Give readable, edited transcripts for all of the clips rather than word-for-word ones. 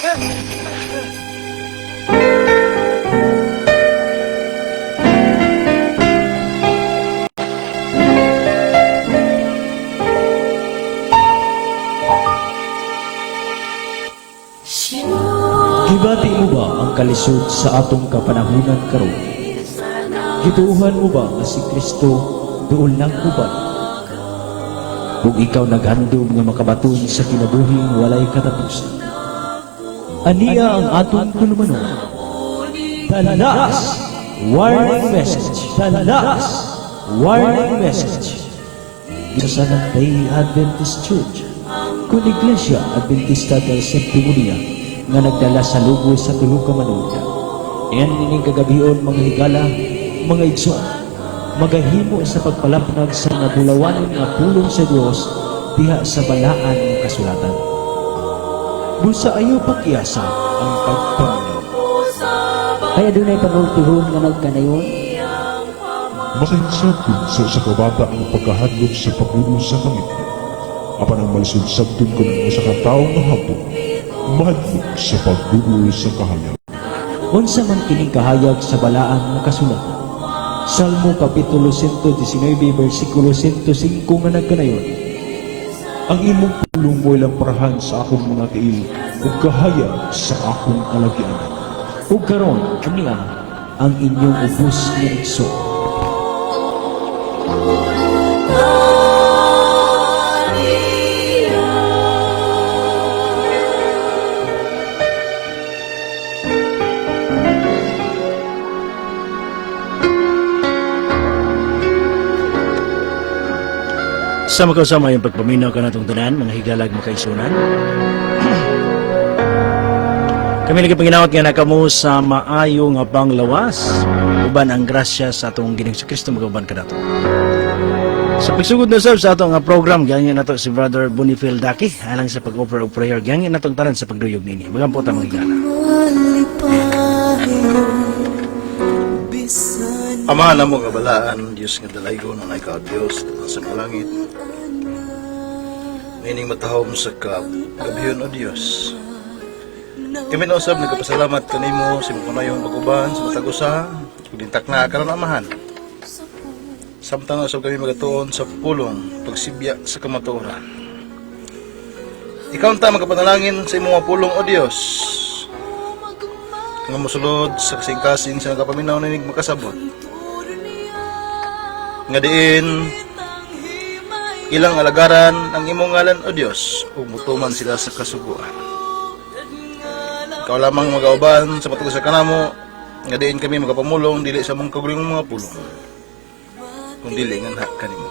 Gibati mo ba ang kalisod sa atong kapanahunan karon? Gituuhan mo ba nga si Kristo duol lang uban? Kung ikaw naghandom nga makabaton sa kinabuhing walay katapusan, aniya ang atong tulumanon. The last warning message. The last warning message. Sa Sanantay Adventist Church, kung Iglesia Adventista del Septimo Dia, nga nagdala sa lugo sa tulo ka manunta. Yan nining kagabion mga higala, mga igsoon, magahimo sa pagpalapnag sa nabulawanon nga pulong sa Dios diha sa balaan ng kasulatan. Busa ayo pakiasa ang pagpamilya. Kaya dunay panultihon nga magkanayon. Makahinsabton sa kabata ang pagkahadlok sa pagbuno sa langit. Apan ang malisod-sabton ko ng usa ka taong nahapon, mahadlok sa pagbuo sa kahayag. Unsa man kining kahayag sa balaan nga kasulatan. Salmo Kapitulo 119, versikulo 105 nga nagkanayon. Ang imong pulong mo ilang parahan sa akong mga tiil, ug kahayag sa akong kalagyan. Ug karon aniya ang inyong ubos nga igso. Sama kasama yung pagpaminaw ka natong tanan, mga higalag makaisunan. Kami nagpaginawat nga nakamo sa maayo nga panglawas, uban ang grasya sa atong Ginoong Kristo magaban kanato. Sa pagsugod na sa atong program, ganyan nato si Brother Boniface Daki, alang sa pag-offer of prayer, ganyan natong tanan sa pagduyog nini. Magampo ta mga higala. Ama na mo nga balaan, Diyos nga dalaygon, na ikaw Diyos, sa langit. Meaning matahom sa gabiyon o Diyos. Kami na usab, nagpasalamat kanimo, sa mga panayong pag-uban, sa matagusa, kulintak na karon amahan. Samtang usab kami magatuon sa pulong, pagsibya sa kamatuoran. Ikaw ang ta magapanalangin sa imong mga pulong o Diyos. Nga musulod sa kasing-kasing sa nagapaminaw na inig makasabot. Nga diin ilang alagaran ang imong ngalan o Dios ug mutuman sila sa kasuguan. Ikaw lamang magauban sa patuloy sa kanamo nga diin kami magapamulong dili sa mong kagulingong mga pulong kung dili nga kanimo.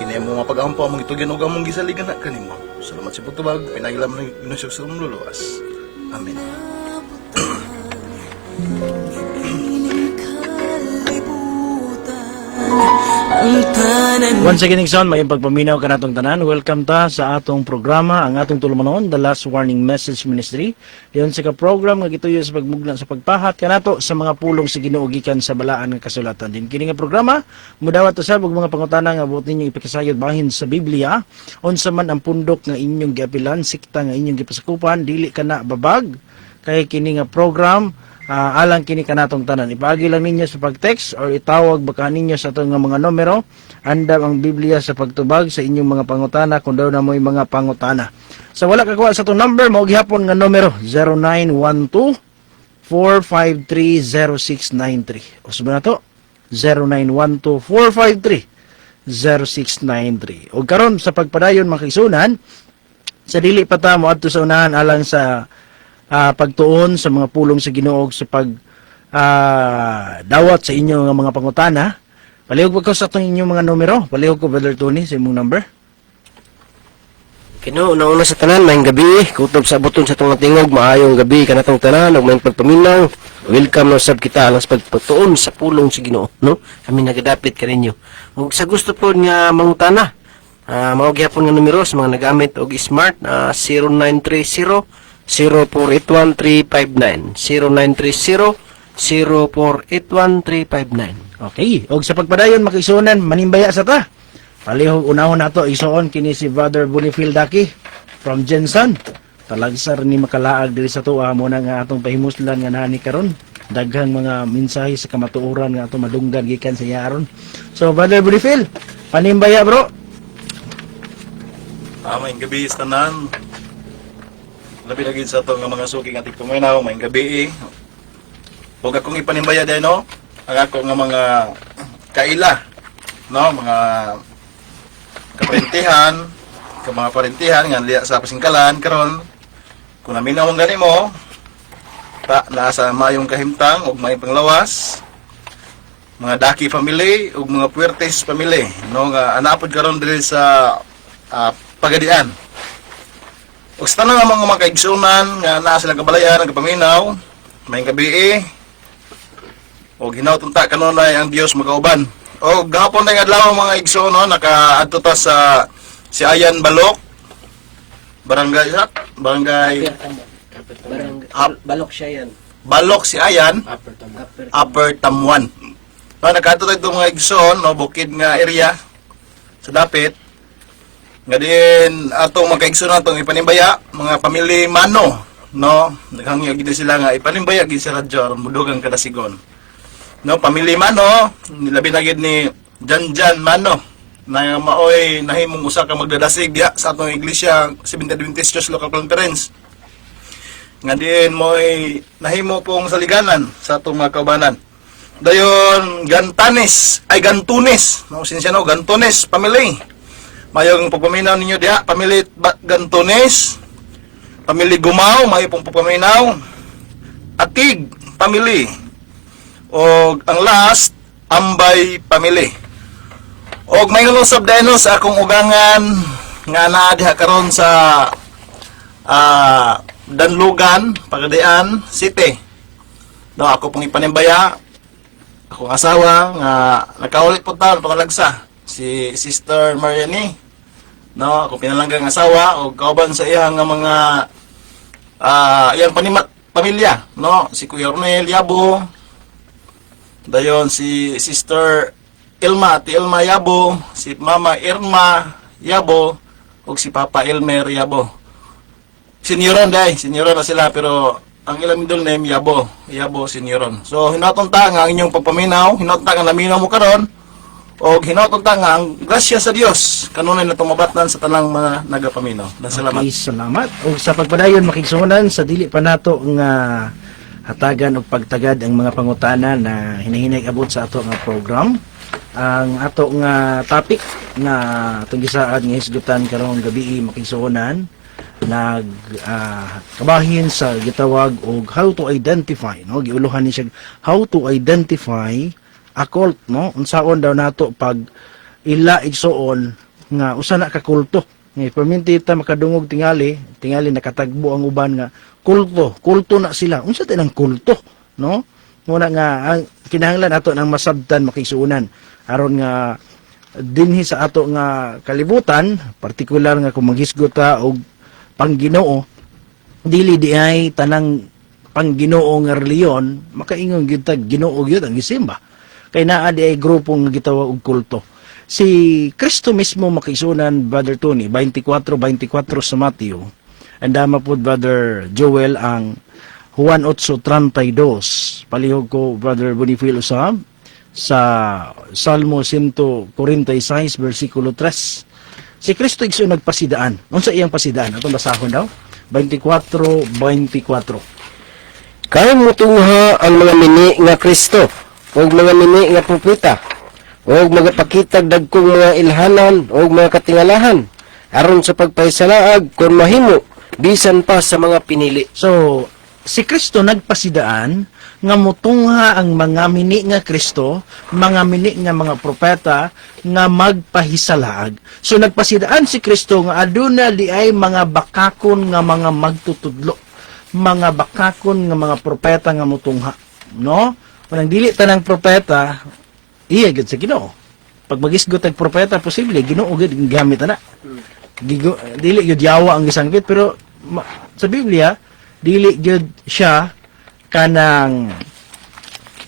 Kini mo nga pag-ampo among itugyan ug among gisaligan kanimo. Salamat sa pagtubag, pinagilam ng Ginoong sa lumuluwas. Amen. Once again, Nixon, may pagpaminaw ka natong tanan. Welcome ta sa atong programa, ang atong tulumanon, The Last Warning Message Ministry. Diyon sa ka-program nga gituyo sa pagmugna sa pagpahat kanato sa mga pulong sa Ginoo gikan sa balaan nga kasulatan. Din kini nga programa, mudawat usab og mga pangutana nga buot ninyo ipakisayod bahin sa Biblia. Unsa man ang pundok nga inyong giapilan, sikta nga inyong gipasakupan, dili kana babag. Kay kini nga program alang kini kanatong tanan. Ipaagi lang ninyo sa pag-text or itawag baka ninyo sa atong mga numero. Andam ang Biblia sa pagtubag sa inyong mga pangutana kung daw na mo'y mga pangutana. Sa wala kakuha sa itong number, maugihapon nga numero 0912-453-0693. O sabi na to, 0912-453-0693. O karon sa pagpadayon mga kaisunan, sa dili pa ta mo adto sa unahan alang sa pagtuon sa mga pulong sa Ginoo sa pag dawat sa inyo nga mga pangutana. Palihog ko sa itong inyong mga numero. Palihog ko, Brother Tony, sa imong number. Kino, una sa tanan, mayang gabi, kutob sa buton sa itong tingog, maayong gabi, kanatong tanan, o mayang pagpaminaw, welcome no sab kita, alas pagpatuon sa pulong sa Ginoo, no? Kami nagadapit ka ninyo. Ug sa gusto po nga mangutana, maugyapon nga numero sa mga nagamit og smart, 0930-0481-359, 0930-0481-359. Okay. O sa pagpadayon, makisunan, manimbaya sa ta. Palihog unahon nato isuon kini si Brother Boniface Daki from Jensen. Talagsar ni makalaag diri sa tuwa mo na nga atong pahimuslan nga nani karon. Daghang mga mensahe sa kamatuoran nga atong madunggan gikan sa yaron. So Brother Boniface, panimbaya bro. Maayong gabi sa tanan. Labi na gid sa ato nga mga suki nga tigkuminaw, maayong gabi. Huwag akong ipanimbaya din, no? Ang ako nga mga kaila, no? Mga kaparentihan, mga parentihan nga liya sa pasingkalan karon. Kung naminaw ang gani mo, nasa mayong kahimtang ug may panglawas, mga daki family ug mga puertes family, no? Nga anapod karon diri sa Pagadian. Ug sa tanang mga kaigsunan nga naa silang kabalayan, nagapaminaw, may gabi o ginautunta kanunay ang Dios magauban. O gahapon na nga adlaw mga igsoon, no, nakaadto ta sa si Ayan Balok, barangay Balok siya yan. Balok si Ayan, Upper Tamuan. No, nakaadto ta mga igsoon, no, bukid nga area sa dapit. Nga din atong mga kaigsoon atong ipanimbaya mga pamilya Mano, no, naghangyo gid sila nga ipanimbaya gid sa radyo mudugang kada sigon. No, pamilya Mano, nilabi na gid ni Janjan Mano na maoy nahimong usa ka magdadasig sa atong iglesia Seventh Adventist Church Local Conference. Nga din mo'y nahimo pong saliganan sa atong mga kaubanan. Dayon Gantunes, no, sinsya no, Gantunes family. Mayong pagpaminaw ninyo diha, pamilya Gantunes, pamilya Gumaw, may pong pagpaminaw. Atig family. O ang last, Ambay family. Og may ngulusab dahil sa akong ugangan nga naa diha karon sa Danlugan, Pagadian City. No, ako pong ipanimbaya akong asawa nga nakaulit po taon pangalagsa si Sister Mariani. No, ako pinalanggang asawa og kauban sa iyang nga mga iyang pamilya, no, si Kuya Ronel Yabo. Dayon si Sister Ilma, Ati Ilma Yabo, si Mama Irma Yabo, ug si Papa Elmer Yabo. Senyoron na sila pero ang ilang middle name Yabo Senyoron. So hinaton ta nga ang inyong pagpaminaw, hinaton ta nga naminaw mo karon, og hinaton ta nga ang grasya sa Dios kanunay na tumabatnan sa tanang mga nagapaminaw. Salamat. Okay, salamat. O sa pagpadayon makigsunan sa dili pa nato nga hatagan og pagtagad ang mga pangutana na hinahinay abot sa ato nga program. Ang ato nga topic nga atong gisaad nga hisgutan karong gabi makigsunan kabahin sa gitawag og how to identify, no, giuluhan ni siya how to identify a cult, no, unsaon daw nato pag ila igsoon nga usa na ka kulto. Ngay perminti ta makadungog tingali nakatagbo ang uban nga kulto na sila. Unsa tinang kulto, no? Muna nga ang kinahanglan nato nang masabtan makigsuunan aron nga dinhi sa ato nga kalibutan, partikular nga kung maghisgot ta og pangginoo, dili di ay tanang pangginoo nga reliyon makaingon gyud ta Ginoo gyud ang gisimba. Kay naa di ay grupo nga gitawag og kulto. Si Kristo mismo makisunan, Brother Tony, 24:24 sa Matthew. Andama po Brother Joel ang Juan 8:32. Palihog ko Brother Boniface usab sa Salmo 146 versikulo 3. Si Kristo igsoon nagpasidaan. Unsa iyang pasidaan? Atong basahon daw. 24:24. Karon motungha ang mga mini nga Kristo ug mga mini nga propeta ug magapakitag dagkong mga ilhanan ug mga katingalahan aron sa pagpahisalaag kon mahimo bisan pa sa mga pinili. So, si Kristo nagpasidaan nga mutungha ang mga mini nga Kristo, mga mini nga mga propeta nga magpahisalaag. So nagpasidaan si Kristo nga aduna di ay mga bakakon nga mga magtutudlo, mga bakakon nga mga propeta nga mutungha, no? Kanang dili tanang propeta iya gid sa Ginoo. Pag magisgot ang propeta posible Ginoo gid gamit ana. Dili gid yawa ang gisangkit pero sa Biblia dili gid siya kanang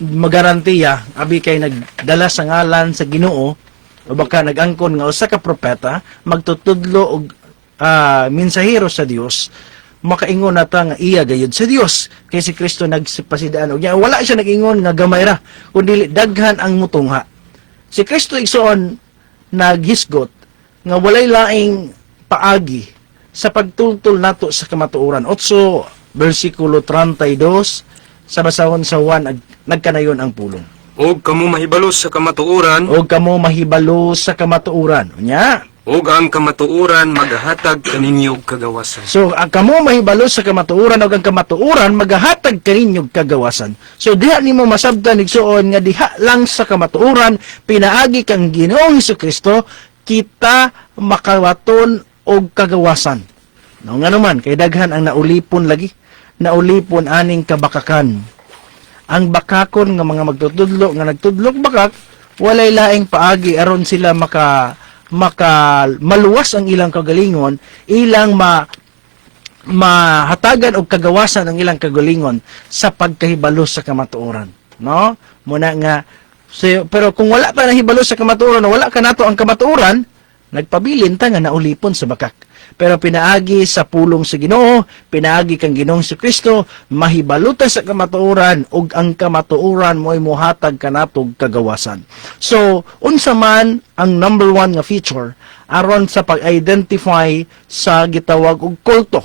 magarantiya abi kay nagdala sa ngalan sa Ginoo o baka nagangkon nga usa ka propeta magtutudlo og mensahero sa Dios makaingon nata nga iya gayud sa Dios kay si Kristo nagpasidaan og niya wala siya nag-ingon nga gamay ra kundi daghan ang mutungha. Si Kristo igsoon naghisgot nga walay laing paagi sa pagtultol nato sa kamatuoran. 8 versikulo 32 sa basahon sa 1 nagkanayon ang pulong. Og kamo mahibalos sa kamatuoran, O kamo mahibalo sa kamatuoran. Unya. og ang kamatuoran magahatag kaninyo og kagawasan. So, ang kamo mahibalo sa kamatuoran o ang kamatuoran magahatag kaninyog kagawasan. So, diha nimo masabtan igsuon nga diha lang sa kamatuoran pinaagi kang Ginoong Hesukristo kita makawaton og kagawasan. No nga naman kay daghan ang naulipon lagi. Naulipon aning kabakakan. Ang bakakon nga mga magtutudlo nga nagtudlok bakak walay laing paagi aron sila maka maluwas ang ilang kagalingon, ilang mahatagan og kagawasan ang ilang kagalingon sa pagkahibalo sa kamatuoran. No? Muna nga, pero kung wala pa nahibalo sa kamatuoran, wala ka nato ang kamatuoran, nagpabilin ta nga naulipon sa bakak. Pero pinaagi sa pulong sa Ginoo, pinaagi kang Ginoong si Kristo, mahibalutan sa kamatuoran ug ang kamatuoran mo'y muhatag kanatog kagawasan. So, unsa man ang number 1 nga feature aron sa pag-identify sa gitawag og kulto.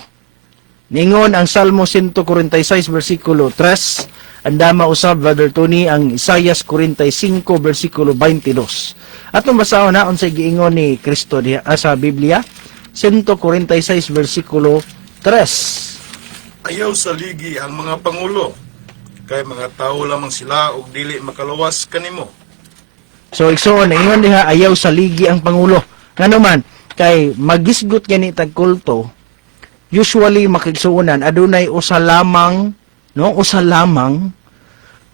Ningon ang Salmo 146 versikulo 3, andama usab Brother Tony ang Isaias 45 versikulo 22. Atong basahon na unsay giingon ni Kristo sa Biblia. 146 versikulo 3. Ayaw sa ligi ang mga pangulo, kay mga tao lamang sila ug dili makaluwas kanimo. So igsoon ingon diha ayaw sa ligi ang pangulo. Ngano man kay magisgot gani tag kulto, usually makigsuonan adunay usa lamang, no, usa lamang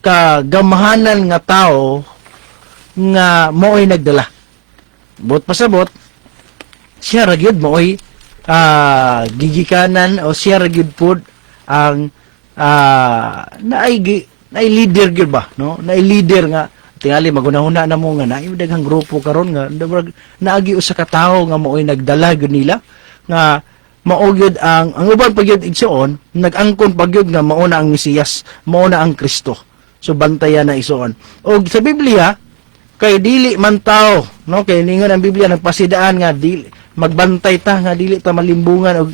ka gamahanan nga tao nga mo'y nagdala. Bot pasabot siya ra gyud mo'y gigikanan o siya ra gyud pod ang naay leader gyud ba, no? Naay leader nga tingali magunahuna na mo nga naay daghang grupo karon nga naagi usa ka tawo nga mo'y nagdala gyud nila nga mao gyud ang uban pagyud igsuon nag-angkon pagyud nga mao na ang Mesiyas, mao na ang Kristo. So bantayan na igsuon. Og sa Biblia kay dili man tao, no, kay ningon ang Biblia nagpasidaan nga dili magbantay ta nga dili ta malimbungan og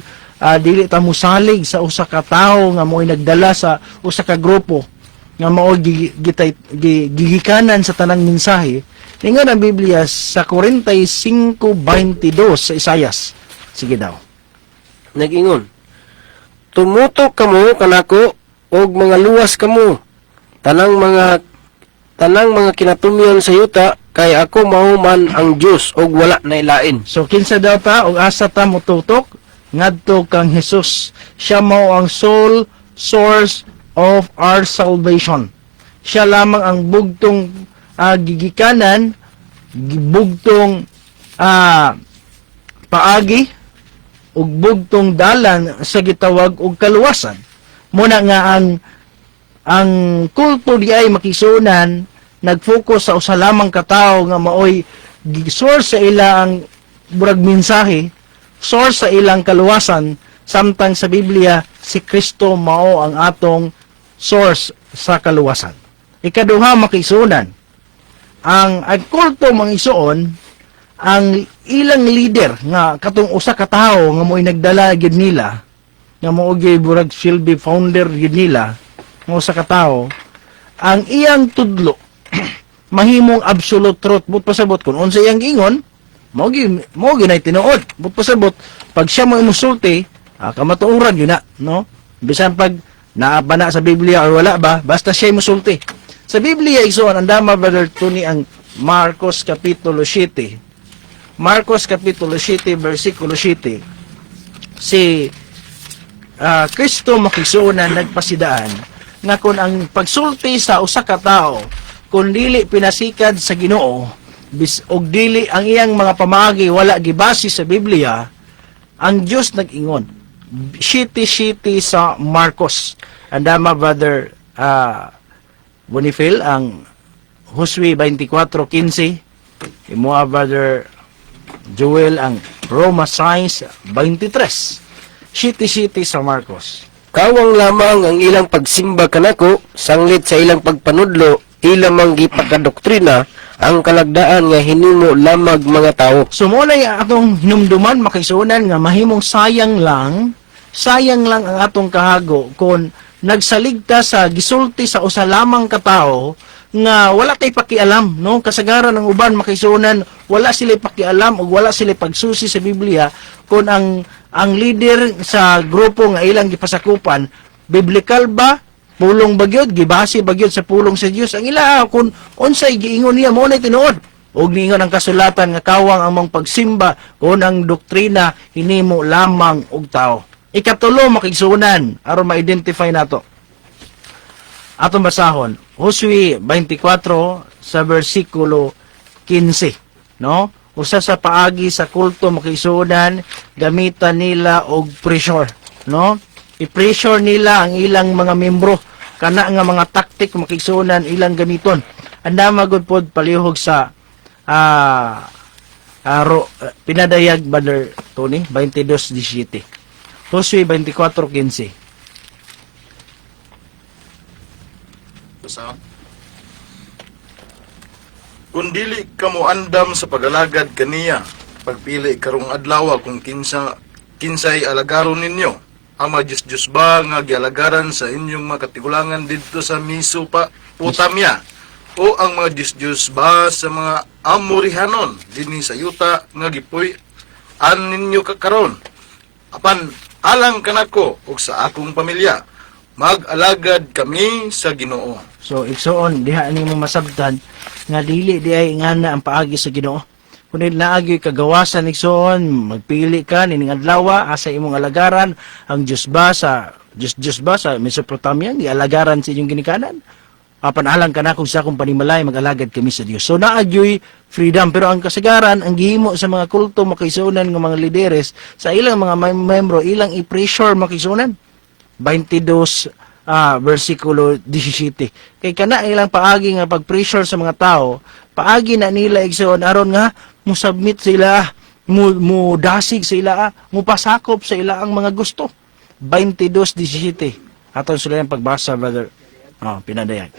dili ta musalig sa usa ka tawo nga mo'y nagdala sa usa ka grupo nga mao gigikanan sa tanang mensahe. Ningon ang Biblia sa 45:22 sa Isaias. Sige daw. Nag-ingon, tumutok kamo kanako og mga luwas kamo, tanang mga kinatumyan sa yuta, kay ako mahuman ang Dios og wala na ilain. So kinsa daw ta og asa ta motutok ngadto kang Hesus. Siya mao ang sole source of our salvation. Siya lamang ang bugtong gigikanan, bugtong paagi ug bugtong dalan sa gitawag og kaluwasan. Muna nga ang kulto di ay makisunan nag-focus sa usa lamang katao nga maoy source sa ilang burag mensahe, source sa ilang kaluwasan, samtang sa Biblia si Kristo mao ang atong source sa kaluwasan. Ikaduha makisunan ang kulto mangisuon ang ilang leader nga katong usa ka tawo nga mo'y nagdala gid nila nga mao gyud burag silbi founder gid nila nga usa ka tawo ang iyang tudlo mahimong absolute truth. But pasabot kung unsa iyang giingon mao gyud ay tinuod. But pasabot pag siya mo imusulti kamatuoran yun na, no? Bisan pag naaba na sa Biblia or wala ba, basta siya imusulti. Sa Biblia igsoon andama Brother Tony ang Marcos kapitulo 7. Marcos kapitulo 7 versikulo 7. Si Kristo makisuonan nagpasidaan nga kung ang pagsulti sa usa ka tawo kung dili pinasikad sa Ginoo og dili ang iyang mga pamaagi wala gibase sa Biblia, ang Dios nag-ingon. Shiti sa Marcos. Andama Brother Bonifil ang Josue 24:15. Imoa Brother Joel ang Roma 6:23. City sa Marcos. Kawang lamang ang ilang pagsimba kanako, sanglit sa ilang pagpanudlo, ilang mang gipagkadoktrina, ang kalagdaan nga hinimo lamag mga tao. So mo na atong hinumduman makaisunan nga mahimong sayang lang ang atong kahago kung nagsalig ta sa gisulti sa usa lamang ka tawo nga wala tay pakialam, no? Kasagaran ng uban makaisunan wala sila pakialam ug wala sila pagsusi sa Biblia kung ang leader sa grupo nga ilang gipasakupan biblikal ba, pulong bagyod, gibase bagyod sa pulong sa Dios. Ang ila kung unsay giingon niya mo na tinuod. Og niingon ang kasulatan nga kawang among pagsimba kung ang doktrina hinimo lamang og tao. Ikatulo makigsunan aron ma-identify nato. Atong basahon, Josue 24 sa bersikulo 15, no? Usa sa paagi sa kulto makigsunan, gamitan nila og pressure, no? I-pressure nila ang ilang mga membro kana nga mga taktik makigsunan ilang gamiton. Anda magud pod palihog sa pinadayag Brother Tony 22:17. Josue 24:15. Basa. Kung dili ka mo andam sa pagalagad kaniya, pagpili karong adlaw kung kinsay alagaron ninyo, ang mga Diyos ba nga gialagaran sa inyong mga katigulangan didto sa miso pa putamya, o ang mga Diyos ba sa mga Amorihanon dinhi sa yuta nga gipuy an ninyo kakaron, apan alang kanako ug sa akong pamilya, mag-alagad kami sa Ginoo. So igsoon diha nimo masabtan nga dili di ay ngana ang paagi sa Ginoo. Kundi naagi kagawasan igsoon, magpili ka nining adlaw asa imong alagaran ang Dios ba sa Mesopotamia gialagaran sa inyong ginikanan. Apan alang kana kung sa akong panimalay mag-alagad kami sa Dios. So naadyoy freedom, pero ang kasagaran ang gihimo sa mga kulto makaisunan ng mga lideres sa ilang mga membro ilang i-pressure makaisunan. 22 versikulo 17. Kay kana ilang paagi nga pag-pressure sa mga tao, paagi na nila igsoon aron nga mo submit sila, mo dasig sila, mo pasakop sa ila ang mga gusto. 22:17. Aton sila yung pagbasa, brother. Pinadayag.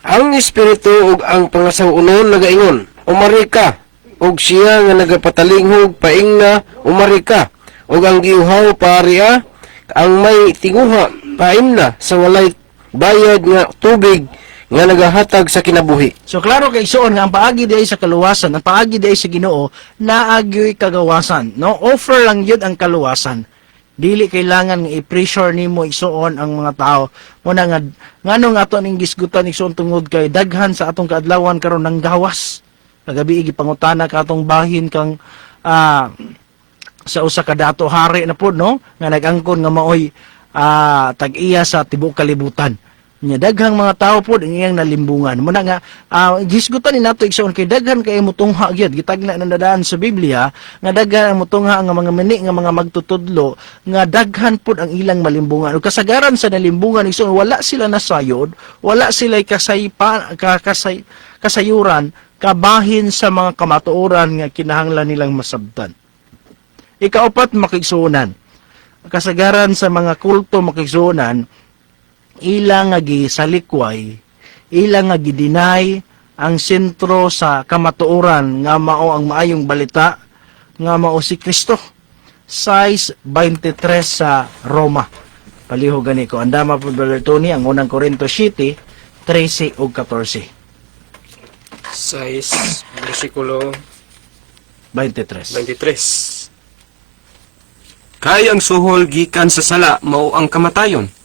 Ang espiritu ug ang pangasawunon nagaingon, umari ka, ug siya nga nagapatalinghog paingna, umari ka, ug ang giuhaw paria, ang may tinguha paimna sa walay bayad nga tubig nga nagahatag sa kinabuhi. So klaro kay igsoon nga ang paagi diay sa kaluwasan, ang paagi diay sa Ginoo naagyoy kagawasan, no? Offer lang yun ang kaluwasan. Dili kailangan nga i-pressure nimo igsoon ang mga tao. Muna nga nganong ato ning gisgutan igsoon tungod kay daghan sa atong kaadlawan karon ng gawas. Kagabi gipangutana ka atong bahin kang sa usa ka dato hari na pod, no? Nga nagangkon nga maoy tag-iya sa tibuok kalibutan. Nya daghang mga tao pod ang iyang nalimbungan. Muna nga gisgutan ni nato igsoon kay daghan kay mutungha gyud gitagna nang dadaan sa Biblia nga daghan ang mutungha nga mga mini nga mga magtutudlo nga daghan pod ang ilang malimbungan. Ug kasagaran sa nalimbungan igsoon wala sila nasayod, wala sila kasayuran kabahin sa mga kamatuoran nga kinahanglan nilang masabtan. Ikaapat makigsuonan. Kasagaran sa mga kulto makigsuonan ilang nga gisalikway, ilang nga gidinay ang sentro sa kamatuoran nga mao ang maayong balita nga mao si Kristo. Size 23 sa Roma. Palihog gani ko. Andama po Brother Tony ang unang Korinto 7, 13 ug 14. 6, versikulo 23. 23. Kay ang suhol gikan sa sala mao ang kamatayon.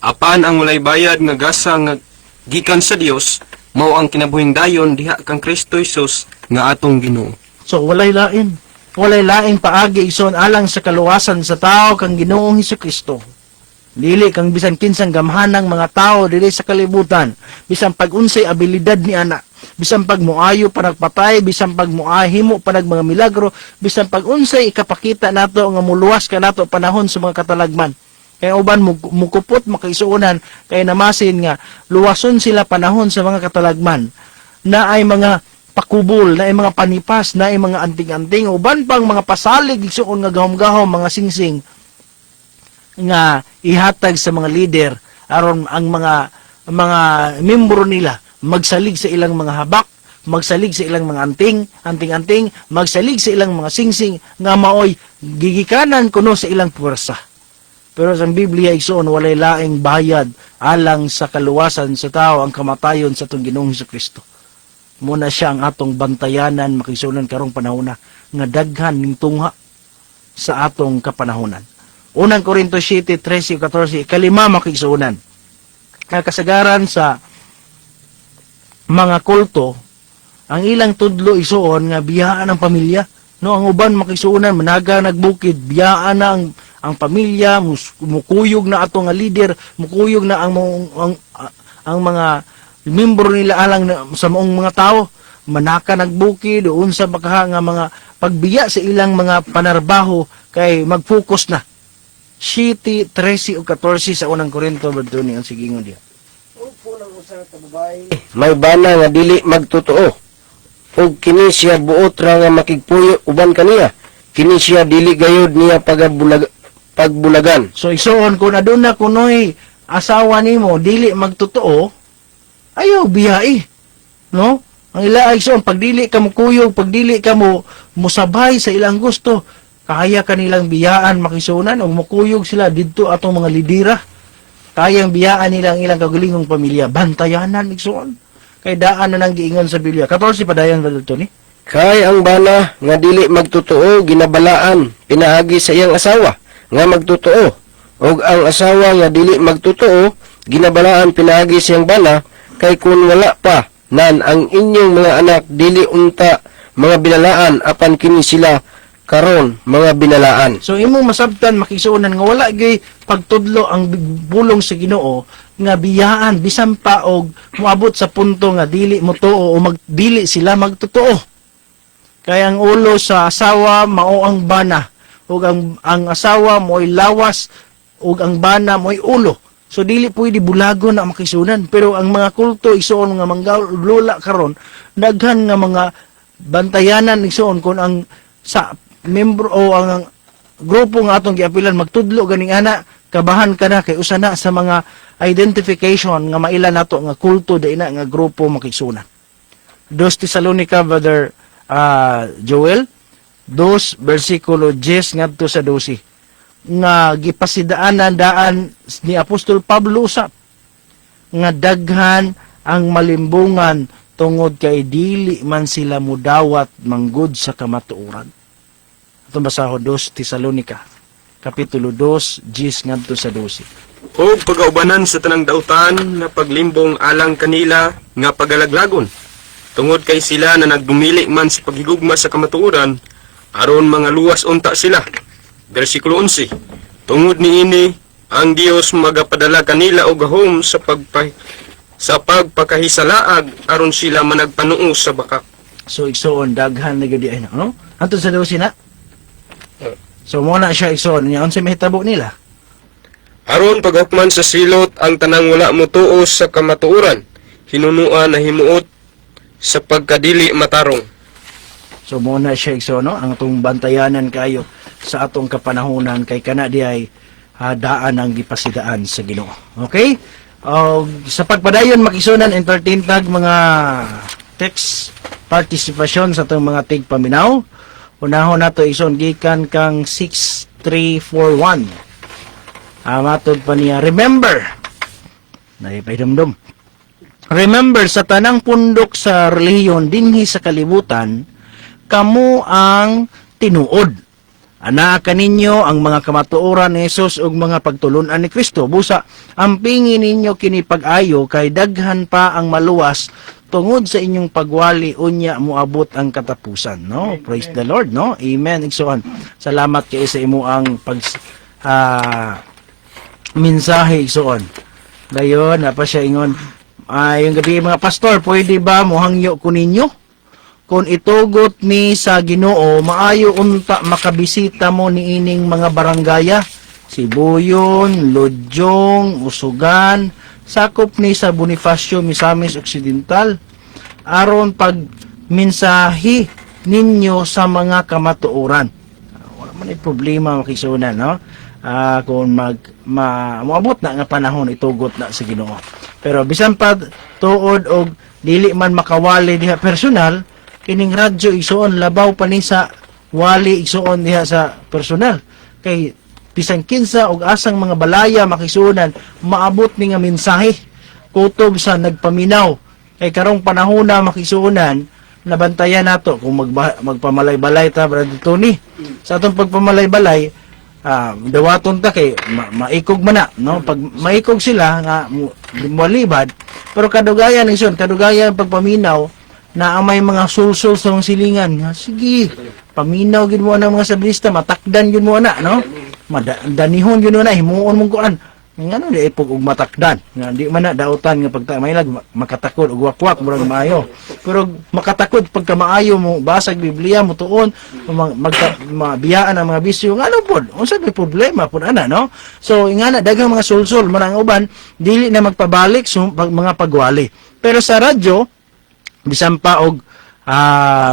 Apan ang walay bayad nga gasa nga gikan sa Dios mao ang kinabuhing dayon diha kang Kristo Jesus nga atong Ginoo. So walay lain paagi igsoon alang sa kaluwasan sa tao kang Ginoong Hesukristo. Dili kang bisan kinsang gamhanang mga tao dili sa kalibutan, bisan pag-unsay abilidad ni ana, bisan pag muayo pa nagpatay, bisan pag muahimo pa nag mga milagro, bisan pag-unsay ikapakita nato nga muluwas ka nato panahon sa mga katalagman. Kaya uban mukupot makaisuunan kay namasin nga luwason sila panahon sa mga katalagman na ay mga pakubol, na mga panipas, na mga anting-anting, uban pang mga pasalig igsuon nga gahom-gahom, mga singsing nga ihatag sa mga leader aron ang mga membro nila magsalig sa ilang mga habak, magsalig sa ilang mga anting-anting, magsalig sa ilang mga singsing nga maoy gigikanan kuno sa ilang puwersa. Pero sa Biblia igsoon walay laing bayad alang sa kaluwasan sa tao ang kamatayon sa atong Ginoong Kristo. Muna siya ang atong bantayanan makisunan karong panahona nga daghan ning tungha sa atong kapanahonan. Unang Korinto 7:13-14 kalima makisunan. Nga kasagaran sa mga kulto ang ilang tudlo isuon nga biyaan ang pamilya. No, ang uban makisunan managa nagbukid, biyaan na ang pamilya, mukuyog na ato nga leader, mukuyog na ang mga membro nila alang sa maong mga tao, manaka nagbukid doon sa baka nga mga pagbiya sa ilang mga panarbaho kay mag-focus na. 7:13-14 sa unang Korinto badto ni ang sigingon diha. May bana nga dili magtotoo. Ug kini siya buot ra nga makigpuyo uban kaniya. Kini siya dili gayud niya pagbulagan. So isuon kung aduna kunoy asawa nimo dili magtotoo, ayaw biyai. No? Ang ila ay isuon pag dili ka mo kuyog, pag dili ka mo musabay sa ilang gusto, kaya kanilang biyaan makisunan o mukuyog sila didto atong mga lidera. Kayang biyaan nila ang ilang kagulingong pamilya. Bantayanan isuon. Kay daan na nang giingon sa Biblia. 14 padayon ba dito ni? Kay ang bana nga dili magtotoo ginabalaan pinaagi sa iyang asawa nga magtotoo. Ug ang asawa nga dili magtotoo ginabalaan pinaagi sa iyang bana kay kun wala pa nan ang inyong mga anak dili unta mga binalaan apan kini sila karon mga binalaan. So imong masabtan makisuonan nga wala gyud pagtudlo ang bulong sa Ginoo nga biyaan bisan pa og moabot sa punto nga dili mo tuo o dili sila magtotoo. Kaya ang ulo sa asawa mao ang bana ug ang asawa mo'y lawas ug ang bana mo'y ulo. So dili pwede bulagon na makisunan, pero ang mga kulto isuon nga manggalola karon daghan nga mga bantayanan isuon kon ang sa membro o ang grupo nga atong giapilan magtudlo ganing ana kabahan ka na kay usa na sa mga identification nga maila nato nga kulto dai na nga grupo makisunan. 2 Tesalonica brother Joel 2 versikulo 10 ngadto sa 12 nga gipasidaanan daan ni Apostol Pablo usap nga daghan ang malimbungan tungod kay dili man sila mudawat manggod sa kamatuoran. Itong basaho 2 Tesalonica, Kapitulo 2, 10 ngadto sa 12. O pagaubanan sa tanang dautan na paglimbong alang kanila nga pagalaglagon. Tungod kay sila na nagdumili man sa paghigugma sa kamatuoran, aron mga luwas unta sila. Versikulo 11. Tungod niini, ang Dios magapadala kanila og gahom sa pagpakahisalaag aron sila managpanuo sa bakak. So igsoon daghan na gyud ay no? Antud sa 12 na. So mo na siya igsoon nya unsa mahitabo nila? Aron paghukman sa silot ang tanang wala motuo sa kamatuoran, hinunuan na himuot sa pagkadili matarong. So mo na siya igsoon no? Ang atong bantayanan kayo sa atong kapanahunan kay kana di ay daan ang gipasidaan sa Ginoo. Okay? Sa pagpadayon makisunan entertain tag mga text participation sa atong mga tigpaminaw. Unahon nato ison gikan kang 6341. Matod pa niya remember. Naipahidumdum. Remember sa tanang pundok sa relihiyon dinhi sa kalibutan kamo ang tinuod. Ana kaninyo ang mga kamatuoran ni Jesus ug mga pagtulunan ni Kristo. Busa, ampingin ninyo kini pag-ayo kay daghan pa ang maluwas tungod sa inyong pagwali unya moabot ang katapusan. No? Praise the Lord, no? Amen. Igsoon. Salamat kay sa imo ang mensahe igsoon. Dayon, apa siya ingon, yung gabi mga pastor, pwede ba mohangyo ko ninyo? Kung itugot mi sa Ginoo, maayo unta makabisita mo ni ining mga baranggaya, Sibuyon, Lodyong, Usugan, sakop ni sa Bonifacio, Misamis Occidental. Aron mensahe ninyo sa mga kamatuoran. Wala man ay problema makisunan, no? Kung moabot na nga panahon itugot na sa Ginoo. Pero bisan pa tuod og dili man makawali diha personal, kining radyo igsuon labaw pa ni sa wali igsuon diha sa personal. Kay bisan kinsa og asang mga balaya makisunan maabot ni nga mensahe kutob sa nagpaminaw. Kay karong panahon na makisunan nabantayan nato kung magpamalay-balay ta, Brother Tony. Sa atong pagpamalay-balay, dawaton ta kay maikog man na, no? Pag maikog sila nga malibad, pero kadugayan pagpaminaw na may mga sulsul sa mga silingan. Nga, sige, paminaw gid mo na mga sablista, matakdan gid mo na, no? Danihon gid mo na, himuon mong kuan. Ngano di ipog og matakdan. Nga di man na dautan nga pagtamailag makatakod og wakwak murag maayo. Pero makatakod pagka maayo mo basag Biblia mo tuon mabiyaan ang mga bisyo ngano pod. Unsa may problema pod ana, no? So ingana daghang mga sulsul man ang uban dili na magpabalik mga pagwali. Pero sa radyo bisan pa og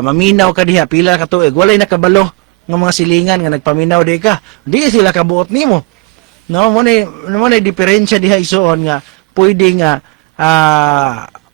maminaw ka diha pila ka tuig walay nakabalo nga mga silingan nga nagpaminaw di ka. Di sila kabuot nimo. No, mo na diferensya diha isuon nga pwede nga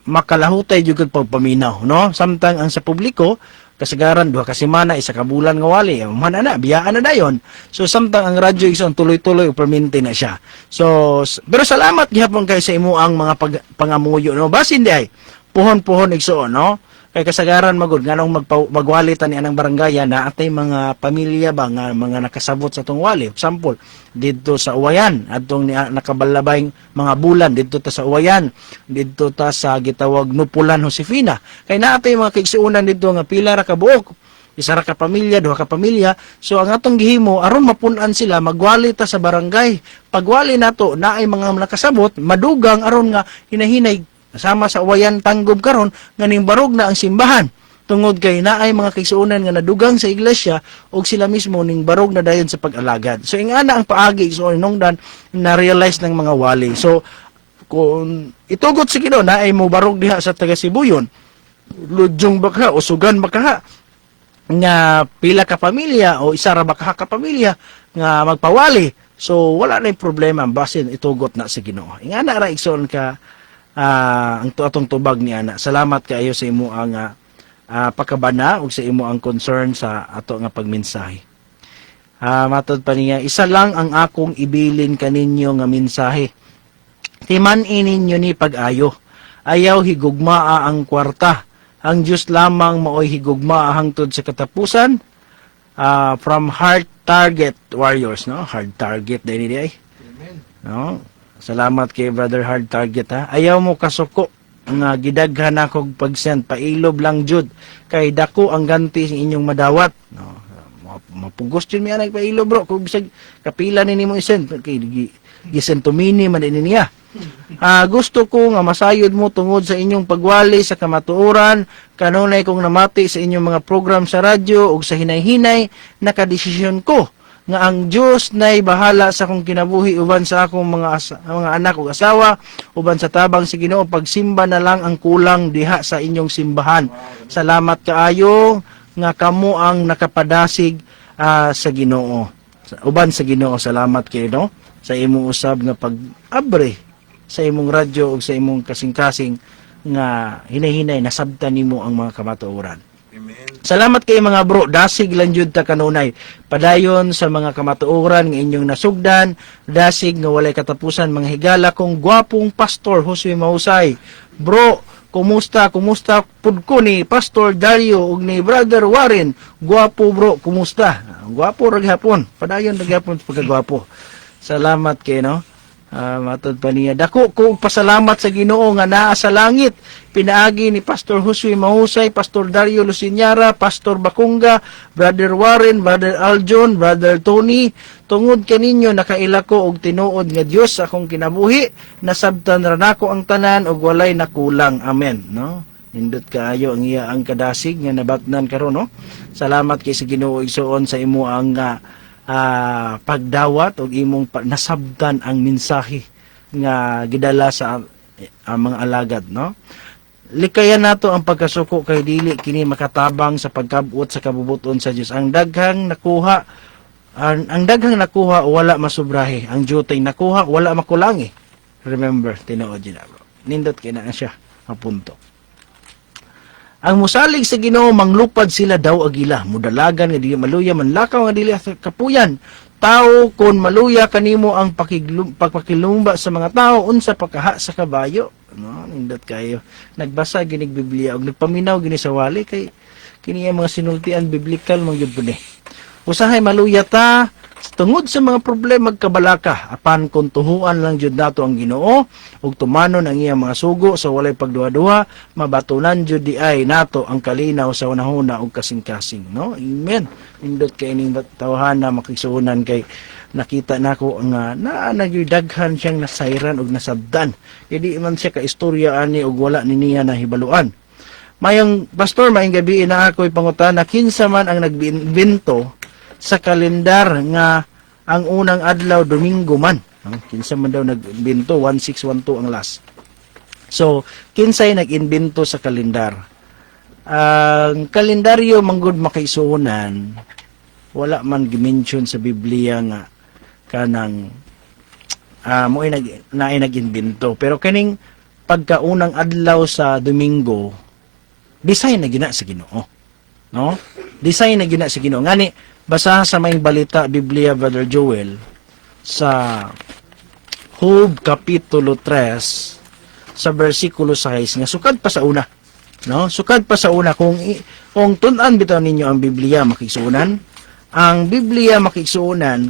makalahutay jud kag pagpaminaw, no? Samtang ang sa publiko kasagaran duha ka semana isa ka bulan nga wali, man na biyaan na dayon. So samtang ang radyo isuon tuloy-tuloy o permanente na siya. So pero salamat gihapon kay sa imo ang mga pangamuyo, no? Basin di ay puhon-puhon igsuon, no? Kay kasagaran magud nganong magwali ta ni anang barangay na atay mga pamilya ba nga mga nakasabot sa tong wali. Example, didto sa Uwayan adtong nakabalabay mga bulan didto ta sa Uwayan, didto ta sa gitawag Nupulan Josefina. Kay naatay mga kaigsuonan didto nga pila ra ka buok, isa ra ka pamilya, duha ka pamilya. So ang atong gihimo aron mapun-an sila magwali ta sa barangay. Pagwali nato naay mga nakasabot madugang aron nga hinahinay sama sa Uwayan Tanggob karon nganing barog na ang simbahan tungod kay naay mga kaigsuonan nga nadugang sa iglesia ug sila mismo ning barog na dayon sa pag-alagad. So ingana ang paagi so nungdan na realize ng mga wali. So kung itugot sa Ginoo naay mo barog diha sa taga Sibuyon, ludyong baka o sugan baka nga pila ka pamilya o isa ra baka ka pamilya nga magpawali. So wala na problema basin itugot na sa Ginoo. Ingana ra igsoon ka ang atong tubag ni ana. Salamat kaayo sa imo ang pakabana ug sa imo ang concern sa ato nga pagmensahe. Matod pa niya, isa lang ang akong ibilin kaninyo nga mensahe. Timan-in ninyo ni pag-ayo. Ayaw higugmaa ang kwarta. Ang Dios lamang maoy higugmaa hangtod sa katapusan. From Heart Target Warriors, no? Hard Target dai ni ay. No? Salamat kay Brother Hard Target, ha. Ayaw mo kasuko nga gidaghan ako pagsend pailob lang jud kay dako ang ganti sa inyong madawat. No, mapugos jud mi anay pailob bro kung bisag kapila ni nimo isend kay gisend to mini man din niya. Gusto ko nga masayod mo tungod sa inyong pagwali sa kamatuoran kanunay kong namati sa inyong mga program sa radyo ug sa hinay-hinay nakadesisyon ko nga ang Dios nay bahala sa akong kinabuhi uban sa akong mga anak ug asawa uban sa tabang sa Ginoo pagsimba na lang ang kulang diha sa inyong simbahan. Salamat kaayo nga kamo ang nakapadasig sa Ginoo. Uban sa Ginoo salamat kay no sa imong usab nga pag-abre sa imong radyo ug sa imong kasing-kasing nga hinay-hinay nasabtan nimo ang mga kamatuoran. Salamat kay mga bro, dasig lang jud ta kanunay. Padayon sa mga kamatuoran nga inyong nasugdan, dasig nga walay katapusan mga higala kong gwapong Pastor Josue Mahusay. Bro, kumusta pud ko ni Pastor Dario ug ni Brother Warren. Gwapo bro, kumusta? Gwapo ra gyapon. Padayon ra gyapon pagkagwapo. Salamat kay no. Matod pa niya. Dako ko pasalamat sa Ginoo nga naa sa langit. Pinaagi ni Pastor Josue Mahusay, Pastor Dario Luciñara, Pastor Bakunga, Brother Warren, Brother Aljon, Brother Tony. Tungod kaninyo nakaila ko og tinuod nga Dios akong kinabuhi. Nasabtan ra nako ang tanan og walay nakulang. Amen. No? Nindot kaayo ang iya ang kadasig nga nabatnan karon no. Salamat kay sa Ginoo igsoon sa imo ang pagdawat o imong nasabtan ang mensahe nga gidala sa mga alagad no. likayan nato ang pagkasuko kay dili kini makatabang sa pagkabot sa kabubuton sa Dios. Ang daghang nakuha wala masubrahe. Ang jutay nakuha wala makulangi. Remember, tinuod yun na, bro. Nindot kay na siya ang punto. Ang musalig sa Ginoo manglupad sila daw agila, mudalagan nga dili maluya manlakaw nga dili kapuyan. Tao kon maluya kanimo ang pagpakilumba sa mga tao unsa pagkaha sa kabayo. No, nindot kayo. Nagbasa ginig Biblia og nagpaminaw gini sa wali kay kini ang mga sinultian biblikal mo gyud ni. Usahay maluya ta tungod sa mga problema magkabalaka apan kung tuhuan lang jud nato ang Ginoo ug tumanon ang iyang mga sugo sa walay pagduha-duha mabatunan jud di ay nato ang kalinaw sa unahuna ug kasing-kasing, no? Amen. Indot kay ining tawhana makigsuonan kay nakita nako nga nagyudaghan siyang nasayran ug nasabdan. Di man siya ka istorya ani ug wala ni niya nahibaluan. Mayong pastor maayong gabi na ako'y pangutana kinsa man ang nagbinto sa kalendar nga ang unang adlaw Domingo man. Kinsa man daw nagbinto 1612 ang last. So, kinsay nag-imbento sa kalendar? Ang kalendaryo manggod makaisuonan wala man gimension sa Biblia nga kanang mo'y nag-imbento. Pero kaning pagkaunang adlaw sa Domingo, design na gina sa Ginoo. No? Design na gina sa Ginoo. Ngani, basa sa may balita Biblia, Brother Joel, sa Job Kapitulo 3, sa versikulo 6, nga sukad pa sa una. No? Sukad pa sa una. Kung tunan bitaw ninyo ang Biblia, makiksuunan. Ang Biblia, makiksuunan,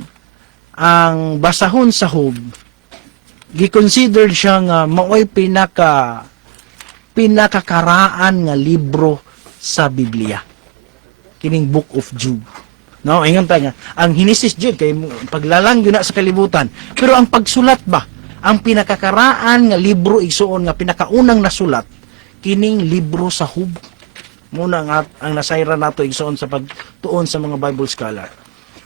ang basahon sa Job, gi-consider siya nga maoy pinakakaraan nga libro sa Biblia. Kining Book of Job. No, ingon ta nga, ang Hinesis Jud kay paglalang yun na sa kalibutan. Pero ang pagsulat ba, ang pinakakaraan nga libro igsuon nga pinakaunang nasulat kining libro sa Job. Muna nga ang nasayra nato igsuon sa pagtuon sa mga Bible scholar.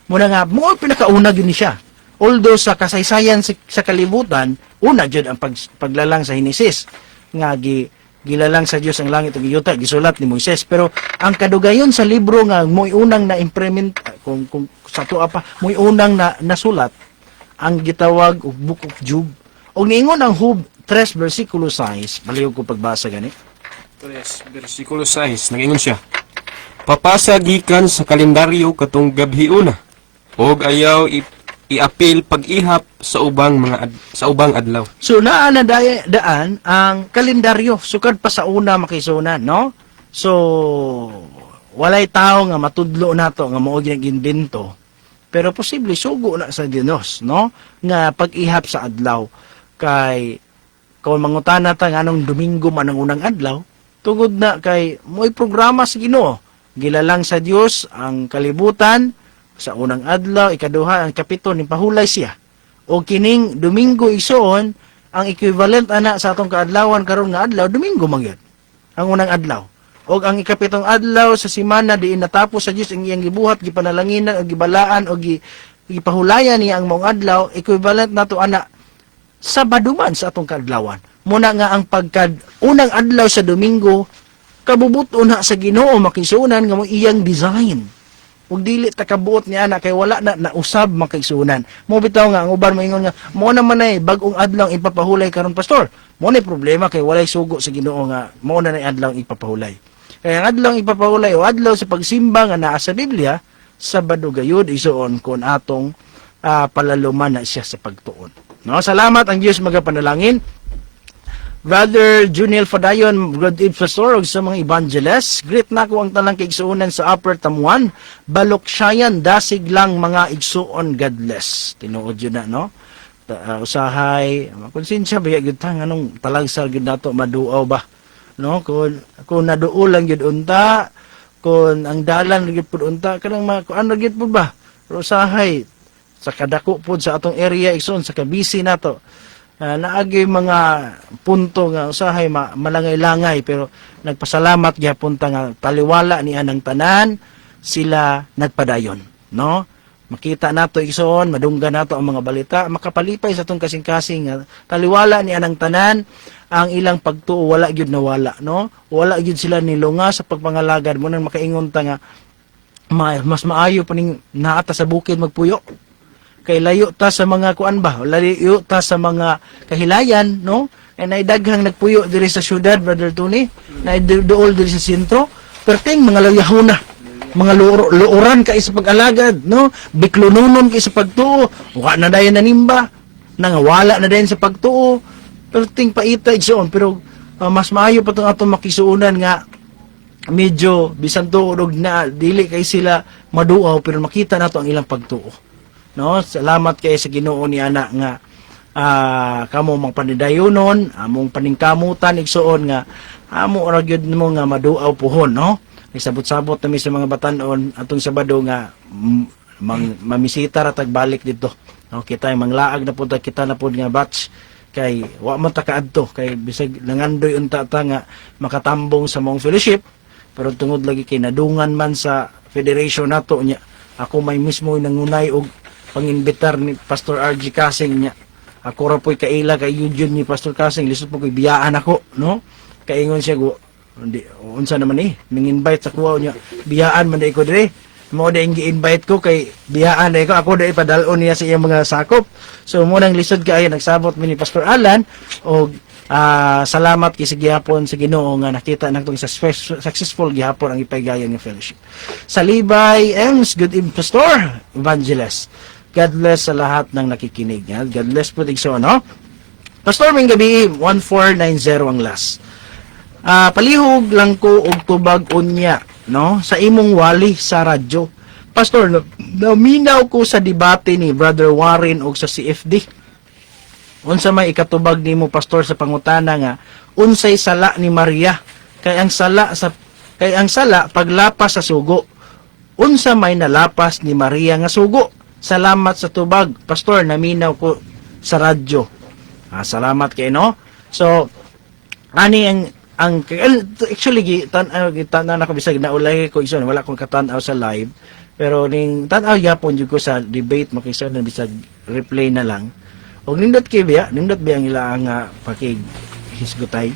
Muna nga mo pinakauna gyud ni siya. Although sa kasaysayan sa kalibutan, una jud ang paglalang sa Hinesis nga gilalang sa Dios ang langit ug yuta gisulat ni Moises, pero ang kadugayon sa libro nga mo'y unang na implement kung sa tuwa pa mo'y unang nasulat ang gitawag og Book of Job. Og niingon ang Job 3 versikulo 6, baliw ko pagbasa gani. 3 versikulo 6 nagingon siya. Papasa gikan sa kalendaryo katong gabhiuna og ayaw iapil pag-ihap sa ubang adlaw. So naa na daan ang kalendaryo sukad pa sa una makisunan, no? So walay tao nga matudlo nato nga mao ginag-imbento. Pero posible sugo na sa Dios, no? Nga pag-ihap sa adlaw kay kung mangutana ta nganong Domingo man ang unang adlaw, tungod na kay mo'y programa sa Ginoo. Gilalang sa Dios ang kalibutan sa unang adlaw, ikaduha ang kapito ni pahulay siya. O kining Domingo igsoon ang equivalent ana sa atong kaadlawan karon nga adlaw Domingo man gyud. Ang unang adlaw. O ang ikapitong adlaw sa semana diin natapos sa Dios ang iyang gibuhat, gipanalanginan o gibalaan o gipahulayan niya ang maong adlaw, equivalent nato ana Sabado man sa atong kaadlawan. Muna nga ang unang adlaw sa Domingo kabubuton na sa Ginoo makisunan nga mo iyang design. Ug dili ta kabuot niya na kay wala na nausab makaigsunan. Mo bitaw nga ang uban moingon nga mo naman ay bag-ong adlaw ipapahulay karon pastor. Mo na problema kay walay sugo sa Ginoo nga mo na adlaw ipapahulay. Kaya ang adlaw ipapahulay o adlaw sa pagsimba nga naa sa Biblia, Sabado gayud isuon kon atong palaluman na siya sa pagtuon. No, salamat ang Dios magapanalangin. Brother Juniel Fadayon, God Eve Pastor, og sa mga evangelist, greet na ko ang talang kaigsuonan sa Upper Tamuan, Baloksayan, dasig lang mga igsuon, God bless. Tinuod yun na, no? Usahay, konsensya ba yun ta, anong talagsal yun nato, maduaw ba? No? Kung naduo lang yun unta, kung ang dalan yun po unta, kanang ano yun po ba? Usahay, sa kadako po sa atong area, igsuon, sa kabisi nato, naagi mga punto nga usahay malangay-langay pero nagpasalamat gyapon ta nga taliwala ni anang tanan sila nagpadayon, no? Makita nato igsoon, madunggan nato ang mga balita, makapalipay sa tong kasing-kasing nga taliwala ni anang tanan ang ilang pagtuo wala gyud nawala, no? Wala gyud sila nilunga sa pagpangalagad mo nang makaingon ta nga mas maayo pa ning naata sa bukid magpuyo. Kay layo ta sa mga kuan ba, layo ta sa mga kahilayan, no? Ay naidaghang nagpuyo diri sa syudad, Brother Tony, naiduol diri sa sentro, perting mga layahuna, mga luoran kay sa pag-alagad, no? Biklununon kay sa pagtuo, wa na dayon nanimba, nangawala na dayon sa pagtuo, perting paita igsoon, pero mas maayo pa tong atong makisuunan nga medyo bisan tuod na dili kay sila maduaw pero makita nato ang ilang pagtuo, no? Salamat kay sa Ginoo ni ana nga kamo mang panidayonon, among paningkamutan igsoon nga amo ra gyud mo nga maduaw puhon, no? Nagsabot-sabot kami sa mga batan-on atong Sabado nga mamisita ra tag balik dito, no? Kita ang manglaag na pud kita na pud nga batch kay wa man ta kaadto kay bisag nangandoy unta ta nga makatambong sa mong fellowship, pero tungod lagi kay nadungan man sa federation nato nya ako may mismo nangunay og panginbitar ni Pastor RG Kasing nya ako ra po'y kaila kay yun ni Pastor Kasing lisod po ko'y biyaan ako, no? Kaingon siya go hindi unsa naman nang-invite sa kuwaw niya biyaan man dai ko dire mo dai gi-invite ko kay biyaan dai ko ako dai padalon niya sa iyang mga sakop. So mo nang lisod kaayo nagsabot mi ni Pastor Alan og salamat kay sa gihapon sa Ginoo nga nakita nato successful gihapon ang ipaygayon nga fellowship. Salibay Ems, good evening Pastor Evangelist. God bless sa lahat ng nakikinig. God bless po tigso, no? Pastor, may gabi 1490 ang last. Palihog lang ko og tubag unya, no? Sa imong wali sa radyo. Pastor, naminaw ko sa debate ni Brother Warren og sa CFD. Unsa may ikatubag nimo Pastor sa pangutana nga unsay sala ni Maria kay ang sala paglapas sa sugo. Unsa may nalapas ni Maria nga sugo? Salamat sa tubag, Pastor, naminaw ko sa radyo. Salamat kay no. So ani ang actually tan-aw ko bisag naulay ko ison wala kong katan-aw sa live, pero ning tan-aw yapon jud ko sa debate makisa na bisag replay na lang. Og nindot biya ang ilang pakig hisgutay,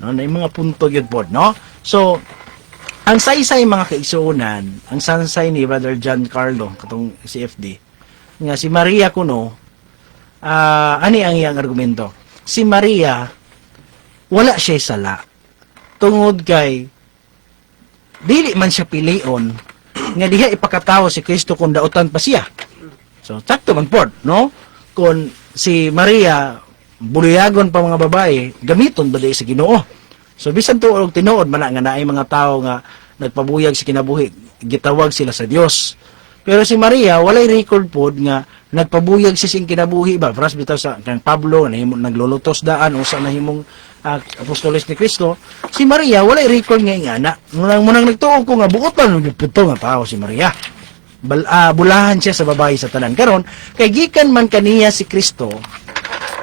no, na mga punto gyud pod, no. So ang saysay mga kaigsuonan, ang sansay ni Brother John Carlo katong CFD nga si Maria kuno ani ang iyang argumento. Si Maria wala siya sala tungod kay dili man siya pilion nga diha ipakatawo si Kristo kung dautan pa siya. So sakto man pod, no? Kung si Maria buluyagon pa mga babae, gamiton ba sa Ginoo? So bisan tuog tinuod man nga naay mga tao nga nagpabuyag sa kinabuhi, gitawag sila sa Dios. Pero si Maria walay record pod nga nagpabuyag siya sing kinabuhi ba. Pras bitaw sa kang Pablo nahimong naglulutos daan o sa nahimong apostoles ni Kristo. Si Maria walay record nga ingana. Munang nagtuog ko nga buot man puto nga tao si Maria. Bulahan siya sa babae sa tanan karon kay gikan man kaniya si Kristo.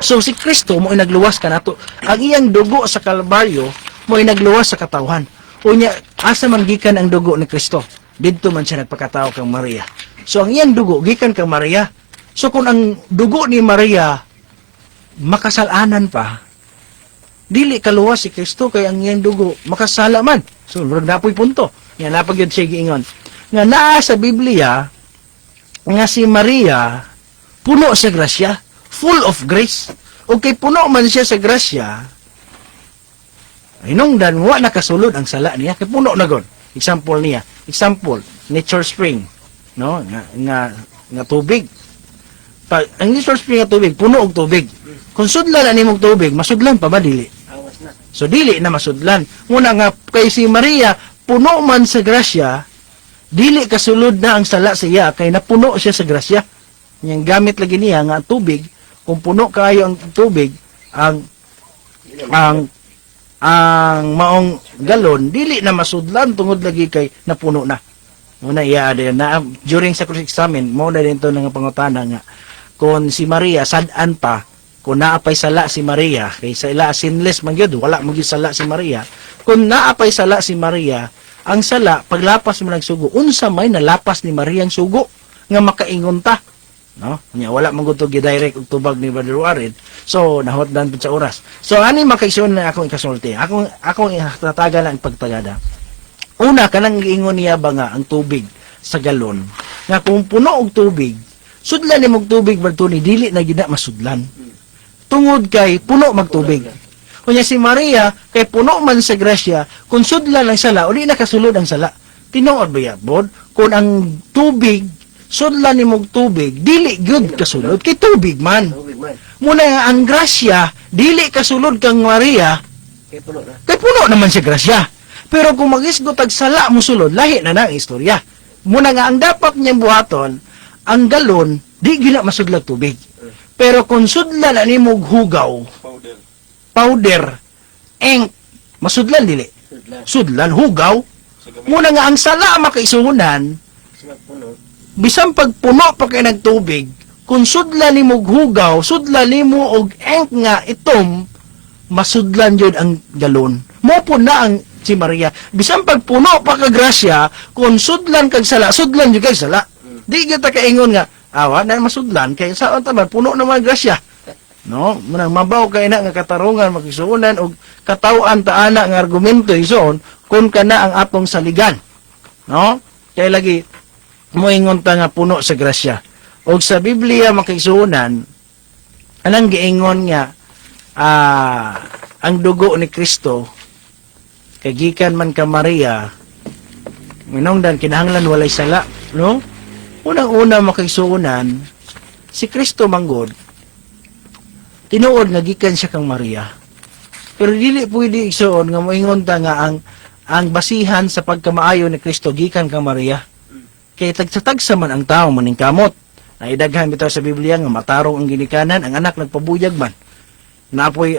So si Kristo mo nagluwas kanato. Ang iyang dugo sa Kalbaryo mo nagluwas sa katawhan. Unya asa man gikan ang dugo ni Kristo? Didto man siya nagpakatao kang Maria. So ang iyang dugo gikan kang Maria. So kung ang dugo ni Maria makasalanan pa, dili kaluwas si Kristo kay ang iyang dugo makasala man. So murag napoy punto. Nga napagyud siya giingon. Nga naa sa Biblia nga si Maria puno sa grasya, full of grace. O kay puno man siya sa grasya, hinungdan wa nakasulod ang sala niya kay puno na gud. Example nature spring, no? Nga tubig. Ang nature spring nga tubig puno og tubig. Kung sudlan ani mong tubig, masudlan pa ba dili? So dili na masudlan. Muna nga kay si Maria puno man sa grasya, dili kasulod na ang sala siya kay napuno siya sa grasya. Yang gamit lagi niya nga tubig, kung puno kayo ang tubig, ang maong galon dili na masudlan tungod lagi kay napuno na. Muna iya na during sa cross examine mo na dito nga pangutana nga kung si Maria sad-an pa kung naapay sala si Maria kay sa ila sinless man gyud wala mo gyud sala si Maria. Kung naapay sala si Maria, ang sala paglapas mo nagsugo unsa may nalapas ni Maria ang sugo nga makaingon ta. No? Nya wala man gud to gi-direct og tubag ni Brother Warren. So nahotdan pud sa oras. So ani makaigsoon na akong ikasulti. Akong tatagan ang pagtagada. Una kanang giingon niya ba nga ang tubig sa galon nga kung puno og tubig, sudlan ni mog tubig Bartoni dili na gid na masudlan. Tungod kay puno magtubig. Kunya si Maria kay puno man sa grasya, kung sudlan ang sala, uli na kasulod ang sala. Tinuod ba yabod? Kung ang tubig sudlan ni mog tubig, dili gyud kasulod kay tubig man. Muna nga ang grasya, dili kasulod kang Maria, kay puno naman si grasya. Pero kung mag-isgot ag sala mo sulod, lahi na ang istorya. Muna nga ang dapat niyang buhaton, ang galon, di gina masudlag tubig. Pero kung sudlan ani mog hugaw, powder, ink, masudlan dili. Sudlan, hugaw. Muna nga ang sala makaisuhunan, bisan pagpuno pa kay nagtubig, kung sudlan ni mog hugaw, sudlan ni mo og ink nga itom, masudlan yun ang galon. Mo po na ang si Maria. Bisan pagpuno pa ka grasya, kung sudlan kag sala, sudlan yun kag sala. Di kita kaingon nga, awa na masudlan, kay saan taman, puno naman grasya. No? Munang mabaw kay na nga katarungan, makisuunan, o katawaan taana nga argumento isoon, kung kana ang atong saligan. No? Kaya lagi, moingon ta nga puno sa grasya. O sa Biblia makisuunan, anang giingon nga, ang dugo ni Kristo, kagikan man ka Maria, minongdan kinahanglan walay sala, no? Unang-una makisuunan, si Kristo manggod, tinuod nga gikan siya kang Maria. Pero dili pwede igsuon nga moingon ta nga ang basihan sa pagkamaayo ni Kristo gikan kang Maria. Kay tagsa man ang tao maning kamot. Naidaghan bitaw sa Biblia nga matarong ang ginikanan, ang anak nagpabuyag man. Naapoy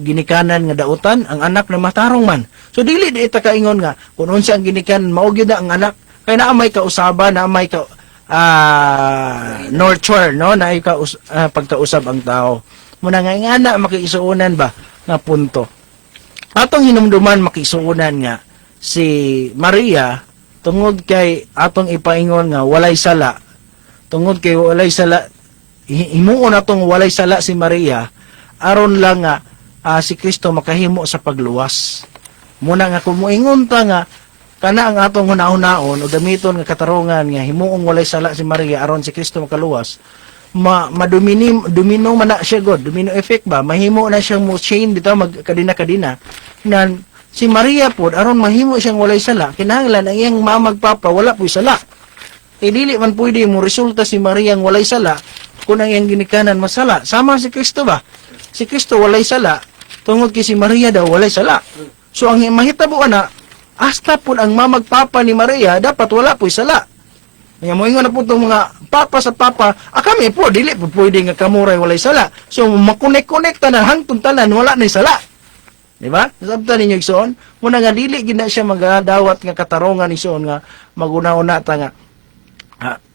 ginikanan nga dautan, ang anak na matarong man. So dili di ita kaingon nga kung unsa ang ginikanan mao gyud ang anak kay naa may kausaban, naa may ka nurture, no, na pagkausab ang tao. Muna nga ang anak makisuunan ba nga punto. Atong hinumduman makisuunan nga si Maria tungod kay atong ipaingon nga walay sala. Tungod kay walay sala, himuon atong walay sala si Maria aron lang nga si Kristo makahimo sa pagluwas. Muna nga kung muingon ta nga kana ang atong hunaon-hunaon o gamiton nga katarungan nga himuong walay sala si Maria aron si Kristo makaluwas, domino man na siya god, domino effect ba, mahimo na siyang mo chain bitaw magkadina-kadina na si Maria pod aron mahimo siyang walay sala, kinahanglan ang iyang mamagpapa wala po'y sala. Dili man pwede mo resulta si Maria ang walay sala kung ang iyang ginikanan masala. Sama si Kristo ba? Si Kristo walay sala, tungod kay si Maria daw walay sala. So ang mahitabo na, hasta po ang mamagpapa ni Maria, dapat wala po'y sala. Kaya mo ingon na po itong mga papa sa papa, kami po, dili po pwede nga kamuray walay sala. So makonek-konekta na hangtong tanan, wala na sala. Diba? Sabta ninyo igsoon, muna nga dili gina siya magadawat nga katarungan igsoon nga maguna-una ta nga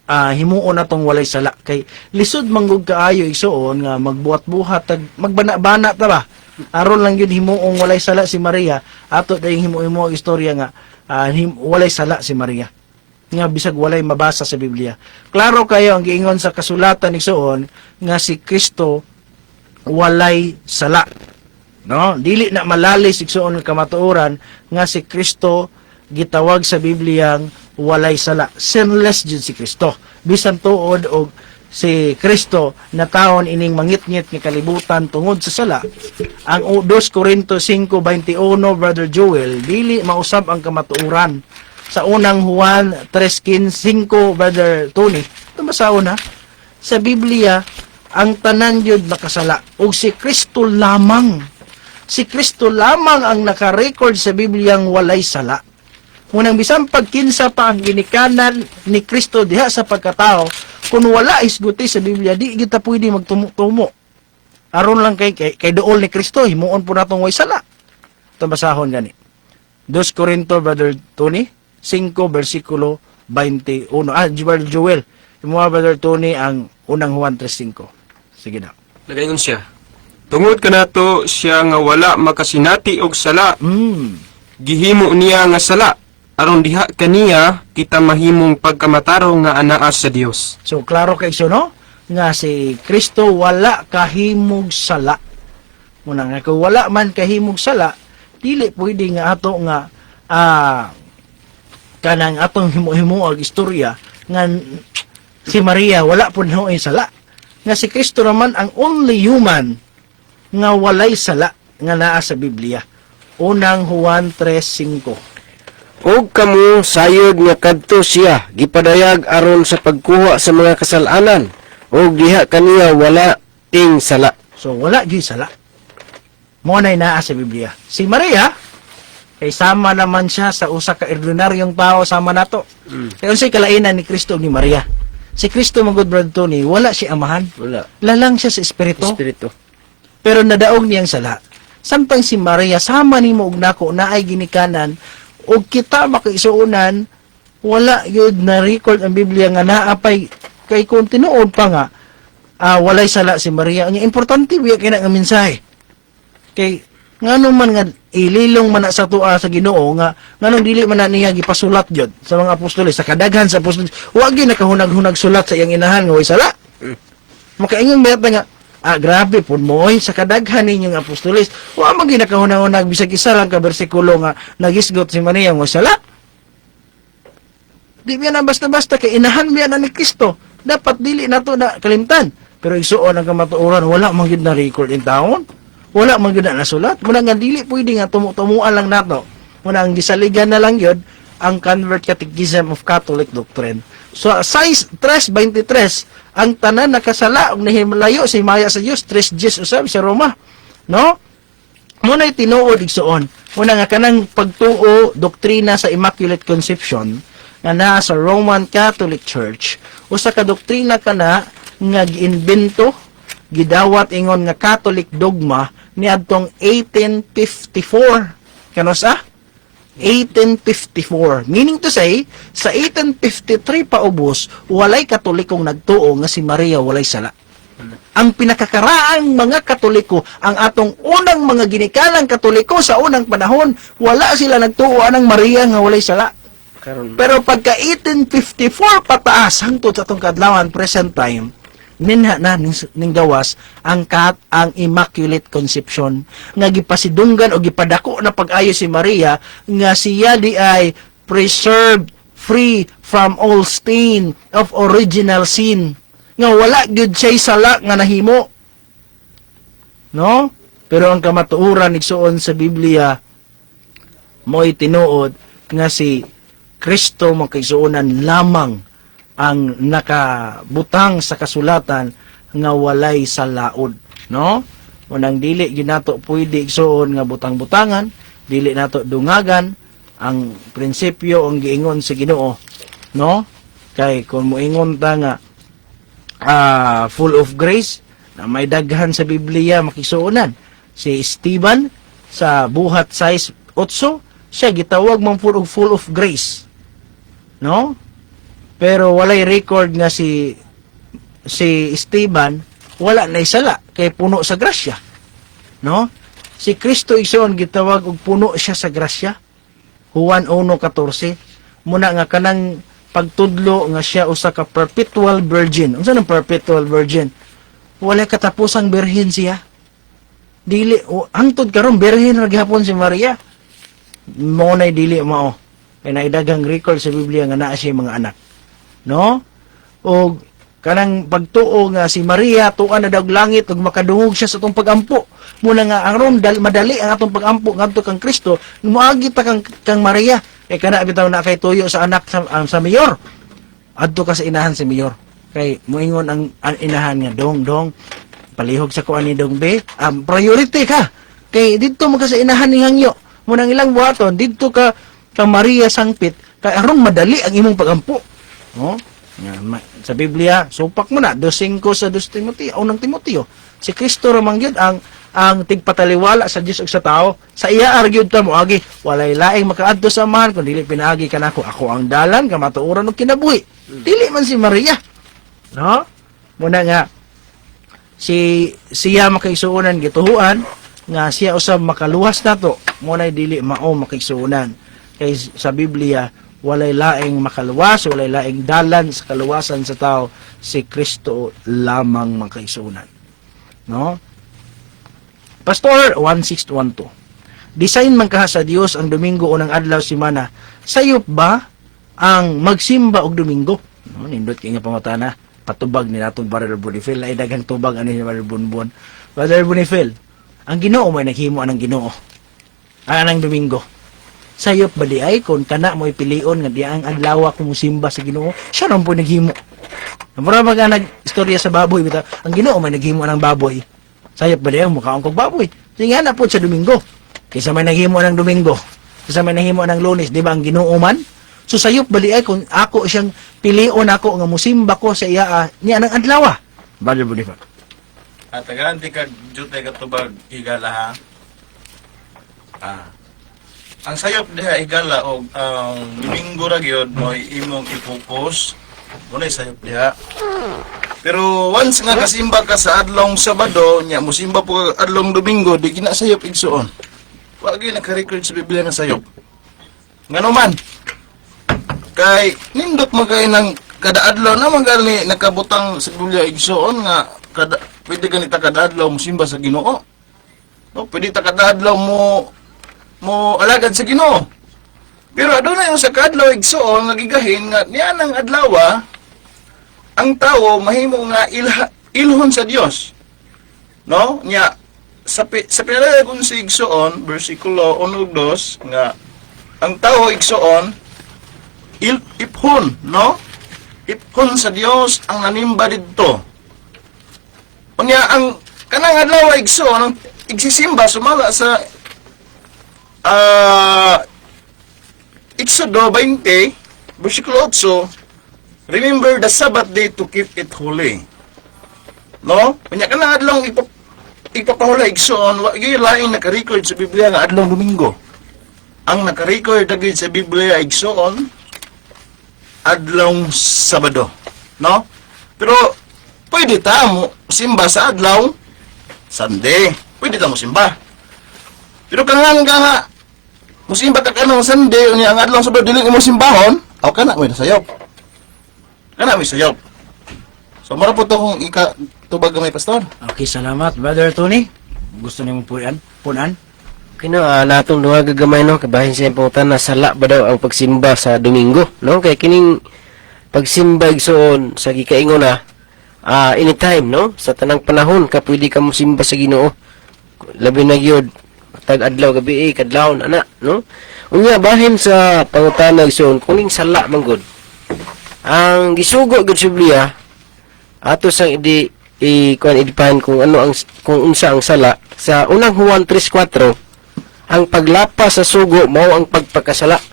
himuon na tong walay sala kay lisod manggug kaayo igsoon nga magbuhat-buhat magbana-bana ta ba aron lang yun himuong walay sala si Maria ato dayong himo istorya nga walay sala si Maria nga bisag walay mabasa sa Biblia. Klaro kayo ang giingon sa kasulatan igsoon nga si Kristo walay sala, no? Dili na malalis igsoon nga kamatuoran nga si Kristo gitawag sa Bibliang walay sala. Sinless jud si Kristo. Bisan tuod og si Kristo na taon ining mangit-ngit nga kalibutan tungod sa sala. Ang 2 Corinto 5:21, Brother Joel, dili mausab ang kamatuoran. Sa unang Juan 3:5, Brother Tony, tumasaon na sa Biblia ang tanan yun nakasala ug si Kristo lamang. Si Kristo lamang ang naka-record sa Bibliang walay sala. Munang bisan pagkinsa pa ang ginikanan ni Kristo diha sa pagkatao, kung wala isguti sa Biblia, di kita pwede magtumo-tumo. Aron lang kay dool ni Kristo, himuon po natong way sala. Ito basahon gani. 2 Corinto, Brother Tony, 5 versikulo 21. Brother Joel, himuha Brother Tony ang unang Juan 3:5. Sige na. Nagaingon siya. Tungod kanato siya nga wala makasinati og sala. Gihimo niya nga sala aron diha kaniya kita mahimong pagkamataro nga anaa sa Dios. So klaro kay no nga si Kristo wala kahimog sala. Muna nga kung wala man kahimog sala, dili pwede nga ato nga kanang atong himo-himo og istorya nga si Maria wala pud noy sala. Nga si Kristo naman ang only human nga walay sala nga naa sa Biblia. Unang Juan 3:5. Og kamo sayod nga kadto siya gipadayag aron sa pagkuha sa mga kasalanan og diha kaniya wala ting sala. So wala gyud sala. Mo nay naa sa Biblia. Si Maria kay sama naman siya sa usa ka ordinaryong tao sama nato. Kay unsay kalainan ni Kristo ug ni Maria? Si Kristo magud brad Tony, wala si amahan. Wala. Lalang siya sa espiritu. Espiritu. Pero nadaog niyang sala. Samtang si Maria sama nimo og nako naay ginikanan ug kita makaisuunan wala gyud na record ang Biblia nga naapay kay kung tinuod pa nga walay sala si Maria. Ang importante biya kay nga mensahe. Kay ngano man nga ililong man na sa tuwa sa Ginoo nga nganong dili man na niya gipasulat jud sa mga apostoles sa kadaghan sa apostoles wa gyud nakahunag-hunag sulat sa iyang inahan nga way sala. Makaingon ba nga grabe pud mo oy sa kadaghan ninyong apostoles wa man gyud nakahunag-hunag bisag isa lang ka bersikulo nga nagisgot si Maria nga sala. Di biya na basta-basta kay inahan biya na ni Kristo. Dapat dili nato na kalimtan. Pero igsuon ang kamatuoran wala man gyud na record in taon. Wala man gyud na nasulat. Muna nga dili pwede nga tumuan lang nato. Muna ang gisaligan na lang gyud ang Convert Catechism of Catholic Doctrine. So size 3:23 ang tanan nakasala og nahimlayo si maya sa Dios 3:10 usab sa Roma. No? Muna tinuod igsuon. Muna nga kanang pagtuo doktrina sa Immaculate Conception nga naa sa Roman Catholic Church usa ka doktrina kana nga giinbento gidawat ingon nga Catholic dogma niadtong 1854 kanosa 1854 meaning to say sa 1853 paubos walay katolikong nagtuo nga si Maria walay sala. Ang pinakakaraang mga Katoliko ang atong unang mga ginikalang Katoliko sa unang panahon wala sila nagtuo anang Maria nga walay sala. Pero pagka 1854 pataas hangtod sa atong kadlawon present time ninha na ning gawas ang Immaculate Conception nga gipasidunggan o gipadako na pag-ayo si Maria nga siya di ay preserved free from all stain of original sin nga wala gyud siya sala nga nahimo no pero ang kamatuoran igsuon sa Biblia mo'y tinuod nga si Kristo makaigsuonan lamang ang nakabutang sa kasulatan nga walay sa laod, no? Unang dili ginato pwede igsuon nga butang-butangan, dili nato dungagan ang prinsipyo ang giingon sa Ginoo, no? Kay kung moingon ta nga full of grace na may daghan sa Biblia makisuonan. Si Stephen sa buhat size 8 siya gitawag man full of grace, no? Pero walay record nga si Esteban wala na isala kay puno sa grasya. No? Si Kristo igsoon gitawag og puno siya sa grasya. Juan 1:14 muna nga kanang pagtudlo nga siya usa ka perpetual virgin. Unsa nang perpetual virgin? Walay katapusang birhen siya. Dili hangtod karon birhen ra gihapon si Maria. Mo nay dili mao. Kay naidaghang record sa Biblia nga naa siya mga anak. No? O kanang pagtuo nga si Maria tuan na daw langit ug makadungog siya sa atong pagampo. Muna nga aron madali ang atong pagampo ngadto kang Kristo, moagi ta kang Maria kay kana bitaw na kay tuyo sa anak sa mayor. Adto ka sa inahan si mayor. Kay moingon ang inahan nga dong palihog sa kuan ni dong be, priority ka. Kay didto mo ka sa inahan ni hangyo. Muna ilang buhaton didto ka kang Maria sangpit kay aron madali ang imong pagampo. No? Sa Biblia, supak mo na 2:5 sa 2 Timoteo, unang Timoteo. Si Kristo ra man gyud ang tigpataliwala sa Dios ug sa tao. Sa iya argued ta mo agi, walay laing makaadto sa amahan kun dili pinaagi kanako. Ako ang dalan kamatuoran ug kinabuhi. Dili man si Maria. No? Muna nga siya makaigsuonan gituhuan nga siya usab makaluwas nato. Muna dili mao makaigsuonan. kay sa Biblia walay laing makaluwas, walay laing dalan sa kaluwasan sa tao, si Kristo lamang makaisunan. No? Pastor 1612. Design man kaha sa Dios ang Domingo unang adlaw simana. Sayop ba ang magsimba og Domingo? No, nindot kay nga pangutana. Patubag ni natong Brother Bonifil ay daghang tubag ani ni Brother Bonbon. Brother Bonifil, ang Ginoo may naghimo anang Ginoo. Anang Domingo. Sayop ba di ay kung kana mo ipilion nga di ang adlaw ko musimba sa Ginoo? Siya ron po naghimo. Mura mga nag-istorya sa baboy bitaw. Ang Ginoo may naghimo ng baboy. Sayop ba di ay mukhaon kog baboy? Sige na po sa Domingo. Kaysa may naghimo ng Domingo. Kaysa may naghimo ng Lunes, di ba ang Ginoo man? So sayop bali ay kung ako siyang pilion ako nga musimba ko sa iya niya ng adlaw. Brother Boniface. At taganti kag jutay katubag higala ha. Ang sayop diha higala og ang Domingo ra gyud mo imong i-focus. Dunay sayop diha. Pero once nga kasimba ka sa adlong Sabado, nya musimba po kag adlong Domingo, di gina sayop igsuon. Wa gyud naka-record sa Biblia nga sayop. Ngano man? Kay nindot mo kay ng kada adlaw naman gali nakabutang sa Biblia igsuon nga pwede ganita kada adlaw mo simba sa Ginoo. No, pwede ta kada adlaw mo alagad sa Ginoo. Pero aduna yung sa kadlaw igsuon nga gigahin nga niya nang adlaw ang tao mahimo nga ilhon sa Dios. No? Nya sa pinalagay sa igsuon bersikulo 1-2 nga ang tao igsuon iphon, no? Iphon sa Dios ang nanimba didto. Unya ang kanang adlaw igsoon ang igsisimba sumala sa Exodo 20 versikulo 8, remember the Sabbath day to keep it holy. No? Unya kanang adlaw ipapahula igsoon wa gyud lain naka-record sa Biblia nga adlaw Domingo. Ang naka-record dagit sa Biblia igsoon adlong Sabado, no? Pero pwede ta mo simba sa adlaw Sunday. Pwede ta mo simba. Pero kanang nga musimba ta kanang Sunday unya ang adlong Sabado dili mo simbahon, aw kana may sayop. Kana may sayop. So mara po to kung tubag gamay pastor. Okay, salamat Brother Tony. Gusto nimo punan? Kino natong duha gagamay no kabahin sa pangutan na sala ba daw ang pagsimba sa Domingo, no? Kay kining pagsimba igsoon sa gikaingon na anytime, no? Sa tanang panahon ka pwede ka mo simba sa Ginoo. Labi na gyud tag adlaw gabi kadlawon ana, no? Unya bahin sa pangutan igsoon kuning sala man gud. Ang gisugo gud sa Biblia ato sang i-define kung ano ang kung unsa ang sala sa unang Juan 3:4. Ang paglapa sa sugo mao ang pagpakasala.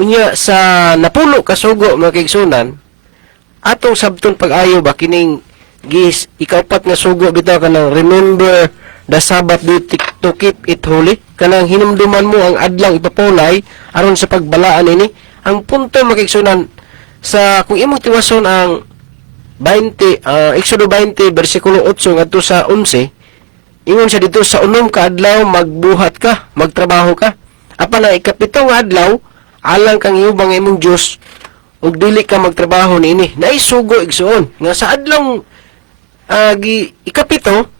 Unya sa napulo ka sugo mga kaigsunan, atong sabton pag-ayo ba kining ikaapat nga sugo bitaw kanang remember the Sabbath day to keep it holy. Kanang hinumduman mo ang adlaw ipapulay aron sa pagbalaan ini. Ang punto mga kaigsunan sa kung imong tiwason ang 20 Exodo 20 bersikulo 8 ngadto sa 11. Ingon siya dito sa unom ka adlaw magbuhat ka, magtrabaho ka. Apan ang ikapito nga adlaw alang kang iubang imong Dios ug dili ka magtrabaho niini. Naisugo igsuon nga sa adlaw ikapito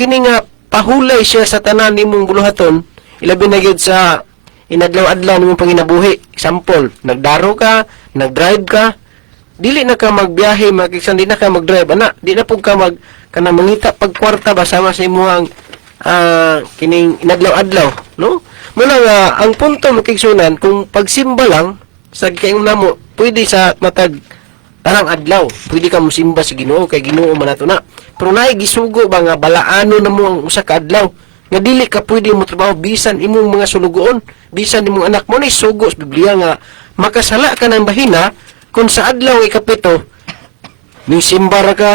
kini nga pahulay siya sa tanan nimong buluhaton, ilabi na gyud sa inadlaw-adlaw nimong panginabuhi. Example, nagdaro ka, nagdrive ka, dili na ka magbiyahe, magiksan di na ka magdrive, ana, di na pug ka kana mangita pagkwarta ba sama sa imong kining inadlaw-adlaw, no? Muna nga ang punto makigsunan kung pagsimba lang sa kayong namo, pwede sa matag tarang adlaw, pwede ka mosimba sa Ginoo kay Ginoo man nato na. Pero naay gisugo ba nga balaano na mo ang usa ka adlaw nga dili ka pwede mo trabaho bisan imong mga sulugoon, bisan imong anak mo ni sugo sa Biblia nga makasala ka ng bahina kung sa adlaw ikapito ni simba ra ka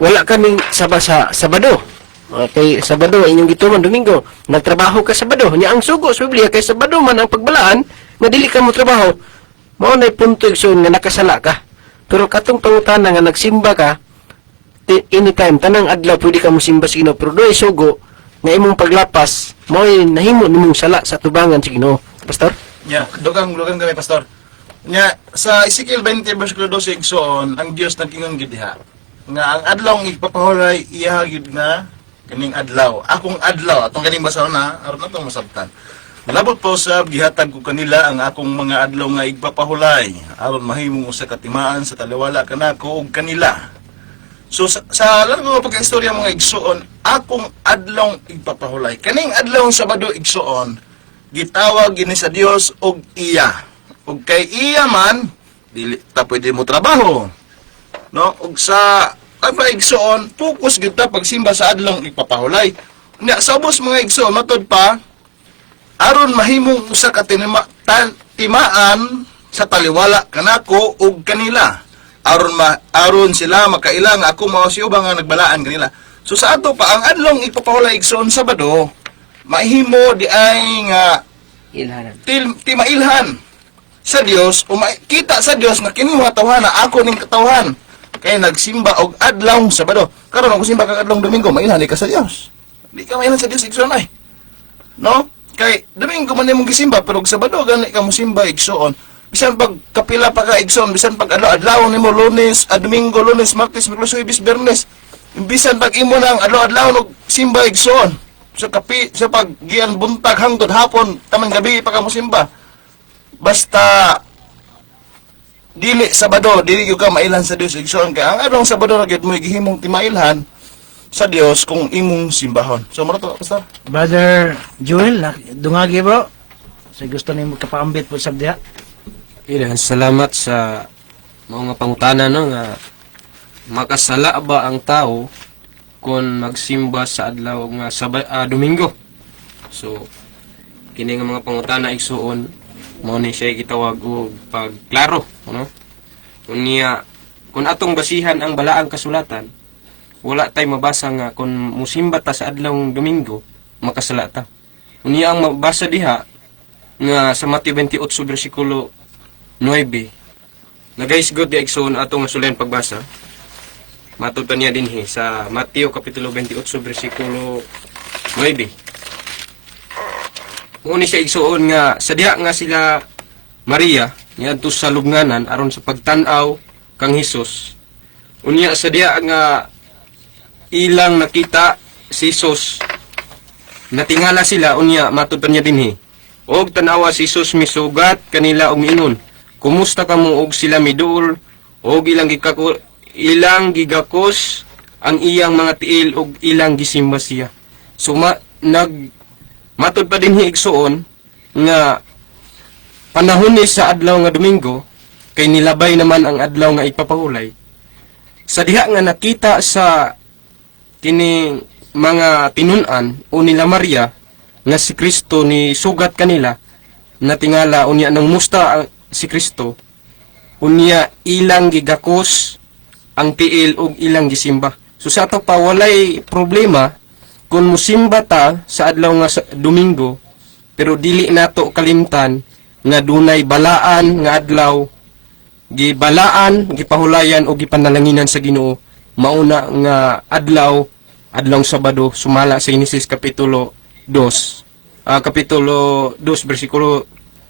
wala kaming sa Sabado. Okay, Sabado inyong gituman Domingo. Nagtrabaho ka Sabado. Nya ang sugo sa Biblia kay Sabado man ang pagbalaan nga dili ka mo trabaho. Mao nay punto igsoon nga nakasala ka. Pero katong pangutana nga nagsimba ka anytime tanang adlaw pwede ka mo simba sa Ginoo pero doy sugo nga imong paglapas mo'y nahimo nimong sala sa tubangan sa Ginoo. Pastor? Nya, dugang kami pastor. Nya sa Ezekiel 20 versikulo 12 igsoon ang Dios nagkingon gid diha nga ang adlaw ang ipapahulay iya gid nga kaning adlaw. Akong adlaw atong kaning basahon na aron natong masabtan. Labot po sa gihatag ko kanila ang akong mga adlaw nga igpapahulay aron mahimong usa ka timaan sa taliwala kanako ug kanila. So sa largo nga pagkaistorya mga igsoon, akong adlaw igpapahulay. Kaning adlaw Sabado igsoon, gitawag gini sa Dios og iya. Ug kay iya man dili ta pwede mo trabaho. No? Ug sa igsoon, focus gyud ta pagsimba sa adlaw igpapahulay. Nya sa ubos mga igsoon matod pa aron mahimong usa ka timaan sa taliwala kanako ug kanila. Aron sila makailang ako mga siuba nga nagbalaan kanila. So sa ato pa ang adlaw igpapahulay igsoon Sabado, mahimo di ay nga Ilhanan. timailhan sa Dios o makita sa Dios na kini mga tawhana ako ning katawhan kay nagsimba og adlaw Sabado. Karon ako simba kag adlaw Domingo, mailhan ka sa Dios. Di ka mailhan sa Dios igsoon ay. No? Kay Domingo man imong gisimba pero og Sabado gani ka mo simba igsoon. Bisan pag kapila pa ka igsoon, bisan pag adlaw nimo Lunes, Domingo, Lunes, Martes, Miyerkules, Huwebes, Biyernes. Bisan pag imo nang adlaw og simba igsoon. Sa pag giyan buntag hangtod hapon, taman gabi pa ka mo simba. Basta dili Sabado, dili gyud ka mailhan sa Dios igsoon kay ang adlaw Sabado ra gyud mo gihimong timailhan sa Dios kung imong simbahon. So mara to, pastor. Brother Joel, dungagi bro. Sa gusto nimo kapaambit po sa diha. Salamat sa mga pangutana no nga makasala ba ang tao kung magsimba sa adlaw nga Domingo. So kini nga mga pangutana igsuon mao ni siya gitawag og pagklaro, no? Unya kung atong basihan ang balaang kasulatan, wala tay mabasa nga kung musimba ta sa adlaw Domingo makasala ta. Unya ang mabasa diha nga sa Mateo 28 bersikulo 9. Nagaisgod di igsoon atong sulayan pagbasa. Matod pa niya dinhi sa Mateo kapitulo 28 bersikulo 9. Uni siya igsoon nga sa diha nga sila Maria niadto sa lubnganan aron sa pagtan-aw kang Hesus. Unya sa diha nga ilang nakita si Hesus, natingala sila unya matod pa niya dinhi. Og tanawa si Hesus misugat kanila og miingon, kumusta kamo og sila miduol og ilang gigakos ang iyang mga tiil og ilang gisimba siya. So matod pa dinhi igsuon nga panahon ni sa adlaw nga Domingo kay nilabay naman ang adlaw nga ipapahulay. Sa diha nga nakita sa kini mga tinun-an o nila Maria nga si Kristo ni sugat kanila, natingala unya nang musta si Kristo, unya ilang gigakos ang tiil og ilang gisimba. So sa ato pa walay problema kung musimba ta sa adlaw nga Domingo, pero dili nato kalimtan nga dunay balaan nga adlaw, gibalaan, gipahulayan o gipanalanginan sa Ginoo, mauna nga adlaw Sabado, sumala sa Genesis kapitulo 2 bersikulo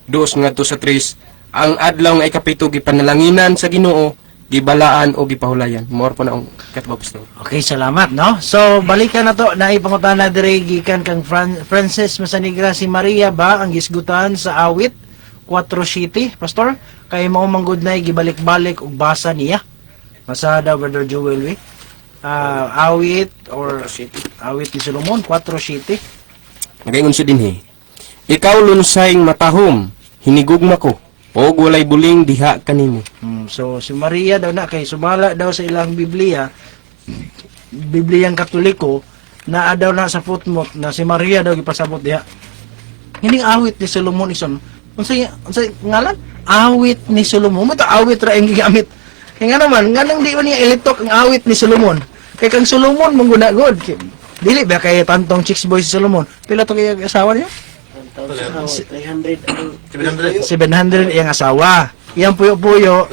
2 ngadto sa 3, ang adlaw nga ikapito gipanalanginan sa Ginoo, gibalaan o gipahulayan. More po na ang katapos. Okay, salamat, no? So, balikan na to, naipangutana dire gikan kang Francis Masanigra, si Maria ba ang gisgutan sa awit 4:7, Pastor? Kay mao manggod na gibalik-balik og basa niya. Basa daw, Brother Joel, awit or awit ni Solomon 4:7. Magaingon siya dinhi, ikaw lunsayng matahom, hinigugma ko, o walay buling diha kanimo. So, si Maria daw na, kay sumala daw sa ilang Bibliyang Katoliko, na daw na sa footnote na si Maria daw gipasabot diha. Hining awit ni Solomon ison. Unsay ngalan? Awit ni Solomon. Mo ta awit ra ang gigamit. Kay nga naman, nganang di man niya ilitok ang awit ni Solomon. Kay kang Solomon mong gunagod. Dili ba kay tantong chicks boy si Solomon? Pila to kay asawa niya? 700 iyang asawa. Iyang puyo-puyo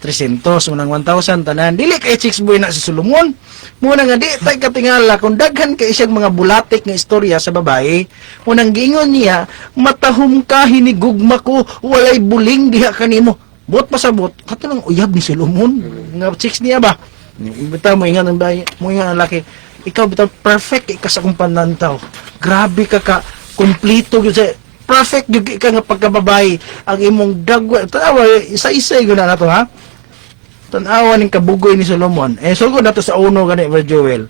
300, unang 1,000 tanan. Dili kay chicks boy na si Solomon. Muna nga, di tayo katingala, kung daghan ka isang mga bulatik nga istorya sa babae, munang giingon niya, matahom ka, hinigugma ko, walay buling diha kanimo. Bot pasabot, kato lang uyab ni Solomon. Nga chicks niya ba? Bitaw mo ingat ng bayi, mo ingat ng laki. Ikaw bitaw perfect ka sa akong panlantaw. Grabe ka kompleto gyud sa perfect gyud ka nga pagkababae. Ang imong dagwa, tanawa isa-isa gyud na nato ha. Tanawa ning kabugoy ni Solomon. Sugod nato sa uno gani Brother Joel.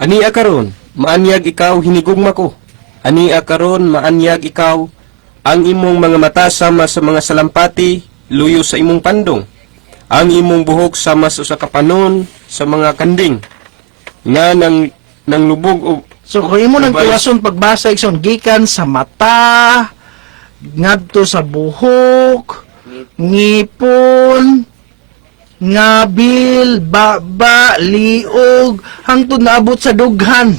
Ania karon, maanyag ikaw hinigugma ko. Ania karon, maanyag ikaw ang imong mga mata sama sa mga salampati, luyo sa imong pandong. Ang imong buhok sama sa usa ka panon sa mga kanding. Nga nang lubog o So kung imo nang tuwason pagbasa igsoon gikan sa mata, ngadto sa buhok, ngipon, ngabil, baba, liog, hangtod naabot sa dughan.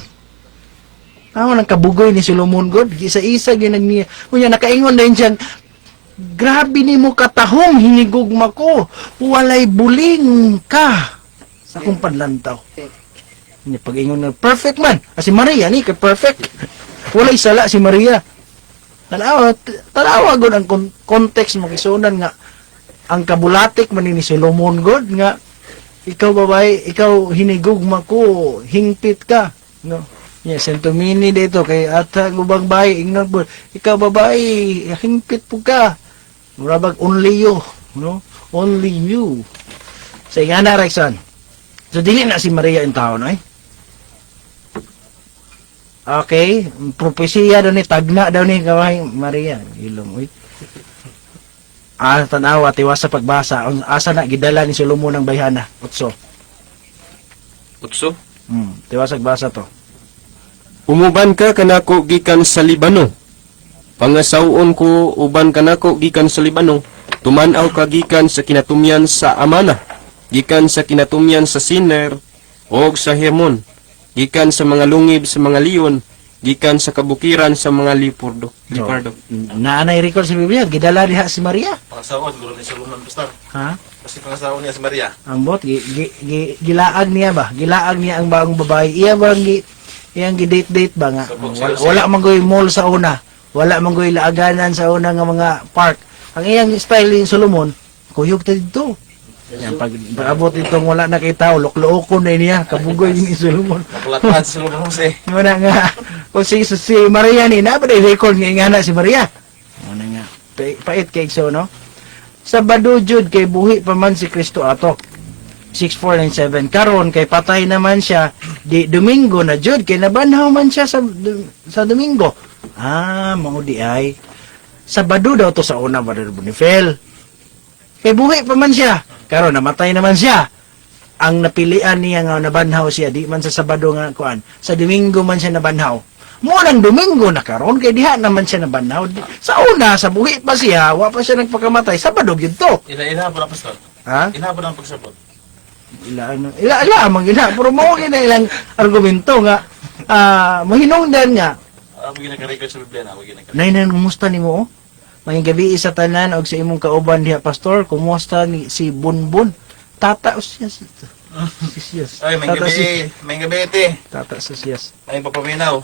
Ako nang kabugoy ni Solomon God, isa-isa ginag niya. Kunya nakaingon din siya, grabe ni mo katahong hinigugma ko, walay buling ka sa akong panlantaw. Ni pag-ingon na perfect man. Si Maria ni ka perfect. Walay sala si Maria. Tanawa gud ang context mo kisunan nga ang kabulatik man ni Solomon God nga ikaw babae, ikaw hinigugma ko, hingpit ka, no. Yes, sentumini dito kay ata gubang bahay ingnon po. Ikaw babae, hingpit po ka. Murabag only you, no? Only you. Sa ingana Rexon. So dili na si Maria in tao, no? Okay, propesya daw ni tagna daw ni kaway Maria. Ilong, uy. Tanawa, tiwas sa pagbasa. Asa na gidala ni Solomon ang bayhana? Utso. utso. Tiwas sa pagbasa to. Umuban ka kanako gikan sa Libano. Pangasawon ko uban kanako gikan sa Libano. Tumanaw ka gikan sa kinatumyan sa Amana. Gikan sa kinatumyan sa Siner o sa Hermon. Gikan sa mga lungib sa mga liyon. Gikan sa kabukiran sa mga lipardo. Naanay record sa Biblia, gidala diha si Maria. Pangasawa, siguro ni Solomon, Pastor. Ha? Kasi pangasawa niya si Maria. Ang bot, gilaag niya ba? Gilaag niya ang bagong babae. Iya ba iyang gidate-date ba nga? Wala manggoy mall sa una. Wala manggoy laaganan sa una nga mga park. Ang iyang style ni Solomon, kuyog ta dito. Yan, pag abot itong wala na kita, lok-lookon na niya, kabugoy ni Solomon. Nakulatuhan si Solomon Jose. Muna nga, kung si Maria ni, napaday record nga na si Maria. Muna nga, pait kay so, no? Sa badujud kay buhi pa man si Kristo ato. 6497 karon kay patay naman siya di Domingo na jud kay nabanhaw man siya sa Domingo. Mao di ay Sabado daw to sa una Brother Bonifel. Kay buhi pa man siya karon namatay naman siya. Ang napilian niya nga nabanhaw siya di man sa Sabado nga kuan, sa Domingo man siya nabanhaw. Mo nang Domingo na karon kay diha naman siya nabanhaw. Sa una sa buhi pa siya, wa pa siya nagpakamatay. Sabado gyud to. Ila po na, Pastor. Ha? Ila po na ang pagsabot. Ila pero mao gina ilang argumento nga mahinungdan nga Ako ginaka-record sa Biblia na, ako ginaka-record. nay kumusta nimo oh? Mayong gabi sa tanan og sa imong kauban diha pastor, kumusta ni si Bunbun? Tata usiyas. Usiyas. Ay, may gabi ite. Tata usiyas. May papaminaw.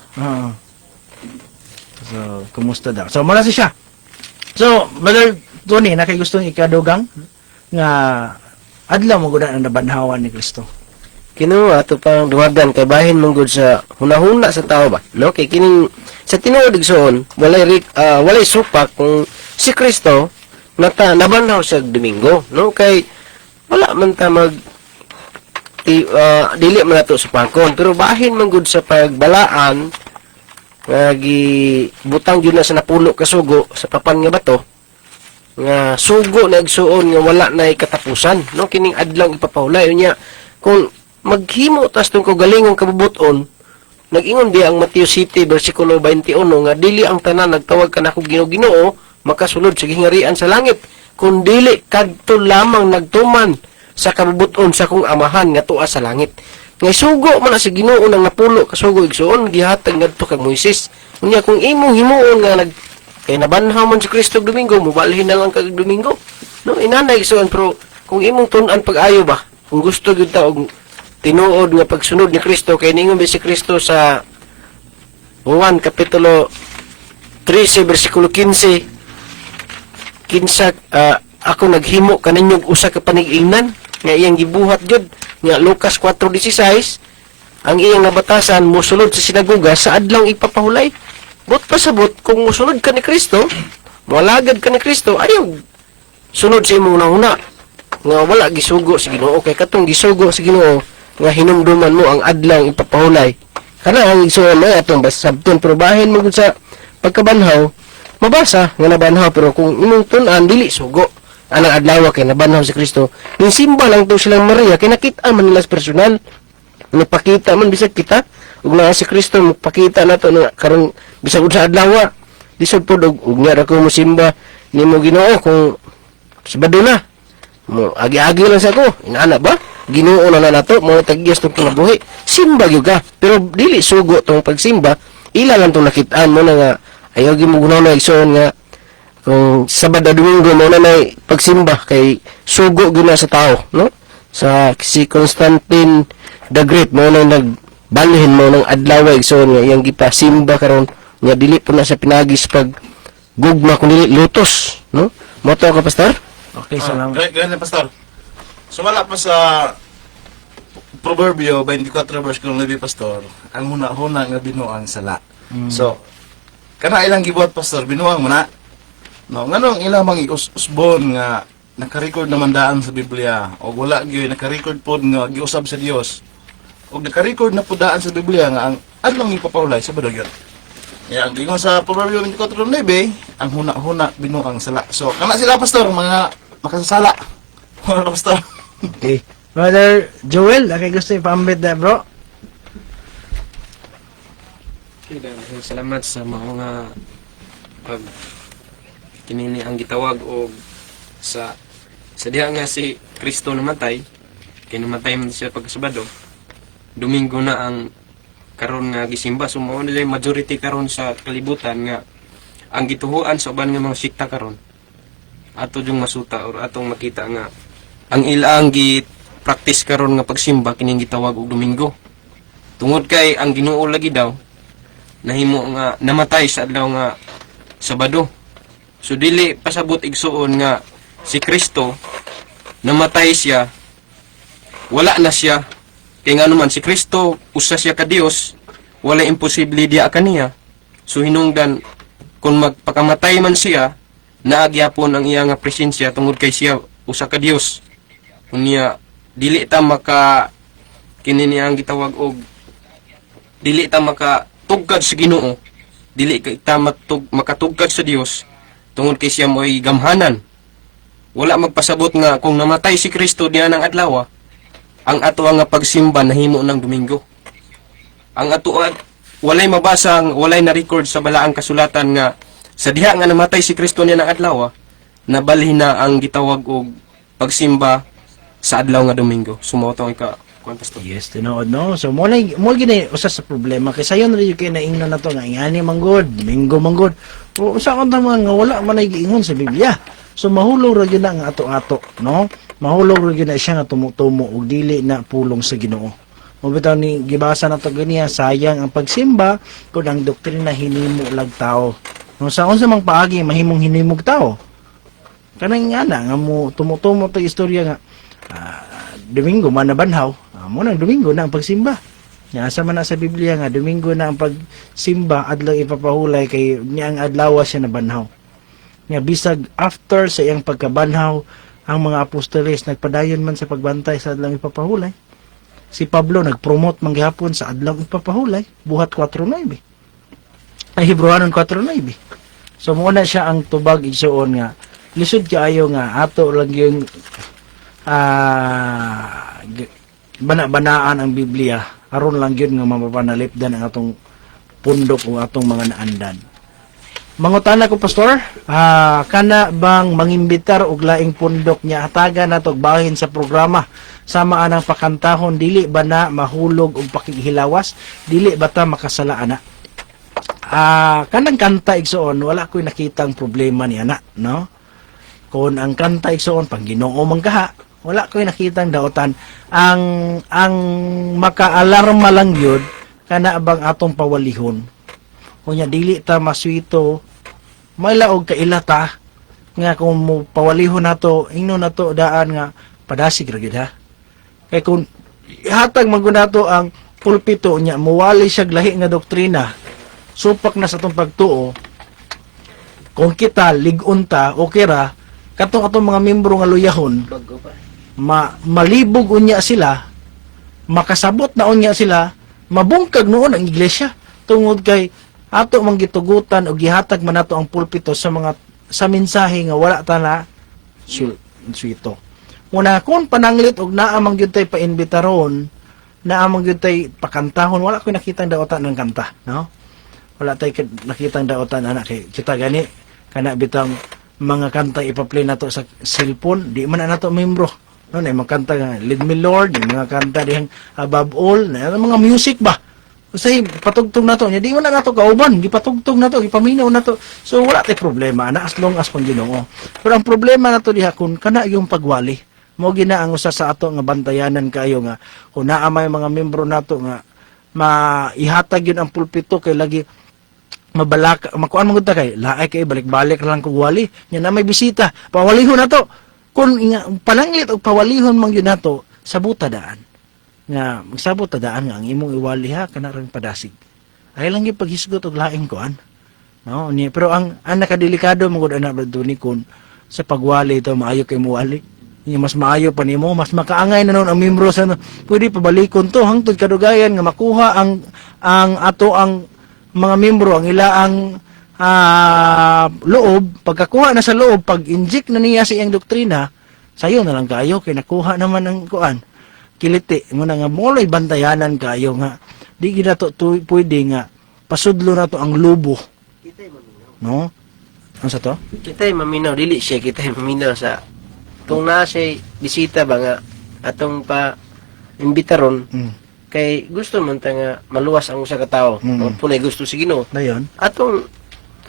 So, kumusta daw? So, mala siya. So, Brother Tony, nakay gustong ikadugang nga adlaw mo gud ang nabanhawan ni Kristo. Kino ato pang dumagan kay bahin mong gud sa hunahuna sa tao ba, no? Kay kining sa tinuod igsoon walay supak kung si Kristo nabanhaw sa Domingo, no? Kay wala man ta dili man nato supakon, pero bahin mong gud sa pagbalaan nga butang gyud na sa napulo ka sugo sa papan nga bato nga sugo na igsuon nga wala na katapusan, no? Kining adlaw ipapahulay unya kung maghimo tas tong kaugalingong kabubuton, nag-ingon di ang Matthew City versikulo 21 nga dili ang tanan nagtawag kanako Ginoo makasulod sa gingarian sa langit, kun dili kadto lamang nagtuman sa kabubuton sa kong amahan nga tuwa sa langit. Nga sugo man na si Ginoo nang napulo ka sugo igsuon gihatag ngadto kag Moises. Unya kung imong himuon nga kay nabanhaw man si Kristo Domingo, mubalhin na lang kag Domingo. No, inanay igsuon, pero kung imong tun-an pag-ayo ba, kung gusto gyud ta og tinuod nga pagsunod ni Kristo kay ningon si Kristo sa Juan kapitulo 13 bersikulo 15 kinsa ako naghimo kaninyong usa ka panig-ingnan nga iyang gibuhat jud nga Lucas 4:16 ang iyang nabatasan mosulod sa sinagoga sa adlong ipapahulay. But pasabot kung mosulod ka ni Kristo, malagad ka ni Kristo, ayaw sunod sa imong nahuna nga wala gisugo sa Ginoo kay katong gisugo sa Ginoo nga hinumduman mo ang adlang ipapahulay. Kana ang igsuon mo atong sabton pero bahin mo gud sa pagkabanhaw mabasa nga nabanhaw pero kung imong tun-an dili sugo anang adlaw kay nabanhaw si Kristo. Ning simba lang to silang Maria kay nakita man nila sa personal. Napakita man bisag kita ug na si Kristo magpakita nato na karon bisag sa adlaw. Lisod pod ug nya ra ko mosimba nimo Ginoo kung Sabado na. Mo agi-agi lang sa ko. Inaana ba? Ginoo na nato mo tag-Dios tong kinabuhi. Simba gyud ka. Pero dili sugo tong pagsimba. Ila lang tong nakitaan mo na nga ayaw gi mo gunaw na igsoon nga kung Sabado Domingo mo na may pagsimba kay sugo gyud na sa tao, no? Sa si Constantine the Great mo na nagbalhin mo ng adlaw igsoon nga iyang gipasimba karon nga dili po na sa pinagis pag gugma kundi lutos, no? Moto ka pastor? Okay, salamat. Ganyan, Pastor. Sumala pa sa Proverbio 24 verse kung labi, Pastor, ang huna-huna nga binuang sala. So, kana ilang gibuhat, Pastor, binuang mo na. No, nganong ilang mga usbon nga naka-record naman daan sa Biblia o wala gyud naka-record pod nga giusab sa Dios. O naka-record na pod daan sa Biblia nga ang adlong ipapahulay sa Sabado gyud. Yang gingon sa Proverbio 24:9, ang huna-huna binuang sala. So, kana sila, Pastor, mga makasasala. Mga Pastor. Okay. Brother Joel, akay gusto ipambit na bro. Okay, dahil salamat sa mga pag kinini ang gitawag o sa diha nga si Kristo namatay, kay namatay man siya pagkasabado. Domingo na ang karon nga gisimba, so mao nila majority karon sa kalibutan nga ang gituhuan sa uban nga mga sikta karon ato yung masuta or atong makita nga ang ilang gi-practice karon nga pagsimba kining gitawag og Domingo. Tungod kay ang Ginoo lagi daw nahimo nga namatay sa adlaw nga Sabado. So dili pasabot igsuon nga si Kristo namatay siya, wala na siya. Kaya nga naman si Kristo usa siya ka Dios, wala imposible diya kaniya. So hinungdan kung magpakamatay man siya, naagyapon ang iya nga presensya tungod kay siya usa ka Dios. Unya dili ta maka kinini ang gitawag og dili ta makatugkad sa Ginoo, dili ta makatugkad sa Dios tungod kay siya mo'y gamhanan. Wala magpasabot nga kung namatay si Kristo diya ng adlaw, ang ato nga pagsimba nahimo ng Domingo. Ang ato walay mabasa, walay na record sa balaang kasulatan nga sa diha nga namatay si Kristo niya ng adlaw, nabalhin na ang gitawag og pagsimba sa adlaw nga Domingo. Sumoto ka kuan pastor. Yes, tinuod no. So mo gini usa sa problema kay sayon ra kay naingnan nato nga ingani manggod, Domingo manggod. O usa kon ta nga wala man ay giingon sa Biblia. So mahulog ra gyud na nga ato-ato, no? Mahulog ra gyud na siya nga tumutumo og dili na pulong sa Ginoo. Mo bitaw ni gibasa nato ganiya, sayang ang pagsimba kung ang doktrina hinimo lag tao. No sa unsa mang paagi mahimong hinimog tao. Kanang nga mo tumutumo to istorya nga Domingo man nabanhaw. Mo nang Domingo na ang pagsimba. Nya asa man na sa Biblia nga Domingo na ang pagsimba adlaw ipapahulay kay niang adlaw siya nabanhaw. Nga bisag after sa iyang pagkabanhaw ang mga apostoles nagpadayon man sa pagbantay sa adlaw ipapahulay. Si Pablo nagpromote man gihapon sa adlaw ipapahulay, buhat 4:9. Ay Hebrewanon 4:9. So mo na siya ang tubag igsuon nga lisod kaayo nga ato lang yung bana-banaan ang Biblia aron lang yun nga mapapanalipdan ang atong pundok o atong mga naandan. Mangutana ko pastor, kana bang mangimbitar og laing pundok niya hatagan nato og bahin sa programa sama anang pakantahon dili ba na mahulog og pakihilawas, dili ba ta makasala ana? Kanang kanta igsoon wala ko'y nakitang problema niya na, no? Kung ang kanta igsoon pang Ginoo man kaha, Wala ko nakitang daotan. Ang makaalarma lang yun, kana bang atong pawalihon. Kunya dili ta maswito, may laog ka ilata, nga kung mo pawalihon nato, ingno nato daan nga, padasig ra gyud ha. Kay kung ihatag man gud nato ang pulpito nya, muwali siya lahi nga doktrina, supak na sa atong pagtuo, kung kita, ligon ta, okay ra, katong atong mga membro nga luyahon, malibog unya sila, makasabot na unya sila, mabungkag noon ang iglesia. Tungod kay, ato mang gitugutan o gihatag man nato ang pulpito sa mensahe nga wala ta na suito. Muna, kung pananglit og naamang yun tayo pa-imbitaron, naamang yun tayo pakantahon, wala ko nakitang daotan ng kanta, no? Wala tayo nakitang daotan, anak, kita gani, kana bitang mga kanta ipa-play nato sa cellphone, di man na nato membro, no? Na mga kanta nga, Lead Me Lord, yung mga kanta dihang Above All, na mga music ba? Kasi patugtog nato, di man na nato kauban, gipatugtog nato, gipaminaw nato, so wala tayo problema, na as long as pang Ginoo. Pero ang problema nato diha, kung kana yung pagwali, mo gina ang usa sa ato nga bantayanan kayo nga kung naa may mga membro nato nga maihatag yun ang pulpito kay lagi mabalaka makuan man gud ta kay laay kay balik-balik lang kog wali nya na may bisita pawalihon nato kun palanglit og pawalihon man gyud nato sa butadaan nga magsabot ta daan nga ang imong iwali ha kana ring padasig ay lang gyud paghisgot og laing kuan no ni pero ang nakadelikado man gud ana ni kun sa pagwali ito maayo kay muwali. Mas maayo pa nimo, mas makaangay na noon ang membro sa pwede pabalikon to hangtod kadugayan nga makuha ang ato ang mga membro ang ilaang loob, pagkakuha na sa loob, pag inject na niya sa iyang doktrina, sayo na lang kayo kay nakuha naman ang kuan. Kiliti mo na nga moloy bantayanan kayo nga di gid nato pwede nga pasudlo nato ang lubo. No? Ano sa to? Kita'y maminaw, dili siya kita'y maminaw sa kung nasa bisita ba nga atong pa imbitaron kay gusto man ta nga maluwas ang usa ka tawo o punay gusto si Ginoo Dayon, atong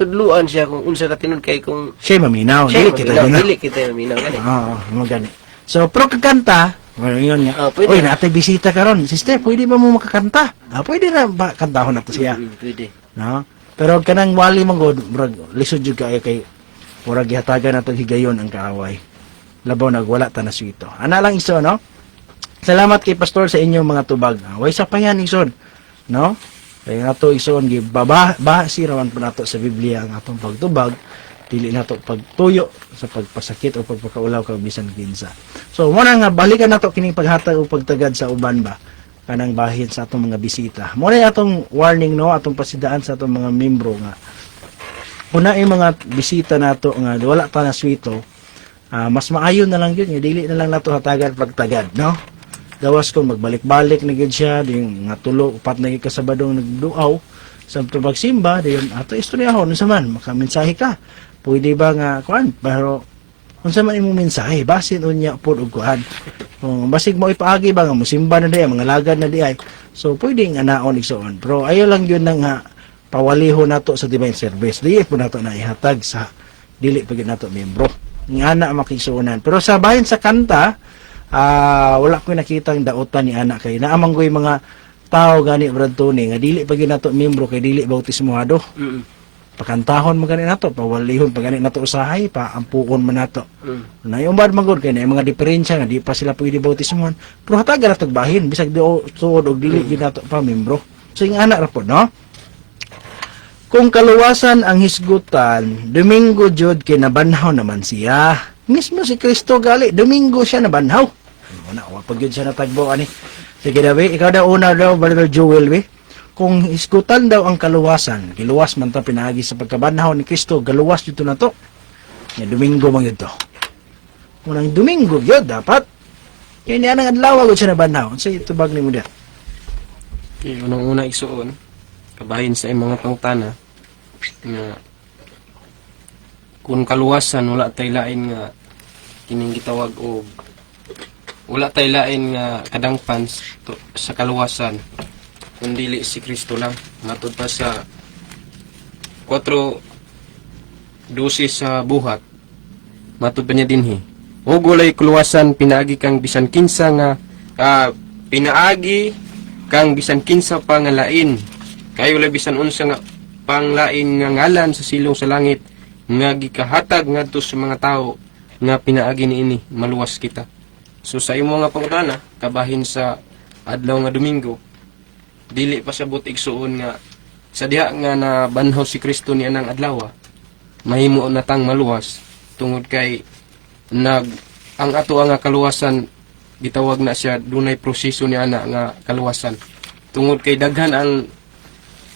tudluan siya kung unsa ka tinud kay kung siya maminaw, siya dili kita maminaw, dili kita maminaw gani. Oo, magani. So, pero kakanta, ngayon nga, pwede uy, na. natay bisita karon, sister, pwede ba mo makakanta? Pwede na ba kantahon nato siya? Pwede. No? Pero kanang wali manggod, murag lisod jud kay murag gihatagan nato higayon ang kaaway. Labaw nagwala ta na suito. Ana lang iso, no? Salamat kay pastor sa inyong mga tubag. Way sa pa yan isod, no? Kaya nato ison gibabasi raman po nato sa Biblia ang atong pagtubag, dili nato pagtuyo sa pagpasakit o pagpakaulaw kag bisan kinsa. So mo nga balikan nato kining paghatag o pagtagad sa uban ba kanang bahin sa atong mga bisita. Mo na atong warning, no, atong pasidaan sa atong mga membro nga una mga bisita nato nga wala ta na suito. Mas maayo na lang yun, dili na lang nato hatagan pagtagad, no? Gawas kung magbalik-balik na gid siya, yung nga tulo, upat na kasabadong nagduaw, sa pagsimba, yung ato istoryahon, unsa man, makamensahe ka. Pwede ba nga, kuan, pero, unsa man imong mensahe, basin unya pod og kuan. Basig mo ipaagi ba nga, musimba na diay, mga lagad na diay. So, pwede nga naon igsoon. Pero, ayo lang yun na nga, pawaliho nato sa divine service. Dili po nato na ihatag sa, dili pag nato membro. Nga na makisuunan. Pero sa bahin sa kanta, wala ko nakitang daotan ni anak kay naamang ko'y mga tao gani Brad Tony nga dili pag nato membro kay dili bautismuhado. Pakantahon mo gani nato, pawalihon pag gani nato usahay, paampuon man nato. Na yung bad magod kay na mga diferensya nga di pa sila pwede bautismuhan. Pero hatagan nato bahin bisag di tuod og dili gid nato pa membro. So yung anak ra pod, no? Kung kaluwasan ang hisgutan, Domingo jud kinabanhaw naman siya. Mismo si Kristo gali, Domingo siya nabanhaw. Una, pag yun siya natagbo, ani. Sige daw, ikaw daw una daw, Brother Joel, kung hisgutan daw ang kaluwasan, kiluwas man ta pinagi sa pagkabanhaw ni Kristo, galuwas dito na to. Ya, Domingo man yun to. Unang Domingo yun, dapat. Kaya niya nang adlaw, agad siya nabanhaw. Sa ito bag ni mo dyan. Unang-una isuon, kabahin sa mga pangtana, nga kung kaluwasan wala tay lain nga kining gitawag og wala tay lain nga kadangpan sa kaluwasan kundi si Kristo lang matud pa sa 4:12 sa buhat matud pa niya dinhi ug walay kuluwasan pinaagi kang bisan kinsa nga pinaagi kang bisan kinsa pa nga lain. Kayo walay bisan unsa nga panglain nga ngalan sa silong sa langit nga gikahatag ngadto sa mga tawo nga pinaagi niini maluwas kita. So sa imo nga pangutana kabahin sa adlaw nga Domingo, dili pa sabot igsuon nga sa diha nga nabanhaw si Kristo ni anang adlaw, mahimo na tang maluwas tungod kay ang ato nga kaluwasan gitawag na siya dunay proseso ni ana nga kaluwasan. Tungod kay daghan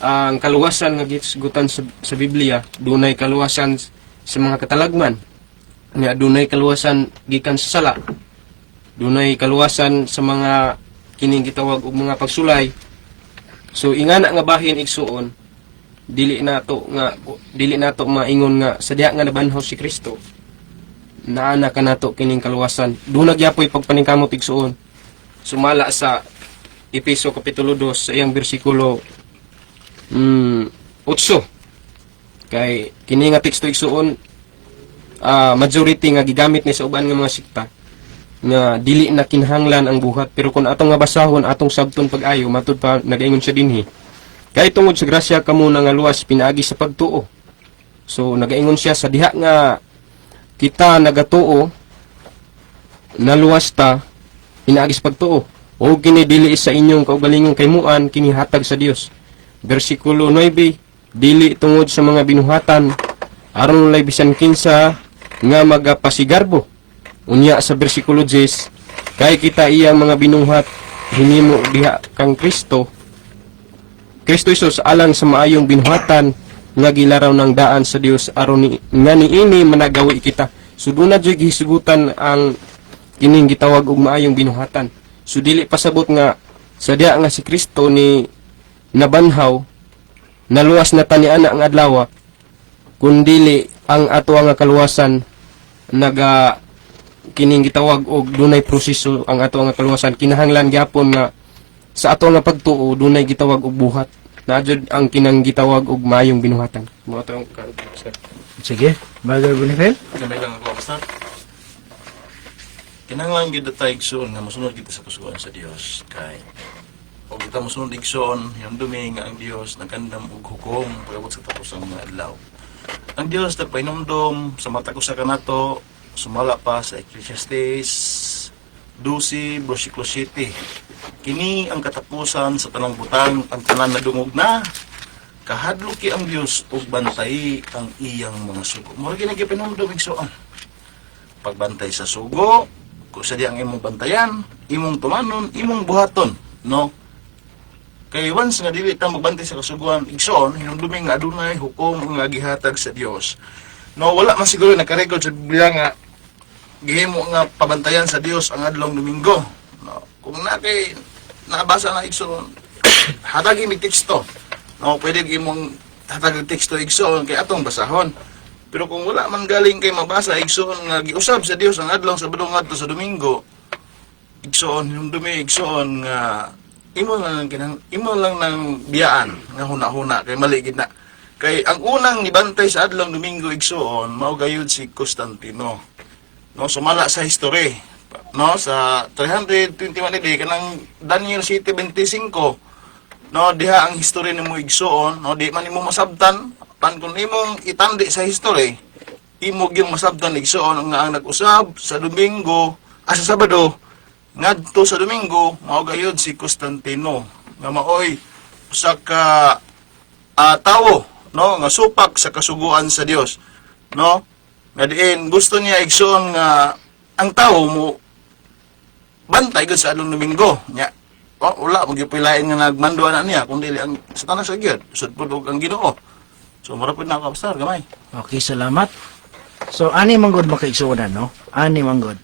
ang kaluwasan nga gisgutan sa Biblia, dunay kaluwasan sa mga katalagman, nga dunay kaluwasan gikan sa sala, dunay kaluwasan sa mga kining gitawag og mga pagsulay. So ingana nga bahin igsuon, dili nato maingon nga sa diha nga nabanhaw si Kristo naana kanato kining kaluwasan. Dunag yapoy pagpaningkamot igsuon. Sumala sa Efeso kapitulo 2 sa iyang bersikulo 8. Kay kini nga teksto igsuon majority nga gigamit ni sa uban nga mga sikta nga dili na kinahanglan ang buhat, pero kung atong nga basahon atong sabton pag-ayo matud pa nagaingon siya dinhi kay tungod sa grasya kamo nga luwas pinaagi sa pagtuo. So nagaingon siya sa diha nga kita nagatuo naluwas ta pinaagi sa pagtuo o kini dili sa inyong kaugalingong kaymuan kini hatag sa Dios. Bersikulo 9, dili tungod sa mga binuhatan aron lay bisan kinsa nga magapasigarbo. Unya sa bersikulo 10, kay kita iyang mga binuhat hinimo diha kang Kristo Isus alang sa maayong binuhatan nga gilaraw ng daan sa Dios aron nga niini managawi kita. So doon na gihisugutan ang kining gitawag og maayong binuhatan. So dili pasabot nga sa diha nga si Kristo ni nabanhaw naluwas na tani ana ang adlaw, kundili ang ato nga kaluwasan kining gitawag og dunay proseso ang ato nga kaluwasan. Kinahanglan gyapon nga sa ato nga pagtuo dunay gitawag og buhat. Naadjud ang kinang gitawag og maayong binuhatan. Mo ato ang sir. Sige, Brother Boniface. Gamay lang ako, Pastor. Kinahanglan gid ta igsoon nga mosunod kita sa kasugan sa Dios kay og kita mosunod igsoon yung dumi nga ang Dios nagkandam og hukom pagabot sa tapos ang mga adlaw. Ang Dios nagpainumdom sa mata ko sa kanato sumala pa sa Ecclesiastes 12 versikulo 7. Kini ang katapusan sa tanang butang, ang tanan na dungog na kahadluki ang Dios ug bantay ang iyang mga sugo. Mura ginagi pinumdom igsoon. Pagbantay sa sugo, kung sa di ang imong bantayan, imong tumanon, imong buhaton, no? Kay once nga dili ta magbantay sa kasuguan igsoon, hinumdumi nga adunay hukom nga gihatag sa Dios. No, wala man siguro nakarecord sa Biblia nga gihimo nga pabantayan sa Dios ang adlong Domingo. No, kung kay nabasa na igsoon, hatagi mi teksto. No, pwede imong hatag teksto igsoon kay atong basahon. Pero kung wala man galing kay mabasa igsoon nga giusab sa Dios ang adlong Sabado ngadto sa Domingo, igsoon hinumdumi igsoon nga imo lang nang biyaan nga huna-huna kay mali gid na. Kay ang unang nibantay sa adlong Domingo igsoon mao gayud si Constantino. No, sumala sa history, no, sa 321 AD kanang Daniel 7:25, no, diha ang history nimo igsoon, no, di man imo masabtan pan kun imong itandi sa history, imo gyud masabtan igsoon nga ang nag-usab sa Domingo, sa Sabado ngadto sa Domingo mao gayud si Constantino nga maoy usa ka tawo, no, nga supak sa kasuguan sa Dios, no. Nga diin gusto niya igsoon nga ang tao mo bantay gud sa adlong Domingo nya. Wala mo gipilain nga nagmando ana niya kundi ang Satanas sa gyud sud pud ang Ginoo. So mura pud na ka pastor gamay. Okay, salamat. So ani man gud makaigsuonan, no? Ani man gud.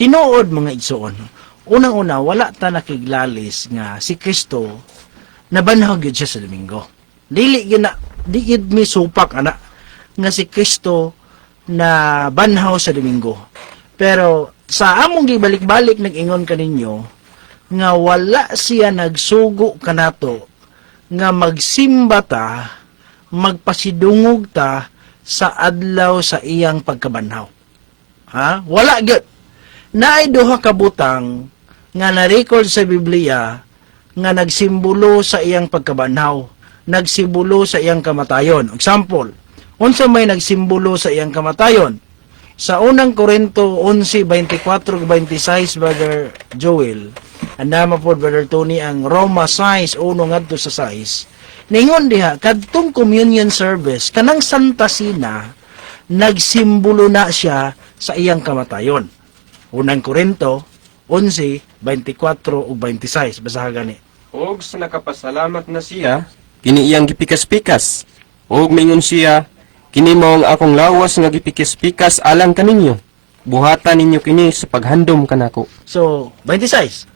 Tinuod mga igsuon. Unang-una wala ta nakiglalis nga si Kristo nabanhaw gyud siya sa Domingo. Di gyud mi supak ana nga si Kristo na banhaw sa Domingo. Pero sa among gibalik-balik nag-ingon kaninyo nga wala siya nagsugo kanato nga magsimba ta, magpasidungog ta sa adlaw sa iyang pagkabanhaw. Ha? Wala gyud. Naay duha ka butang nga na-record sa Biblia nga nagsimbolo sa iyang pagkabanhaw, nagsimbolo sa iyang kamatayon. Example, unsa may nagsimbolo sa iyang kamatayon? Sa unang Korinto 11:24-26, Brother Joel, andama po Brother Tony ang Roma 6, 1 ngadto sa 6. Ningon diha, kadtong communion service, kanang Santa Sina, nagsimbolo na siya sa iyang kamatayon. Unang Korinto 11:24 ug 26, basaha gani. Og sa nakapasalamat na siya, kini iyang gipikas-pikas. Og mingon siya, kini mao ang akong lawas nga gipikas-pikas alang kaninyo. Buhatan ninyo kini sa paghandom kanako. So, 26.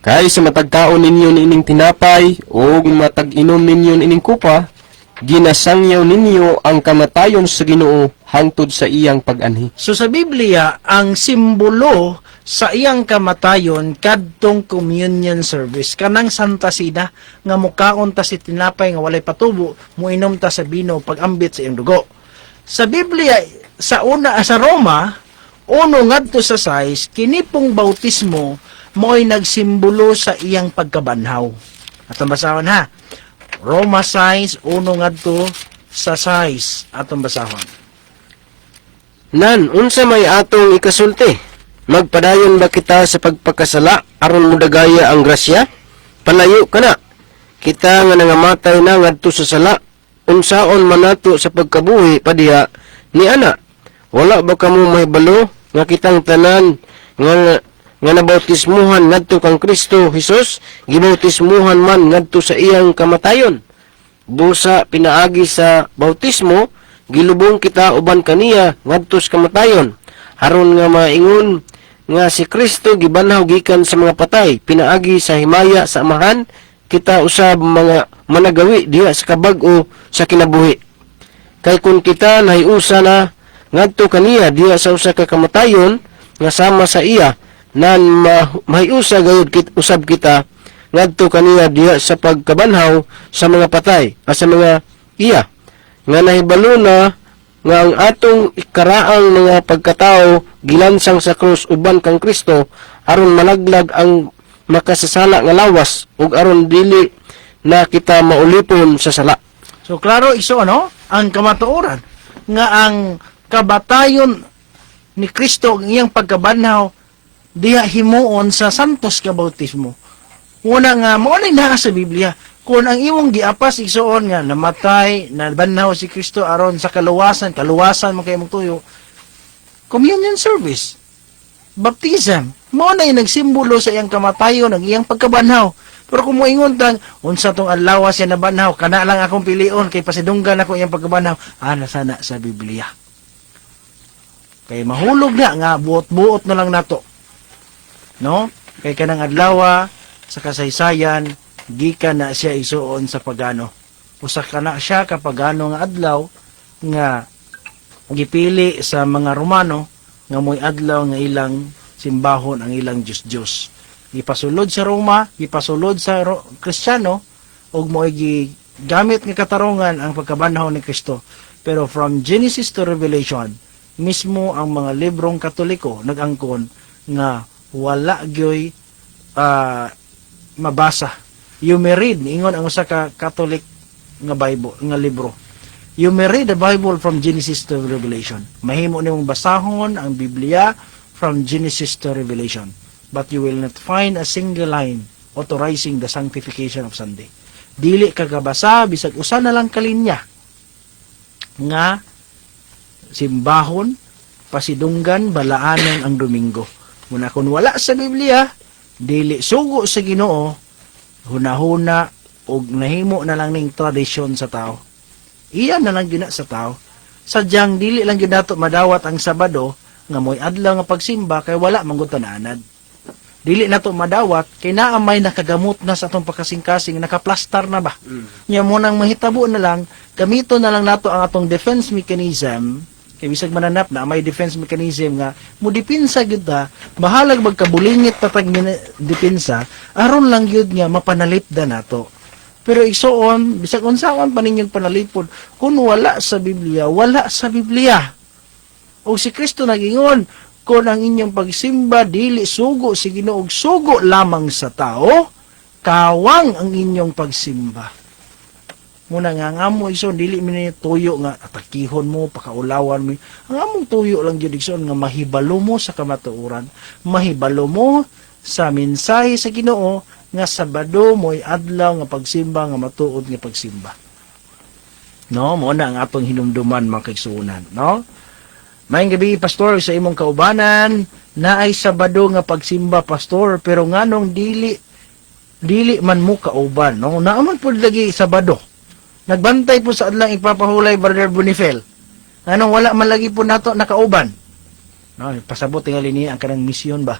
Kay sa matagkaon ninyo niining tinapay o matag-inom ninyo niining kupa, ginasangyaw ninyo ang kamatayon sa Ginoo hangtod sa iyang pag-anhi. So sa Biblia, ang simbolo sa iyang kamatayon kadtong communion service kanang Santa Sina nga mukaon ta si tinapay nga walay patubo, muinom ta sa bino pag-ambit sa iyang dugo. Sa Biblia, sa Roma, 1 ngadto sa 6, kini pong bautismo mo'y nagsimbolo sa iyang pagkabanhaw. Atong basahon ha. Roma 6, 1 ngadto sa 6. Atong basahon. Nan, unsa may atong ikasulti? Magpadayon ba kita sa pagpakasala aron mudagaya ang grasya? Palayo ka na. Kita nga nangamatay na ngadto sa sala. Unsaon man nato sa pagkabuhi padiha ni ana? Wala ba kamo mahibalo nga kitang tanan nga nabautismuhan ngadto kang Kristo Hesus, gibautismuhan man ngadto sa iyang kamatayon. Busa pinaagi sa bautismo, gilubong kita uban kaniya ngadto sa kamatayon. Haron nga maingon nga si Kristo gibanhaw gikan sa mga patay, pinaagi sa himaya sa amahan, kita usab mga managawi diha sa kabag-o sa kinabuhi. Kay kun kita nahiusa na ngadto kaniya diha sa usa ka kamatayon nga sama sa iya, nan mahiusa gayud usab kita ngadto kaniya diha sa pagkabanhaw sa mga patay sa mga iya nga nahibalo na nga ang atong ikaraang mga pagkatao gilansang sa krus uban kang Kristo aron malaglag ang makasasala nga lawas ug aron dili na kita maulipon sa sala. So klaro iso ang kamatuoran nga ang kabatayon ni Kristo ang iyang pagkabanhaw diha himuon sa santos ka bautismo. Una nga mao ni naa sa Biblia, kung ang imong giapas igsuon nga namatay, nabanhaw si Kristo aron sa kaluwasan man kay imong tuyo. Communion service, baptism, mao na yung nagsimbolo sa iyang kamatayon, ang iyang pagkabanhaw. Pero kung moingon tang unsa tong adlaw siya nabanhaw, kana lang akong pilion kay pasidunggan ako iyang pagkabanhaw, sana sa Biblia. Kay mahulog na nga buot-buot na lang nato. No? Kay kanang adlaw sa kasaysayan gikan na siya isuon sa pagano. Usa kana siya ka pagano nga adlaw nga gipili sa mga Romano nga moy adlaw nga ilang simbahon ang ilang Diyos. Gipasulod sa Roma, gipasulod sa Kristiyano ug moy gigamit nga katarungan ang pagkabanhaw ni Kristo. Pero from Genesis to Revelation, mismo ang mga librong Katoliko nag-angkon nga wala gyoy mabasa. You may read, ingon ang usa ka Catholic nga Bible, nga libro. You may read the Bible from Genesis to Revelation. Mahimo nimong basahon ang Biblia from Genesis to Revelation. But you will not find a single line authorizing the sanctification of Sunday. Dili kagabasa bisag usa na lang kalinya nga simbahon, pasidunggan, balaanan ang Domingo. Muna kung wala sa Biblia, dili sugo sa Ginoo, hunahuna og nahimo na lang ning tradisyon sa tao. Iyan na lang gina sa tao. Sadyang dili lang gyud nato madawat ang Sabado nga moy adlaw nga pagsimba kay wala man gud tanaanad. Dili nato madawat kay naa may nakagamot na sa atong pakasing-kasing, nakaplastar na ba. Nya mo nang mahitabo na lang, gamito na lang nato ang atong defense mechanism. Kay bisag mananap na may defense mechanism nga mo dipinsa gyud ta, bahalag magkabulingit patag dipinsa aron lang gyud nga mapanalipdan nato. Pero igsuon bisag unsaon pa ninyong panalipod kung wala sa Biblia, wala sa Biblia. O si Kristo nagingon, kung ang inyong pagsimba dili sugo si Ginoo ug sugo lamang sa tao, kawang ang inyong pagsimba. Muna nga ngamo igsoon dili mi tuyo nga atakihon mo, pakaulawan mo. Ang among tuyo lang gyud igsoon nga mahibalo mo sa kamatuoran, mahibalo mo sa mensahe sa Ginoo nga Sabado mo'y adlaw nga pagsimba nga matuod nga pagsimba. No, mo na ang atong hinumduman mga kaigsuonan, no? Maayong gabi, pastor, sa imong kaubanan, na ay Sabado nga pagsimba, pastor, pero nganong dili man mo kauban, no? Naaman po lagi Sabado. Nagbantay po sa adlang ipapahulay, Brother Bonifel. Nganong wala man lagi po nato nakauban. No, pasabot tingali niya ang kanang misyon ba?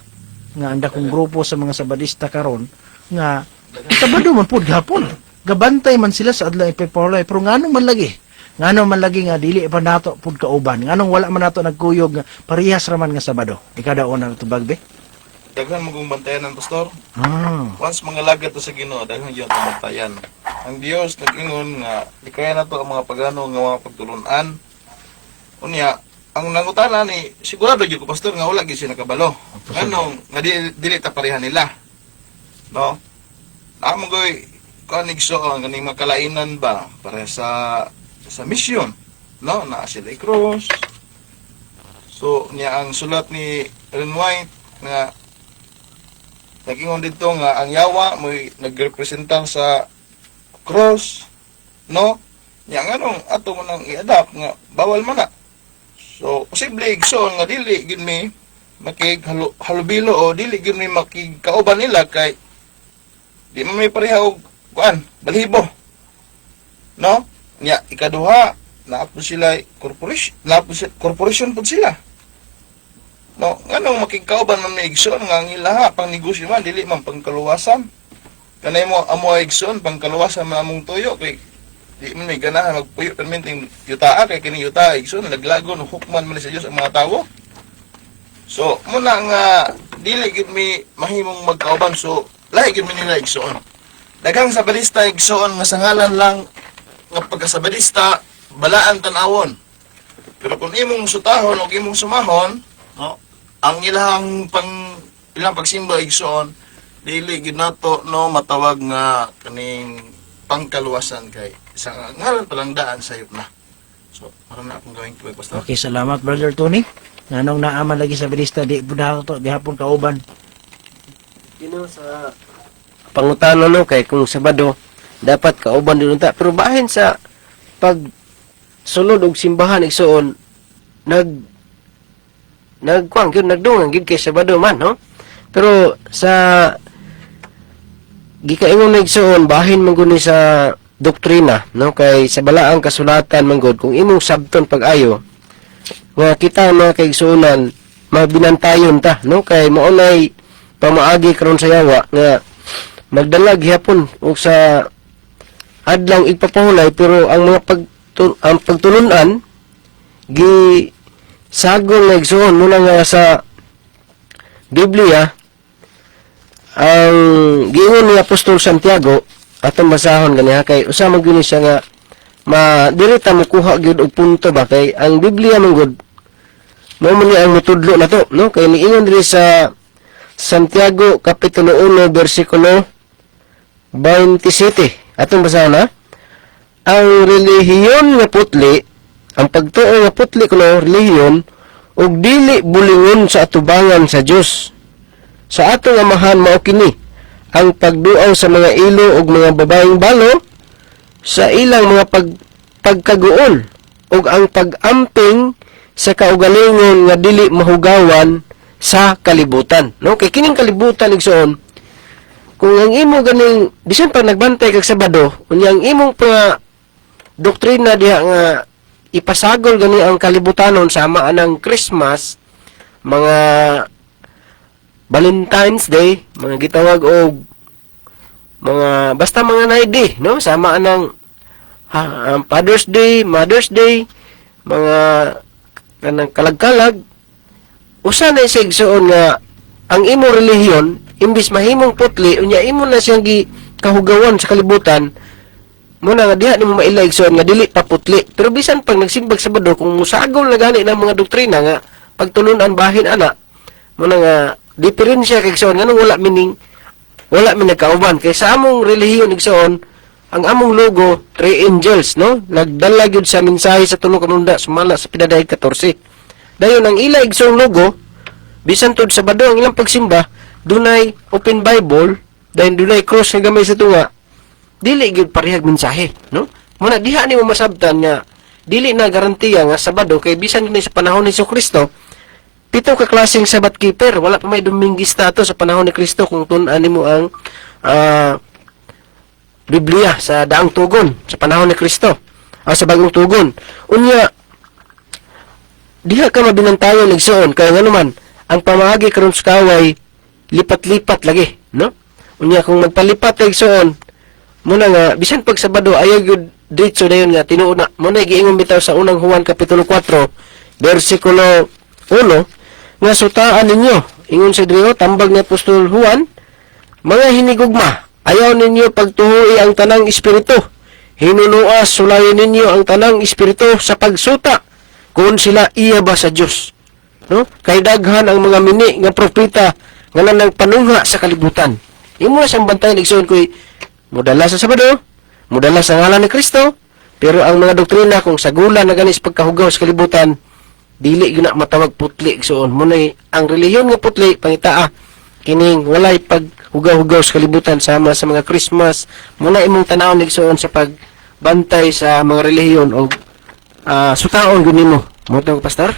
Nga anda kong grupo sa mga Sabadista karon nga Sabado man po gapon. Gabantay man sila sa adlang ipapahulay, pero nganong man lagi? Nganong man lagi nga dili pa nato pud kauban? Nganong wala man nato nagkuyog nga parehas raman nga Sabado? Ikada una na tubag be? Daghan mo kong bantayan ng pastor. Ah. Once mga lagat to sa Ginoo, daghan yun ang bantayan. Ang Dios nag-ingon nga di kaya na to ang mga pagano nga mga pagtulunan. Unya, ang nangutana ni sigurado gyud ko pastor nga wala gyud sila nakabalo. Anong nga dili ta pareha nila. No? Amo goy kanigso ang kaning makalainan ba para sa mission, no? Na sila cross. So niya ang sulat ni Ellen White nga nag-ingon dito nga ang yawa mo'y nagrepresentar sa cross, no? Nya nganong ato mo nang i-adapt nga bawal man na. So posible igsoon nga dili gid mi halubilo o dili gid mi makigkauban nila kay di man may pareha og kuan balhibo, no? Nya ikaduha naapod sila corporation pud sila. No, nganong makigkauban man may igsoon nga ang ilaha pang negosyo man dili man pangkaluwasan. Kanay mo amo igsoon pangkaluwasan man among tuyo kay di man may ganahan magpuyo perminting yutaa kay kini yutaa igsoon naglagon hukman man sa Dios ang mga tawo. So muna nga dili gid mi mahimong magkauban so lahi gid mi nila igsoon. Daghang Sabadista igsoon nga sa ngalan lang nga pagkasabadista balaan tan-awon. Pero kung imong sutahon o imong sumahon, no, ang ilang pagsimba igsoon dili gid nato no matawag nga kaning pangkaluwasan kay sa ngalan palang daan sayop na. So, para na akong gawin ko pastor. Okay, salamat Brother Tony. Nganong naaman lagi sa Sabadista di pud to gihapon kauban. Sa pangutano no kay kung Sabado dapat kauban din ta pero bahin sa pag sulod og simbahan igsoon nagkuang gyud nagdungan gyud kay Sabado man no pero sa gikaingon na igsoon bahin man gud ni sa doktrina no kay sa balaang kasulatan man gud kung imong sabton pag-ayo nga kita mga kaigsuonan mabinantayon ta no kay maunay pamaagi karon sa yawa nga magdala gihapon og sa adlaw igpapahulay pero ang mga ang pagtulunan gi sagol nga igsoon muna nga sa Biblia ang giingon ni Apostol Santiago atong basahon ganiha kay usa man gyud siya nga direta mo kuha gyud og punto ba kay ang Biblia man gud mao man ni ang mutudlo nato no kay niingon diri sa Santiago kapitulo 1 bersikulo 27 atong basahon na ang relihiyon nga putli ang pagtuo nga putli kuno relihiyon ug dili bulingon sa atubangan sa Dios sa atong amahan mao kini ang pagduaw sa mga ilo ug mga babaeng balo sa ilang mga pagkaguol ug ang pag-amping sa kaugalingon nga dili mahugawan sa kalibutan no kay kining kalibutan igsoon kung ang imo ganing bisan pa nagbantay kag Sabado unya ang imong pa doktrina diha nga ipasagol gani ang kalibutanon sama anang Christmas mga Valentine's Day mga gitawag og mga basta mga naidi no sama anang Father's Day, Mother's Day mga kanang kalag-kalag usa na sa igsoon nga ang imo relihiyon imbis mahimong putli unya imo na siyang kahugawan sa kalibutan Muna nga diha nimo maila igsoon nga dili paputli. Pero bisan pag nagsimbag Sabado kung musagol na gani ng mga doktrina nga pagtulunan bahin ana, muna nga diferensya kay igsoon nganong wala min nagkauban kay sa among relihiyon igsoon ang among logo 3 angels no nagdala gyud sa mensahe sa tulo ka munda sumala sa pinadayag 14. Dayon ang ila igsoong logo bisan tud Sabado ang ilang pagsimba dunay open Bible dayon dunay cross nga gamay sa tunga dili gyud parehag mensahe no muna diha nimo masabtan nga dili na garantiya nga Sabado kay bisan gyud sa panahon ni Kristo 7 ka klaseng Sabbath keeper wala pa may Dominguista ato sa panahon ni Kristo kung tun-an nimo ang Biblia sa daang tugon sa panahon ni Kristo sa bagong tugon unya diha ka mabinantayon igsoon kaya nga naman ang pamaagi karon sa kaway lipat-lipat lagi no unya kung magpalipat kay igsoon muna nga bisan pag Sabado ayaw gyud diretso dayon nga tinuod na muna giingon bitaw sa unang Juan kapitulo 4 bersikulo 1 nga sutaan ninyo ingon sa Drio tambag ni Apostol Juan mga hinigugma ayaw ninyo pagtuhoi ang tanang espiritu hinunuas sulayin ninyo ang tanang espiritu sa pagsuta kung sila iya ba sa Dios no kay daghan ang mga mini nga propeta nga nagpanungha sa kalibutan imo na siyang bantayan igsoon koy mudala sa Sabado mudala sa ngalan ni Kristo pero ang mga doktrina kung sagulan na ganis pagkahugaw sa kalibutan dili gyud na matawag putli igsoon munay ang relihiyon nga putli pangitaa kining walay paghugaw-hugaw sa kalibutan sama sa mga Christmas muna imong tanawon igsoon sa pagbantay sa mga relihiyon o sutaon gyud nimo mo to pastor.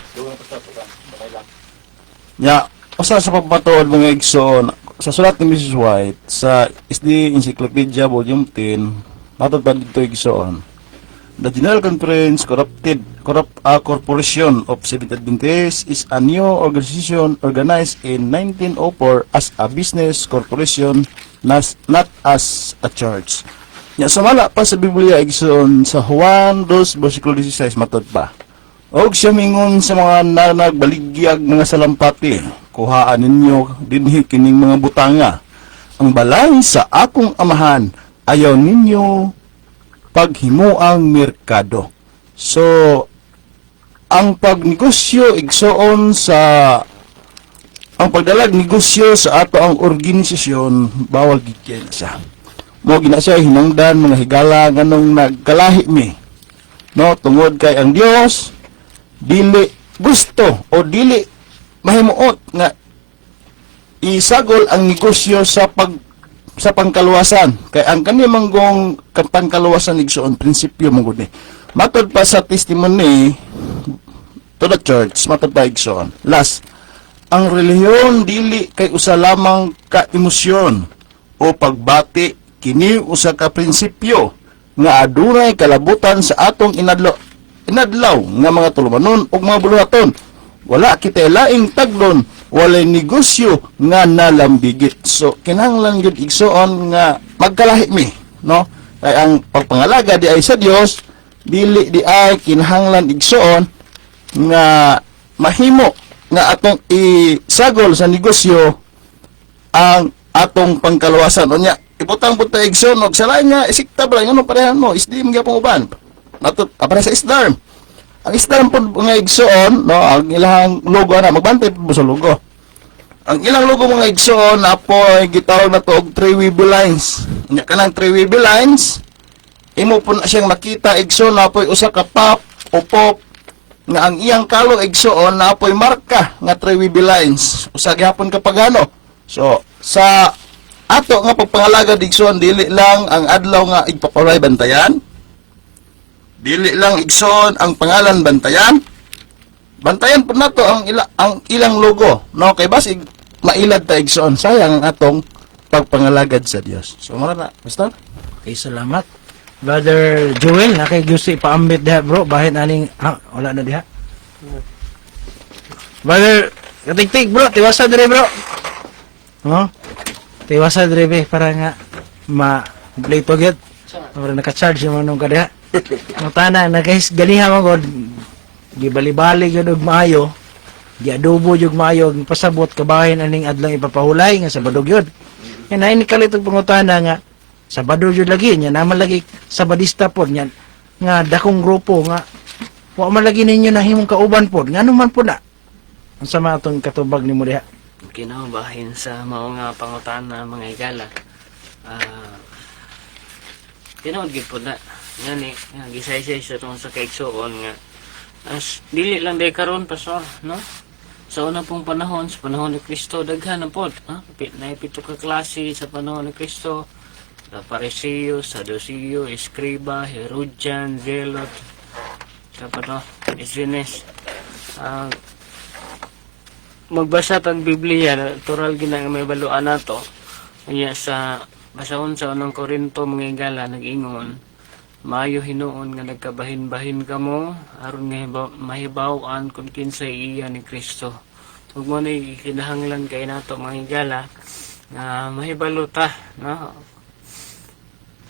Ya, usa sa pagpatuod mga igsoon sa sulat ni Mrs. White sa SD Encyclopedia Volume 10 matod pa dito igsoon. The General Conference Corporation of Seventh Adventists is a new organization organized in 1904 as a business corporation, not as a church. Ya, sumala pa sa Biblia igsoon sa Juan 2 versikulo 16 matod pa. Og siya mingon sa mga nagbaligya mga salampati, kuhaan ninyo dinhi kining mga butanga. Ang balay sa akong amahan, ayaw ninyo paghimuang merkado. So, ang pagnegosyo igsoon sa ang pagdalag negosyo sa ato ang organisasyon bawal gid siya. Mo gina siya hinungdan mga higala nganong nagkalahi mi. No, tungod kay ang Dios dili gusto o dili mahimuot nga isagol ang negosyo sa pangkaluwasan kay ang kani manggong pangkaluwasan igsoon prinsipyo mo gud ni matod pa sa testimony to the church matod pa igsoon last ang relihiyon dili kay usa lamang ka emosyon o pagbati kini usa ka prinsipyo nga adunay kalabutan sa atong inadlaw nga mga tulumanon ug mga buluhaton. Wala kita laing taglon, walay negosyo nga nalambigit. So kinahanglan gyud igsoon nga magkalahi mi, no? Kay ang pagpangalaga di ay sa Dios, dili di ay kinahanglan igsoon nga mahimo nga atong isagol sa negosyo ang atong pangkaluwasan. Unya, ibutang punta igsoon og sa lain nga isikta ba ngano parehan mo, isdi magyapon uban. Matut para sa isdarm. Ang isdarm po mga igsoon, no, ang ilang logo na magbantay po sa logo. Ang ilang logo mga igsoon na po gitawag na to og 3 wavy lines. Nya kanang 3 wavy lines, imo po na siyang makita igsoon na po usa ka pop o pop nga ang iyang kalong igsoon na po marka nga 3 wavy lines. Usa gihapon kapag ano. So sa ato nga pagpangalaga igsoon dili lang ang adlaw nga igpapalay bantayan. Dili lang igsoon ang pangalan bantayan. Bantayan po nato ang ilang logo, no? Kay basig mailad ta igsoon sayang ang atong pagpangalagad sa Dios. So mara na, pastor. Okay, salamat. Brother Joel, na kay gusto ipaambit diha bro, bahin aning wala na diha. Brother, katig-tig bro, tiwasa dire bro. No? Tiwasa dire be para nga ma-play to get. Para naka-charge mo nung kadiha. Ang tanan na guys, ganiha mo god. Gibali-bali gyud og maayo. Giadobo jud maayo, pasabot kabahin aning adlang ipapahulay nga Sabado gyud. Yan ay nikalit og pangutana nga Sabado jud lagi nya naman lagi sabadista pod nya nga dakong grupo nga wa man lagi ninyo nahimong kauban pod ngano man pod na unsa man atong katubag nimo diha. Kinabahin sa mao nga pangutana mga higala. Tinuod gid po na. Ngani, nga gisaysay sa tong sa kaigsuon nga as dili lang day karon pastor, no? Sa una pong panahon, sa panahon ni Kristo, daghan na po. Naipito ka klase sa panahon ni Kristo. Sa Pariseo, Saduceo, Eskriba, Herodian, Zelot, sa pano, Esines. Magbasa tag Biblia, natural ginang may baluan nato. Kaya sa basahon sa unang Korinto mga higala nag-ingon, maayo hinuon nga nagkabahin-bahin kamo aron nga mahibaw-an kung kinsay iya ni Kristo. Ug mo ni kinahanglan kay nato mga higala nga mahibalo ta, no?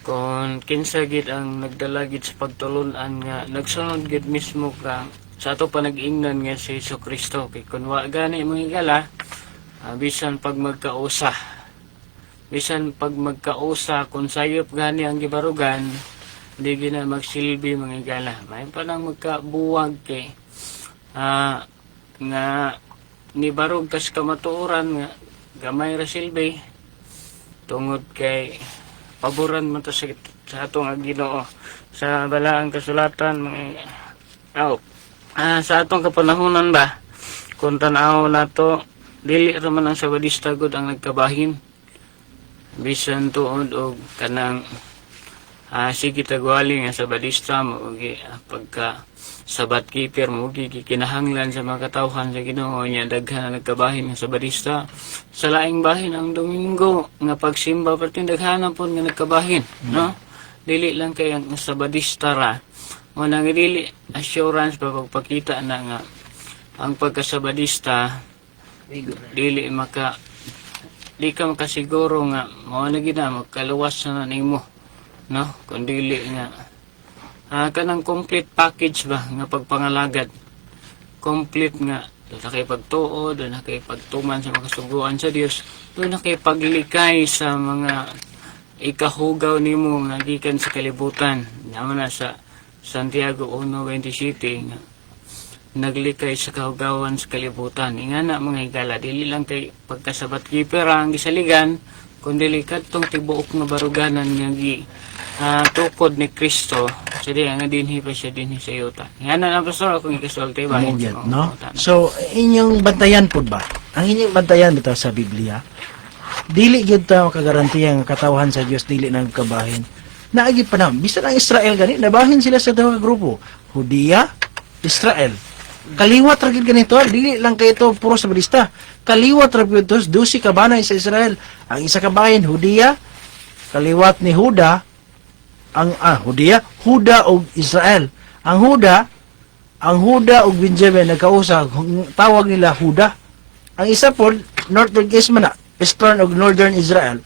Kung kinsa gid ang nagdala gid sa pagtulon-an nga nagsunod gid mismo ka sa ato panag-ingnan nga si Kristo. Kay kun wa gani mga higala, bisan pag magkausa kung sayop gani ang gibarugan, hindi gina magsilbi mga higala. May pa nang magkabuwag kay nga nibarog kas kamatuoran nga gamay ra silbi tungod kay paboran man to sa atong Ginoo sa balaang kasulatan mga sa atong kapanahonan ba kung tanaw nato dili ra man ang sabadista gud ang nagkabahin bisan tuod og kanang sige tagwali nga sabadista mo pagka sabat keeper mo kinahanglan sa mga katawhan sa Ginoo nya daghan na nagkabahin nga sabadista sa laing bahin ang Domingo nga pagsimba perting daghanan pud nga nagkabahin, no? Dili lang kay ang sabadista ra mo nang dili assurance pagpakita na nga ang pagkasabadista di ka makasiguro nga mao na gid na magkaluwas na nimo, no? Kun dili nga kanang complete package ba nga pagpangalagad, complete nga doon na kay pagtuo, doon na kay pagtuman sa mga suguan sa Dios, doon na kay paglikay sa mga ikahugaw nimo nga gikan sa kalibutan. Naman na sa Santiago 1:27 nga naglikay sa kahugawan sa kalibutan. Ingana mga higala, dili lang kay pagkasabat kipera ang gisaligan, kundi kadtong tibuok nga baruganan nga tukod ni Kristo. So di nga dinhi pa siya dinhi sa yuta. Ingana na pastor akong ikasulti ba? No? So inyong bantayan pud ba? Ang inyong bantayan bitaw sa Biblia. Dili gyud ta makagarantiya nga katawhan sa Dios dili nang kabahin. Naagi pa na, bisan ang Israel gani, nabahin sila sa duha ka grupo, Hudiya, Israel. Kaliwat ra gyud ganito, dili lang kay ito puro sabadista. Kaliwat ra gyud tos 12 ka banay sa Israel. Ang isa ka bahin Hudiya, kaliwat ni Huda, ang Huda og Israel. Ang Huda og Benjamin nagkausa, tawag nila Huda. Ang isa pod Northern Ismana, Eastern og Northern Israel.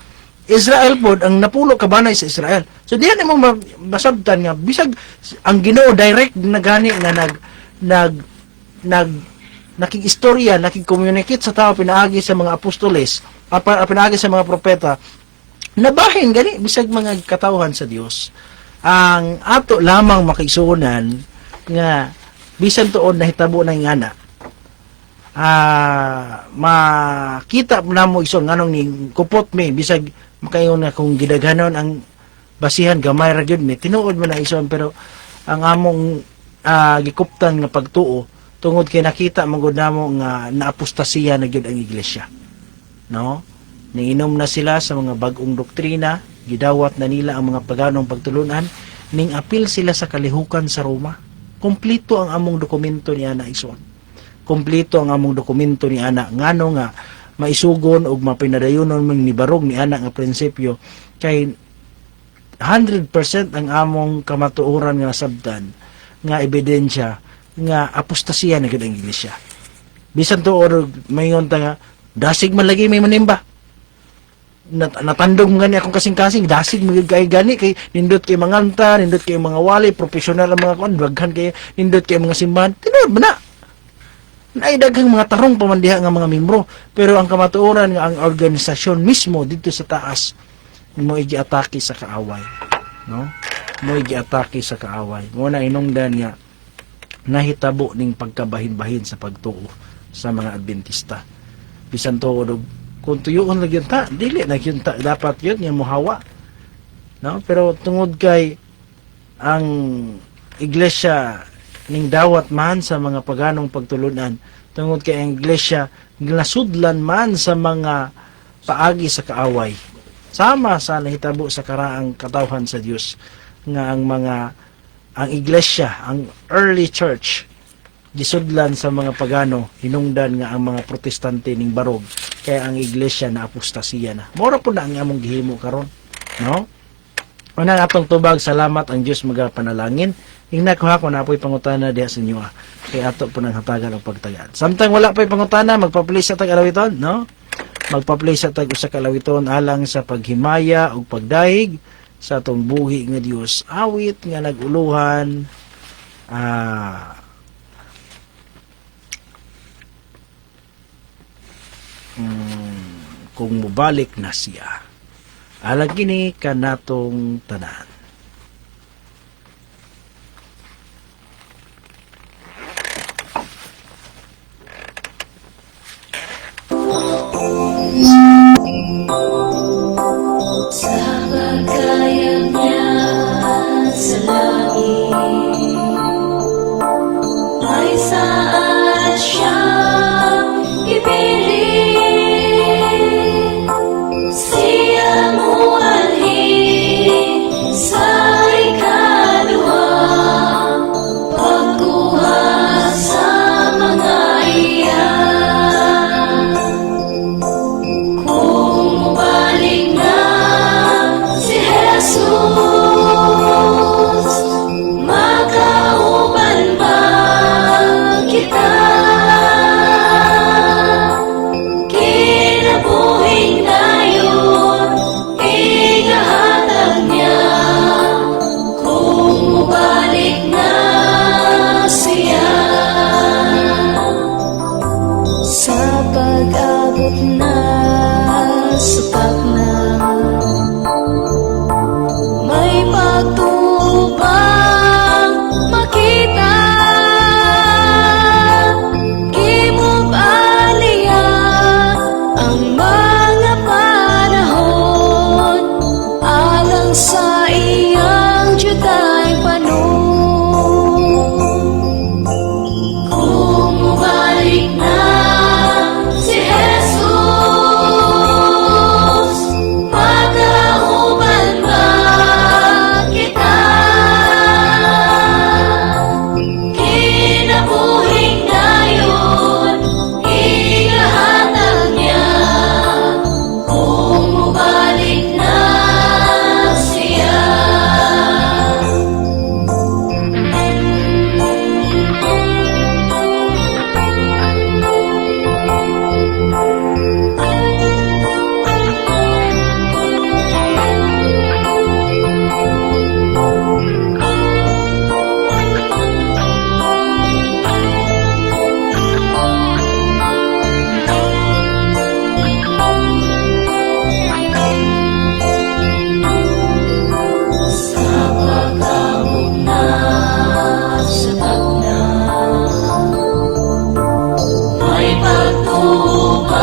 Israel pod ang napulo ka banay sa Israel. So diyan mo masabtan nga bisag ang Ginoo direct na gani nga nakig-istorya, nakig-communicate sa tao pinaagi sa mga apostoles, pinaagi sa mga propeta. Nabahin gani bisag mga katawhan sa Dios. Ang ato lamang makaigsuonan nga bisan tuon nahitabo na ingana. Makita na mo ison nganong ni kupot mi bisag makayon na kung gidaghanon ang basihan gamay ra gyud mi tinuod man na ison pero ang among gikuptan nga pagtuo tungod kay nakita magud namo nga naapostasiya na gyud ang iglesia, no? Niinom na sila sa mga bag-ong doktrina, gidawat na nila ang mga paganong pagtulunan, ning apil sila sa kalihukan sa Roma. Kompleto ang among dokumento ni ana ison. Kompleto ang among dokumento ni ana ngano nga maisugon og mapinadayonon man ni barog ni ana nga prinsipyo kay 100% ang among kamatuoran nga sabtan nga ebidensya nga apostasiya na gid ang iglesia. Bisan to or mayon ta nga dasig man lagi may manimba. Natandog gani akong kasing-kasing dasig magig kay gani kay nindot kay manganta, nindot kay mga wali, professional ang mga kuan, daghan kay nindot kay mga simbahan. Tinuod man na. Naidaghang mga tarong pamandiha nga mga membro, pero ang kamatuoran nga ang organisasyon mismo dito sa taas mo igi-atake sa kaaway, no? Mo igi-atake sa kaaway. Mo na inungdan nga nahitabo ning pagkabahin-bahin sa pagtuo sa mga Adventista. Bisan tuod og kung tuyoon lang yun ta, dili na yun ta, dapat yun yung muhawa, no? Pero tungod kay ang iglesia ning dawat man sa mga paganong pagtulunan, tungod kay ang iglesia nasudlan man sa mga paagi sa kaaway, sama sa nahitabo sa karaang katawhan sa Dios nga ang iglesia, ang early church gisudlan sa mga pagano, hinungdan nga ang mga protestante ning barog, kaya ang iglesia na apostasiya na. Mora po na ang among gihimo karon, no? Unang atong tubag, salamat ang Dios magapanalangin. Ingna ko na apoy pangutana diha sa inyo. Kay ato po nang hatagan og pagtagad. Samtang wala pa'y pangutana, magpa-play sa tag alawiton, no? Magpa-play sa tag usa ka alawiton alang sa paghimaya ug pagdahig sa atong buhi nga Dios. Awit nga naguluhan kung mubalik na siya. Alang kini kanatong tanan. Sa pagkayag niya sa langit, ay saan siya ipiling. Siya mo alhin sa ikaluwa, pagkuha sa mga iyan. Kung mabalik na si Jesus, makauban ba kita? Kinabuhing dayon, igahatag niya. Kung mabalik na siya, sa pag-abot na sapat na, may pagtubang makita. Kimubaliya ang mga panahon, alang sa iyang Diyutay panon. Kung mabalik na si Jesus, makauban ba kita? Kinabuhing dayon, igahatag niya. Kung mabalik na siya. Sa pag-abot na sapat na, may pagtubang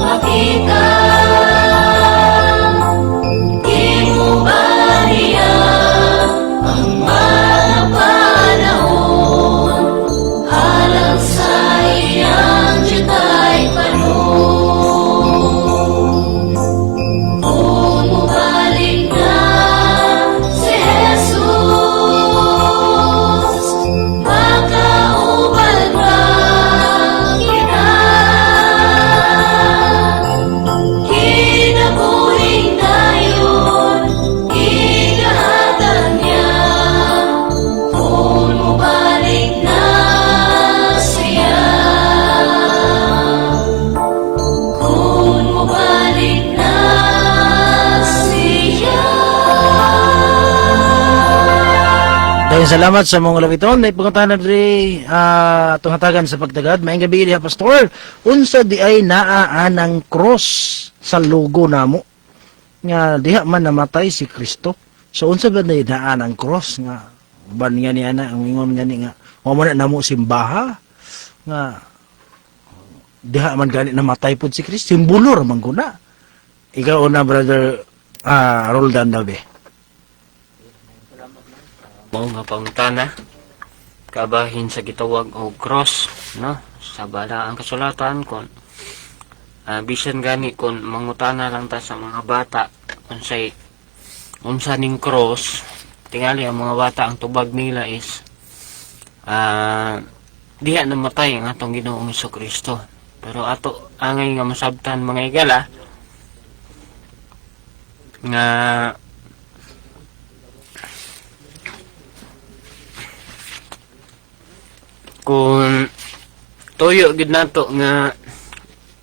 makita. Kimubaliya ang mga panahon, alang sa iyang Diyutay panon. Kung mabalik na si Jesus, makauban ba kita? Kinabuhing dayon, igahatag niya. Kung mabalik na siya, kung mabalik na siya. Dahil salamat sa mga labiton na ipanguntahan diri tunghatagan sa pagtagad. Maayong gabi diha Pastor. Unsa di ay naa anang cross sa logo namo? nga diha man namatay si Kristo. So unsa ba na daan ang cross nga ban nga niya na ang ingon nga ni nga wa man na namo simbaha nga diha man gani namatay pud si Kristo, simbolo ra man guna. Ikaw una brother Roldan Dabe. Mao nga pangutana kabahin sa gitawag og cross, no, sa bala ang kasulatan kon bisan gani kon mangutana lang ta sa mga bata unsay unsa ning cross, tingali ang mga bata ang tubag nila is diha namatay ang atong Ginoong Kristo. Pero ato angay nga masabtan mga igala nga kung tuyo gid nato nga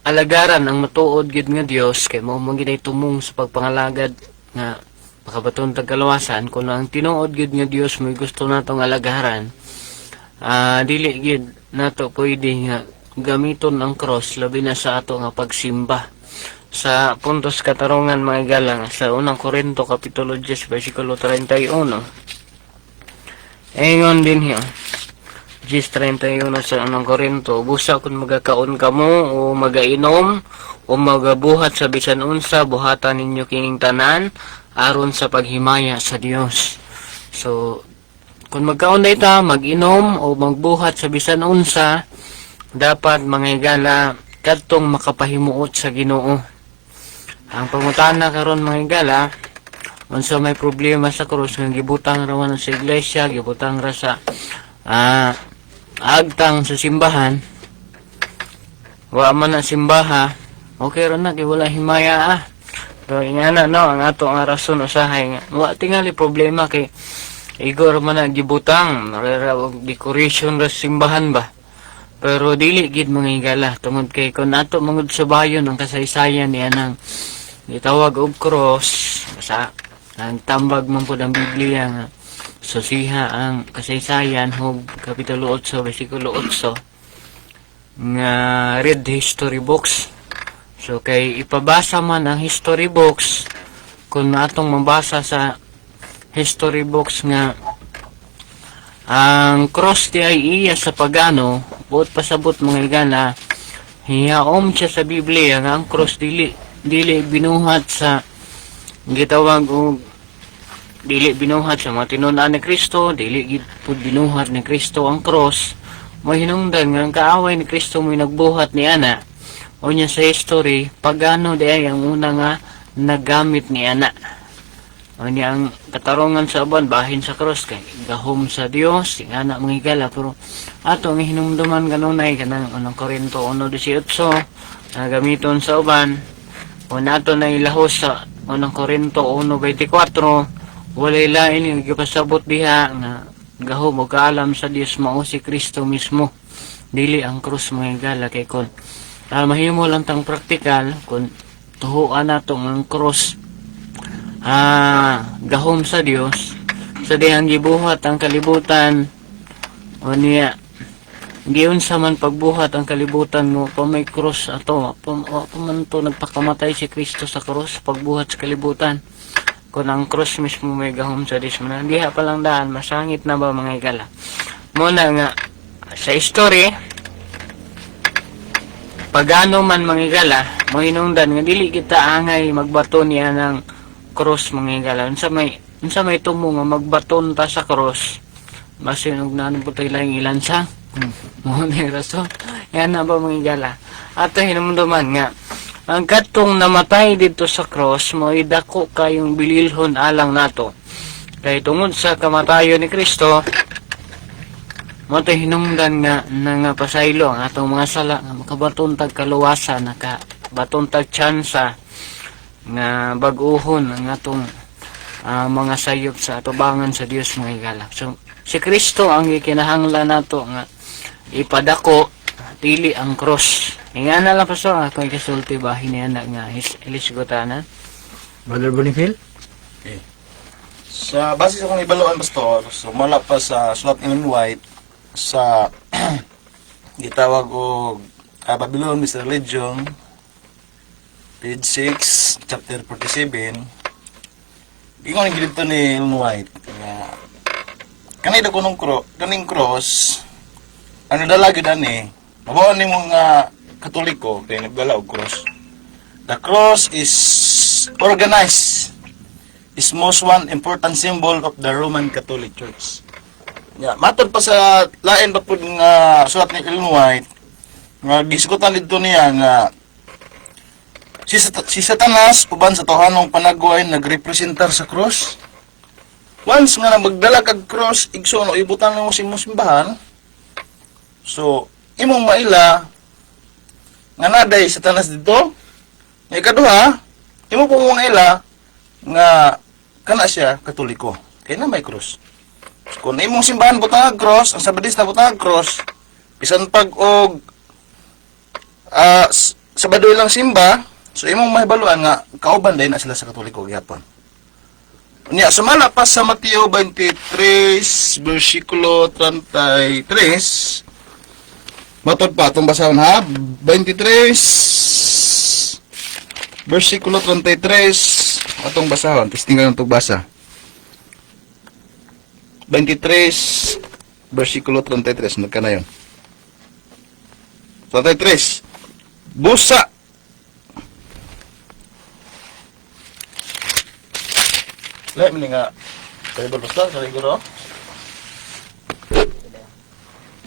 alagaran ang matuod gid nga Dios kay mao man gid tumong sa pagpangalagad nga makabaton tag kalawasan. Kung ang tinuod gid nga Dios may gusto natong alagaran, dili gid nato pwede nga gamiton ang cross labi na sa ato nga pagsimba. Sa puntos katarungan mga galang sa unang Korinto kapitulo 10 bersikulo 31 ingon din hiyo 10:31 sa unang Korinto, busa kung magakaon kamo o magainom o magabuhat sa bisan unsa, buhatan ninyo kining tanan aron sa paghimaya sa Dios. So kung magkaon na ita, mag-inom o magbuhat sa bisan unsa, dapat mga igala kadtong makapahimuot sa Ginoo. Ang pangutana karon mga igala, unsa may problema sa krus nga gibutang rawan sa iglesia, gibutang ra sa agtang sa simbahan, wa man na simbaha, okay ra na kay wala himaya. So ingana no ang ato nga rason usahay nga wa tingali problema kay igor man na gibutang ra decoration ra simbahan ba. Pero dili gid mga igala tungod kay kun ato mangud sa bayon ang kasaysayan niya nang gitawag og cross sa ang tambag man pud ang Biblia nga susiha ang kasaysayan Hub kapitulo 8 bersikulo 8 nga read history books. So kay ipabasa man ang history books, kung atong mabasa sa history books nga ang cross di ay iya sa pagano, buot pasabot mga igala, hiyaom siya sa Biblia nga ang cross dili binuhat sa gitawag og dili binuhat sa mga tinun-an ni Kristo, dili gid pud binuhat ni Kristo ang cross. Mo hinungdan nga ang kaaway ni Kristo mo'y nagbuhat ni ana. O niya sa history, pagano di ay ang una nga nagamit ni ana. O niya ang katarungan sa uban bahin sa cross kay gahom sa Dios, ingana mga igala. Pero ato ang hinumduman kanunay kanang unang Korinto 1:18 na gamiton sa uban. O nato na ilahos sa unang Korinto 1:24, walay lain yung gipasabot diha nga gahom o kaalam sa Dios mao si Kristo mismo, dili ang krus mga igala. Kay kon mahimo lang tang praktikal kung tuhuan nato ang krus gahom sa Dios sa dihang gibuhat ang kalibutan o niya giunsa man pagbuhat ang kalibutan mo pa may krus ato man to nagpakamatay si Kristo sa krus pagbuhat sa kalibutan. Kung ang cross mismo may gahom sa Diyos mo na, diha palang daan, masangit na ba mga igala? Muna nga, sa history, pagano man mga igala, mahinungdan nga, dili kita angay magbaton niya ng cross mga igala. Unsa may tumo nga magbaton ta sa cross, basin og nanon po tayo lang ilansang. Muna yung rason. Yan na ba mga igala? At hinumduman nga, ang katong namatay dito sa cross mo idako kayong bililhon alang nato. Kay tungod sa kamatayon ni Kristo mo to hinungdan nga pasaylo ang atong mga sala nga makabaton tag kaluwasan, nakabaton tag tsansa nga bag-uhon ang atong mga sayop sa atubangan sa Dios mga igala. So si Kristo ang gikinahanglan nato nga ipadako, dili ang cross. Nga na lang pa so, ako ay kasulti bahin niya na nga ilisgutanan. Brother Boniface? Sa base sa kong ibaluan, Pastor, sumala pa sa sulat Ellen White sa gitawag og Babylon Mystery Religion page 6, chapter 47. Ingon ang gilid to ni Ellen White. Kanay da kunong kaning cross, ano dalagi dani, mabawa ni mga Katoliko, kaya nagdala og cross. The cross is organized, is most one important symbol of the Roman Catholic Church. Matod pa sa lain ba po nga sulat ni Ellen White, nga gisgutan dito niya nga si Satanas uban sa tohanong panagway nagrepresentar sa cross. Once nga na magdala kag cross igsoon o ibutan mo si simbahan, so imong maila nga naday Satanas dito. Nga ikaduha, imo po mong maila nga kana siya Katoliko kay na may cross. So, kung imong simbahan butang ang cross, ang Sabadista butang ang cross, bisan pag og Sabado lang simba, so imong mahibaluan nga kauban din na sila sa Katoliko gyapon. Unya sumala pa sa Mateo 23 bersikulo 33. Matod pa itong basahon ha. 23 bersikulo 33 atong basahon. Testingan itong basa. 23 bersikulo 33. Nagka na yun. 33. Busa. Lahat mo nga. Kayo ba basta? Kayo guro?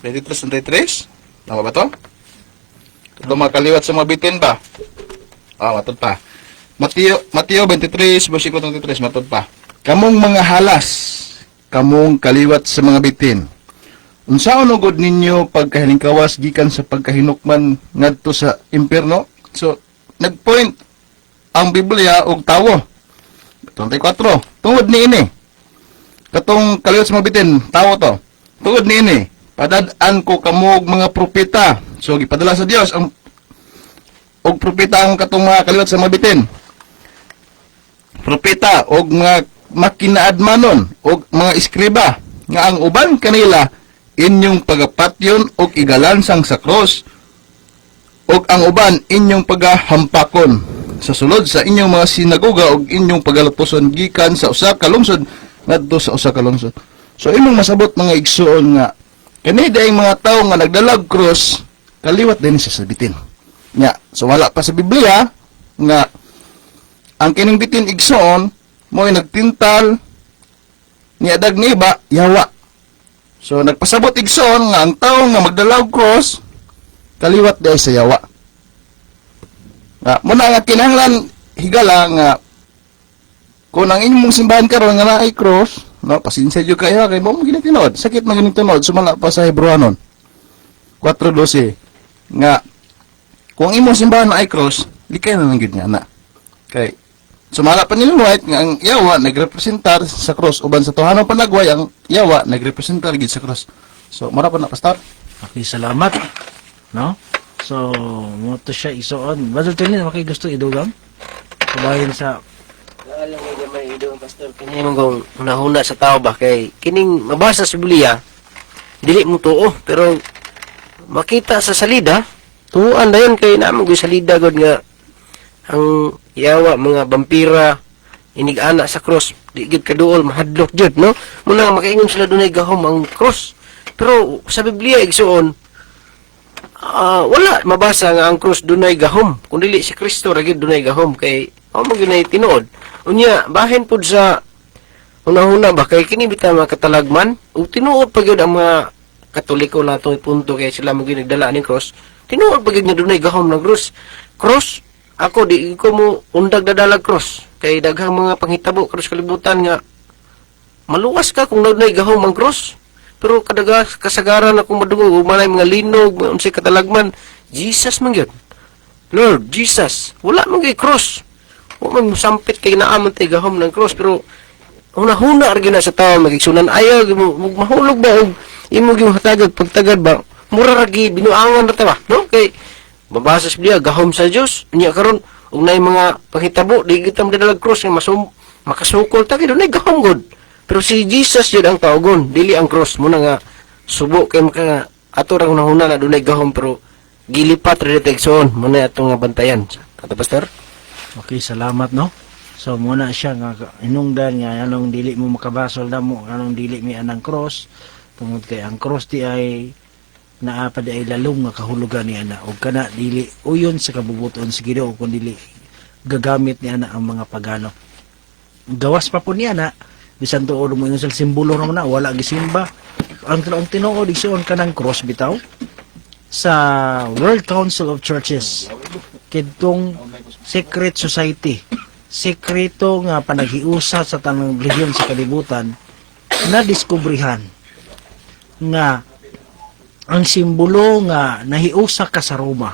23. Tama ba to? Ito makaliwat sa mga bitin ba? Matod pa. Mateo 23, versikulo 33, matod pa. Kamong mga halas, kamong kaliwat sa mga bitin. Unsaon ugod ninyo pagkahiningkawas gikan sa pagkahinukman ngadto sa impierno? So, nagpoint ang Biblia og tawo. 24. Tungod ni ini. Katong kaliwat sa mga bitin, tawo to. Tungod ni ini. Padadaan ko kamo og mga propeta. So gipadala sa Dios ang og propeta ang katong mga kaliwat sa mga bitin. Propeta og mga makinaadmanon og mga iskriba nga ang uban kanila inyong pagapatyon og igalansang sa cross og ang uban inyong pagahampakon sa sulod sa inyong mga sinagoga og inyong pagalutoson gikan sa usa ka lungsod ngadto sa usa ka lungsod. So imong masabot mga igsuon nga kani daing mga tawo nga nagdalag cross kaliwat din sa bitin. Nya, so wala pa sa Biblia nga ang kining bitin igsoon mo'y nagtintal niya dag niba yawa. So nagpasabot igsoon nga ang tawo nga magdalag cross kaliwat day sa yawa. Nga muna nga kinahanglan higala nga kung ang inyong simbahan karon nga naay cross, no, pasensya jud kayo kay mo gini tinod. Sakit man gini tinod sumala pa sa Hebrewanon 4:12 nga kung imong simbahan na ay cross, likay na lang gid nga na. Kay sumala pa nila White nga ang yawa nagrepresentar sa cross uban sa tuhanong panagway ang yawa nagrepresentar gid sa cross. So mara pa na pastor. Okay, salamat. No? So, mo to siya isuon. Brother Tony, makay gusto idugang? Kabahin sa Alam mo gamay idong pastor kini mong kung nahuna sa tao ba kay kining mabasa sa Biblia dili mo tuo pero makita sa salida tuan dayon kay namo gyud salida god nga ang yawa mga vampira inig-ana sa cross di gid kaduol mahadlok jud no muna makaingon sila dunay gahom ang cross pero sa Biblia igsuon wala mabasa nga ang cross dunay gahom kun dili si Kristo ra gyud dunay gahom kay mo gyud nay tinuod unya bahin pud sa una-una ba kay kini bitaw mga katalagman ug tinuod pa gyud ang mga Katoliko nato punto kay sila mo gyud nagdala ning cross tinuod pa gyud nga dunay gahom ng cross ako di ko mo undag dadalag cross kay daghang mga panghitabo cross kalibutan nga maluwas ka kung dunay gahom ang cross pero kadaga kasagaran akong madungog ug manay mga linog unsay katalagman Jesus man gyud Lord Jesus wala man gyud cross wa man mosampit kay naamon tay gahom ng cross pero una-huna ra gyud na sa tawo magigsunan ayaw mahulog ba og imo gyud hatagag pagtagad ba mura ra gyud binuangan ra ta ba no kay mabasa sa Biblia gahom sa Dios unya karon ug nay mga panghitabo di gyud ta madalag cross nga makasukol ta gyud nay gahom gud pero si Jesus yun ang taugon dili ang cross muna nga subo kay maka ato ra hunahuna na dunay gahom pero gilipat ra dito igsoon muna ato nga bantayan ato pastor Okay, salamat no. So muna siya nga inungdan nga anong dili mo makabasol na mo, anong dili mi anang cross. Tungod kay ang cross di ay naa pa di ay lalong nga kahulugan ni ana og kana dili uyon sa kabubuton sa Ginoo kun dili gagamit ni ana ang mga pagano. Gawas pa po niya na bisan tuod mo sa simbolo naman na wala gisimba. Ang tinuod igsuon kanang cross bitaw sa World Council of Churches kidtong secret society, sekreto nga panaghiusa sa tanang relihiyon sa kalibutan na diskubrihan nga ang simbolo nga nahiusa ka sa Roma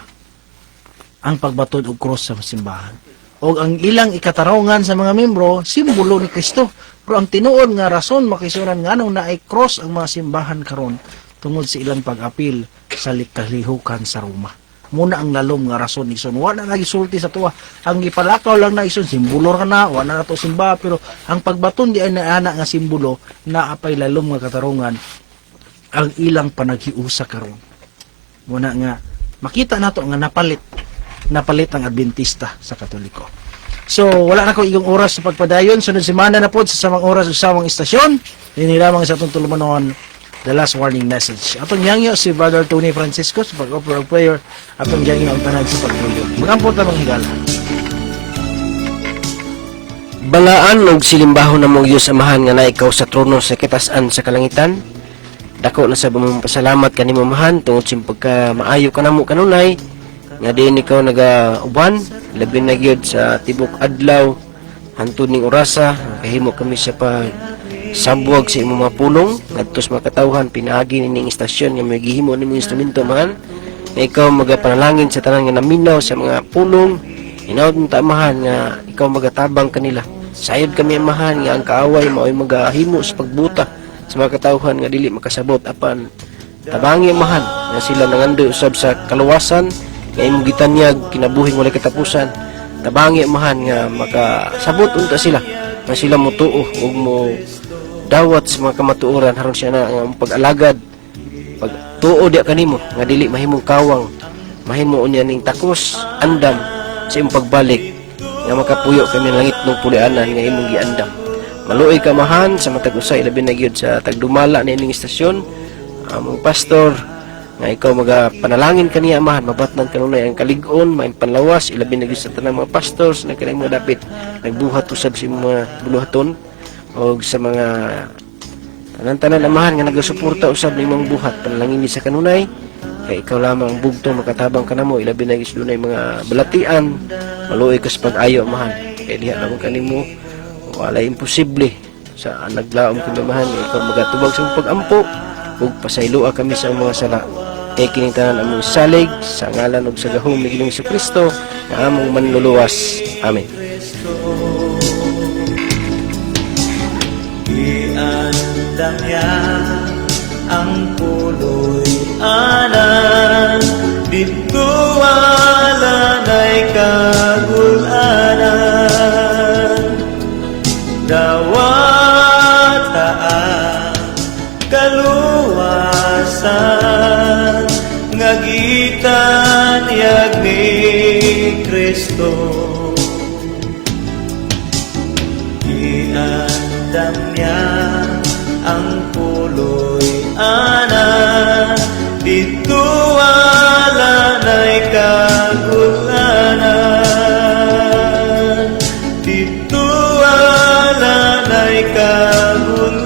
ang pagbatod og cross sa simbahan. O ang ilang ikatarongan sa mga membro, simbolo ni Kristo. Pero ang tinuod nga rason makisuran nga nung naay cross ang mga simbahan karon tungod sa ilang pag-apil sa likalihukan sa Roma. Muna ang lalom nga rason ison wala na gisulti sa tuwa, ang gipalakaw lang na ison simbolo ra na wala na to simba, pero ang pagbaton di ay naana nga simbolo na apay lalom nga katarungan ang ilang panaghiusa karon. Muna nga makita nato nga napalit ang Adventista sa Katoliko. So wala na ko igong oras sa pagpadayon, sunod semana na pod sa samang oras sa samang istasyon dinhi lamang sa atong tulumanon. The last warning message. Atong yangyo si Brother Tony Francisco sa pag-offer of prayer. Atong yangyo ang tanag sa pagpulyo. Magampot na mong higala. Balaan og silimbaho na mong Diyos Amahan nga na ikaw sa trono sa kitaas-an sa kalangitan. Dako na sa bumong pasalamat kanimo Amahan tungod sa pagka maayo kanamo kanunay nga diin ikaw naga-uban labi na gyud sa tibok adlaw hantod ning orasa kahimo kami sa pag sabuag sa imong mga pulong ngadto sa mga katawhan pinaagi ning istasyon nga magihimo nimo instrumento man nga ikaw magapanalangin sa tanan nga naminaw sa mga pulong hinaut mo ta Amahan nga ikaw magatabang kanila sayod kami Amahan nga ang kaaway mao'y magahimo sa pagbuta sa mga katawhan nga dili makasabot apan tabangi Amahan nga sila nangandoy usab sa kaluwasan nga imong gitanyag kinabuhing walay katapusan tabangi Amahan nga makasabot unta sila nga sila motuo ug mo dawat sa mga kamatuoran haron siya na ang pag-alagad pagtuo diya kanimo nga dili mahimong kawang mahimo unya ning takos andam sa imong pagbalik nga makapuyo kami langit ng pulianan nga imong giandam maluoy ka Amahan sa matag usay labi na gyud sa tagdumala ni ining istasyon among pastor nga ikaw magapanalangin kaniya Amahan mabatnan kanunay ang kalig-on maayong panlawas ilabi na gyud sa tanang mga pastors na kanang mga dapit nagbuhat usab sa imong mga buluhaton o sa mga tanan-tanan Amahan nga nagasuporta usab ni imong buhat panalangin sa kanunay kay ikaw lamang bugtong makatabang kanamo ilabi na gyud dunay mga balatian maluoy ka sa pag-ayo Amahan kay diha lamang kanimo wala imposible sa naglaom kami Amahan ikaw magatubag sa imong pag-ampo ug pasayloa kami sa mga sala kay kining tanan among salig sa ngalan ug sa gahom ni Ginoong Kristo nga among manluluwas. Amen. Iandam niya ang puloy anan dito wala na'y kagulanan dawataan kaluwasan ngagitan yag ni Kristo iandam niya ang puloy ana dito wala na'y kagulanan dito wala na'y kagulanan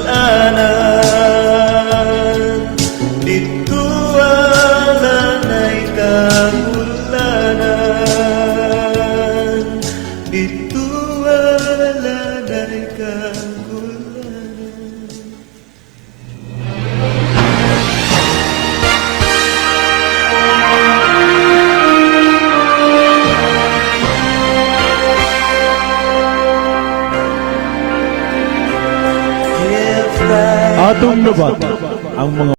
dito wala na'y kagulanan dito wala na'y kagulanan. Atong nabat ang mga